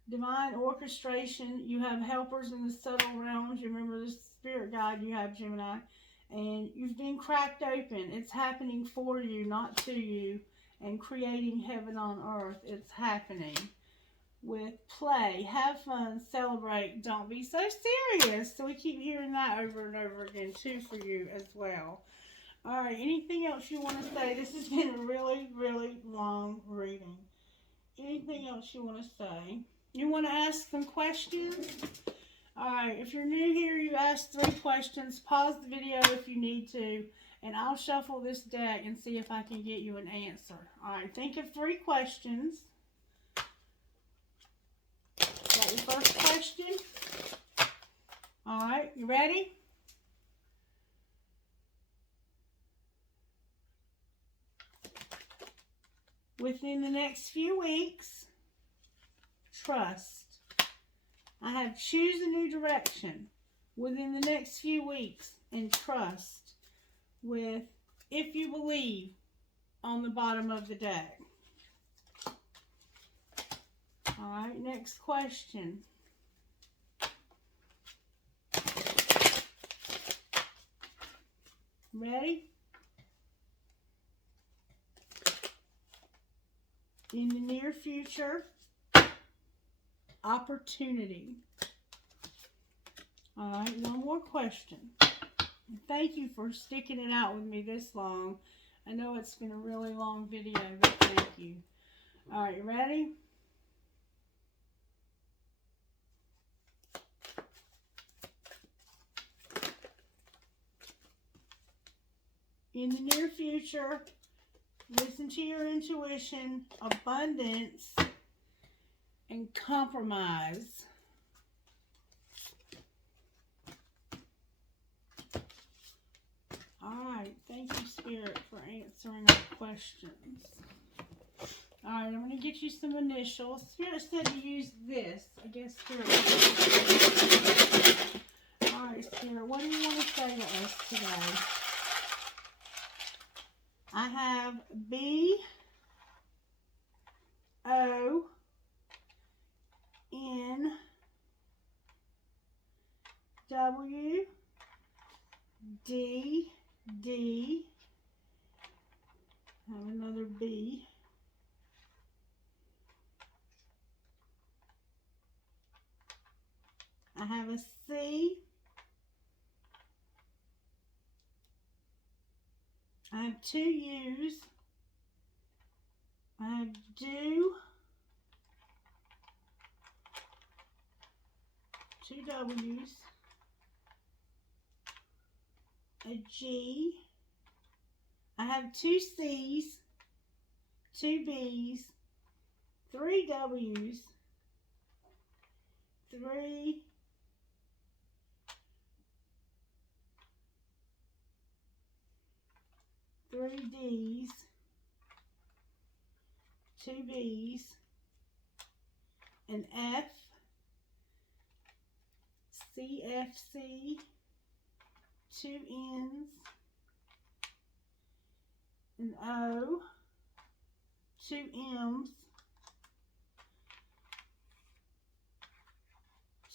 Divine orchestration. You have helpers in the subtle realms. You remember the spirit guide, you have Gemini. And you've been cracked open. It's happening for you, not to you. And creating heaven on earth. It's happening. With play, have fun, celebrate, don't be so serious. So we keep hearing that over and over again too for you as well. All right, anything else you want to say? This has been a really, really long reading. Anything else you want to say? You want to ask some questions? All right, if you're new here, you ask 3 questions. Pause the video if you need to, and I'll shuffle this deck and see if I can get you an answer. All right, think of 3 questions. Got your first question? All right, you ready? Within the next few weeks, trust. I have choose a new direction within the next few weeks and trust with if you believe on the bottom of the deck. All right, next question. Ready? In the near future, opportunity. All right, one more question. Thank you for sticking it out with me this long. I know it's been a really long video, but thank you. All right, you ready? In the near future, listen to your intuition, abundance, and compromise. All right, thank you, Spirit, for answering our questions. All right, I'm going to get you some initials. Spirit said to use this. I guess Spirit. All right, Spirit, what do you want to say to us today? I have B, O, N, W, D, D. I have another B. I have a C. I have 2 U's. I have do. 2 W's. A G. I have 2 C's. 2 B's. 3 W's. 3 D's, 2 B's, an F, CFC, 2 N's, an O, 2 M's,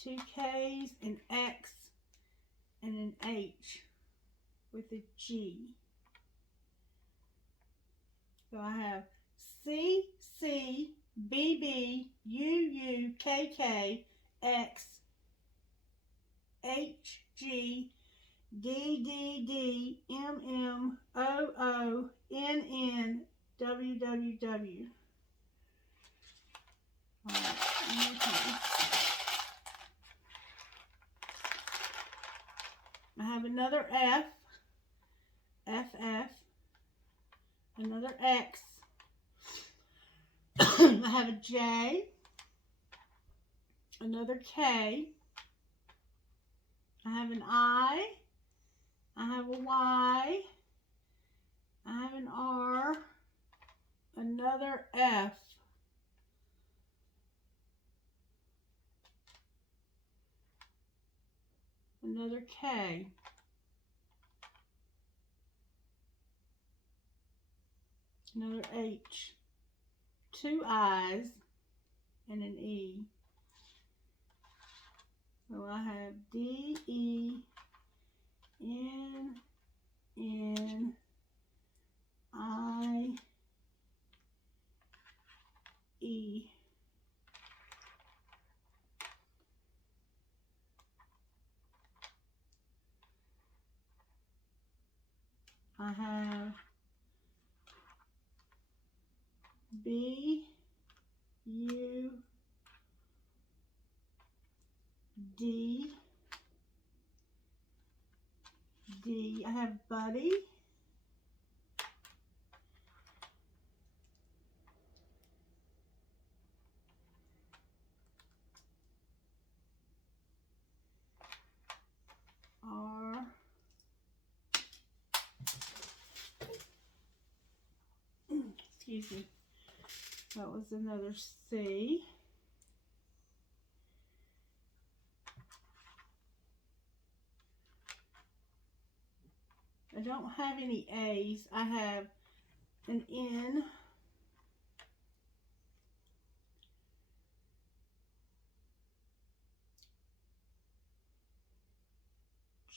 2 K's, an X, and an H with a G. So I have C, C, B, B, U, U, K, K, X, H, G, D, D, D, M, M, O, O, N, N, W, W, W. All right, okay. I have another F, F, F. Another X. I have a J. Another K. I have an I. I have a Y. I have an R. Another F. Another K. another H, 2 I's, and an E. So I have D-E-N-N-I-E. I have B-U-D-D. I have Buddy. R. Excuse me. That was another C. I don't have any A's. I have an N.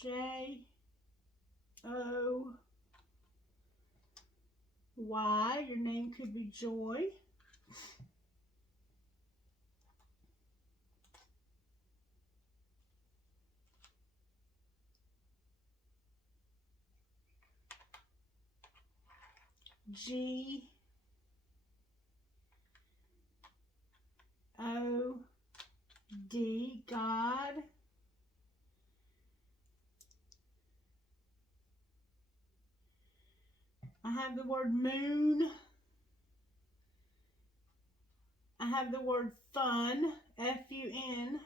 J-O-Y. Your name could be Joy. G-O-D. God. I have the word moon. I have the word fun, F-U-N.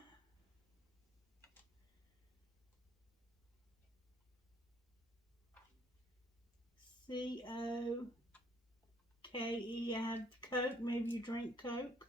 C-O-K-E. I have Coke. Maybe you drink Coke.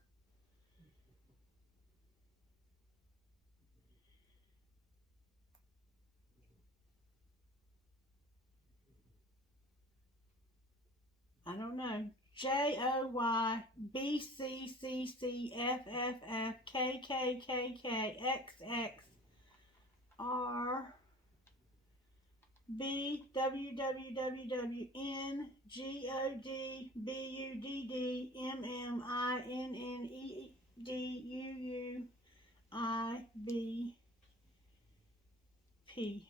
I don't know. J-O-Y-B-C-C-F-F-F-K-K-K-X-X-R-B-W-W-W-N-G-O-D-B-U-D-I-B-P.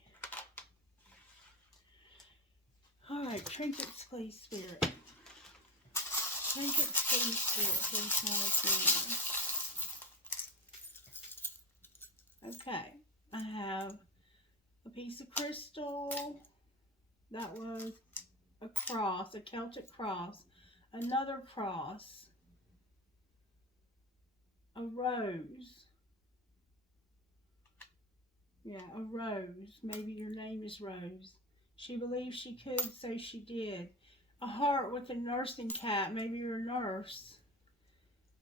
All right, trinkets, please, Spirit. Trinkets, please, Spirit. Please, okay, I have a piece of crystal. That was a cross, a Celtic cross. Another cross. A rose. Yeah, a rose. Maybe your name is Rose. She believed she could, so she did. A heart with a nursing cap. Maybe you're a nurse.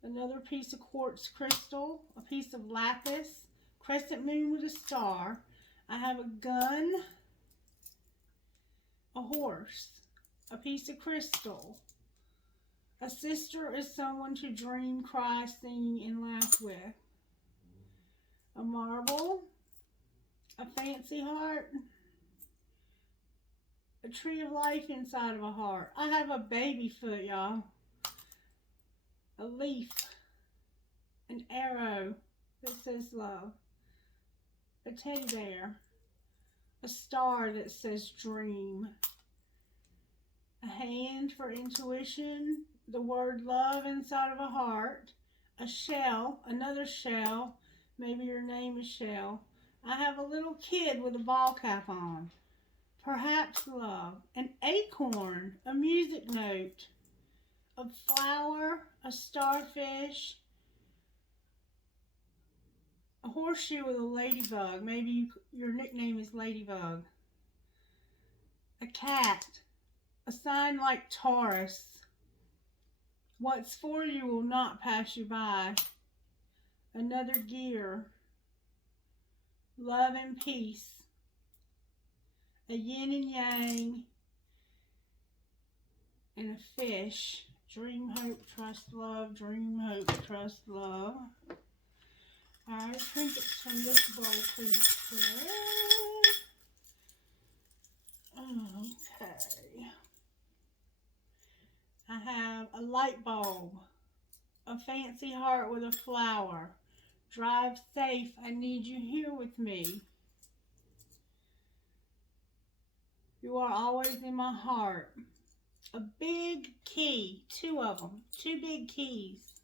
Another piece of quartz crystal. A piece of lapis. Crescent moon with a star. I have a gun. A horse. A piece of crystal. A sister is someone to dream, cry, sing, and laugh with. A marble. A fancy heart. A tree of life inside of a heart. I have a baby foot, y'all. A leaf. An arrow that says love. A teddy bear. A star that says dream. A hand for intuition. The word love inside of a heart. A shell. Another shell. Maybe your name is Shell. I have a little kid with a ball cap on. Perhaps love. An acorn, a music note, a flower, a starfish, a horseshoe with a ladybug. Maybe your nickname is Ladybug. A cat, a sign like Taurus. What's for you will not pass you by. Another gear, love and peace. A yin and yang, and a fish. Dream, hope, trust, love. Dream, hope, trust, love. Alright, trinkets from this bowl, please, Spirit. Okay. I have a light bulb, a fancy heart with a flower. Drive safe, I need you here with me. You are always in my heart. A big key, 2 of them, 2 big keys.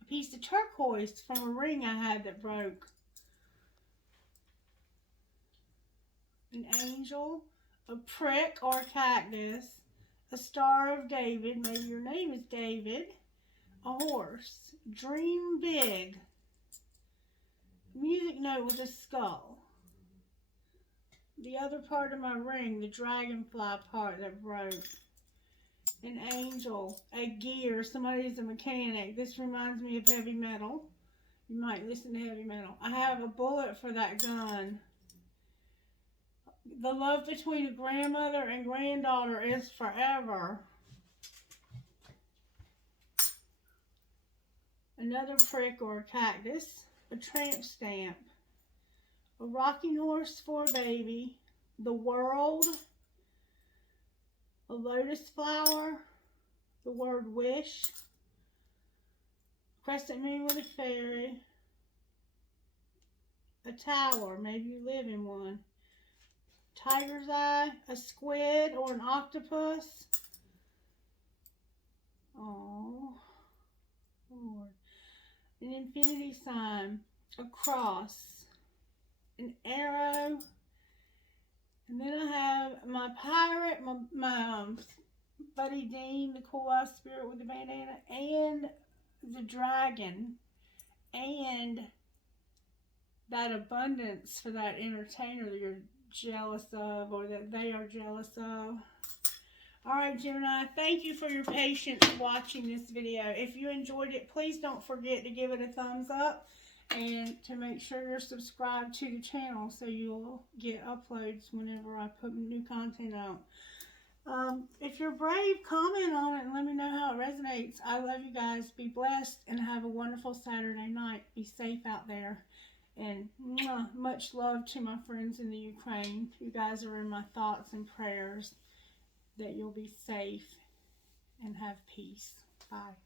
A piece of turquoise from a ring I had that broke. An angel, a prick or cactus, a star of David, maybe your name is David, a horse, dream big, music note with a skull. The other part of my ring, the dragonfly part that broke. An angel, a gear, somebody's a mechanic. This reminds me of heavy metal. You might listen to heavy metal. I have a bullet for that gun. The love between a grandmother and granddaughter is forever. Another prick or a cactus, a tramp stamp, a rocking horse for a baby, the world, a lotus flower, the word wish, crescent moon with a fairy, a tower, maybe you live in one, tiger's eye, a squid or an octopus. Oh, Lord. An infinity sign, a cross, an arrow, and then I have my pirate, my buddy Dean, the cool-eyed spirit with the bandana, and the dragon, and that abundance for that entertainer that you're jealous of or that they are jealous of. Alright, Gemini, thank you for your patience watching this video. If you enjoyed it, please don't forget to give it a thumbs up and to make sure you're subscribed to the channel so you'll get uploads whenever I put new content out. If you're brave, comment on it and let me know how it resonates. I love you guys. Be blessed and have a wonderful Saturday night. Be safe out there. And much love to my friends in the Ukraine. You guys are in my thoughts and prayers that you'll be safe and have peace. Bye.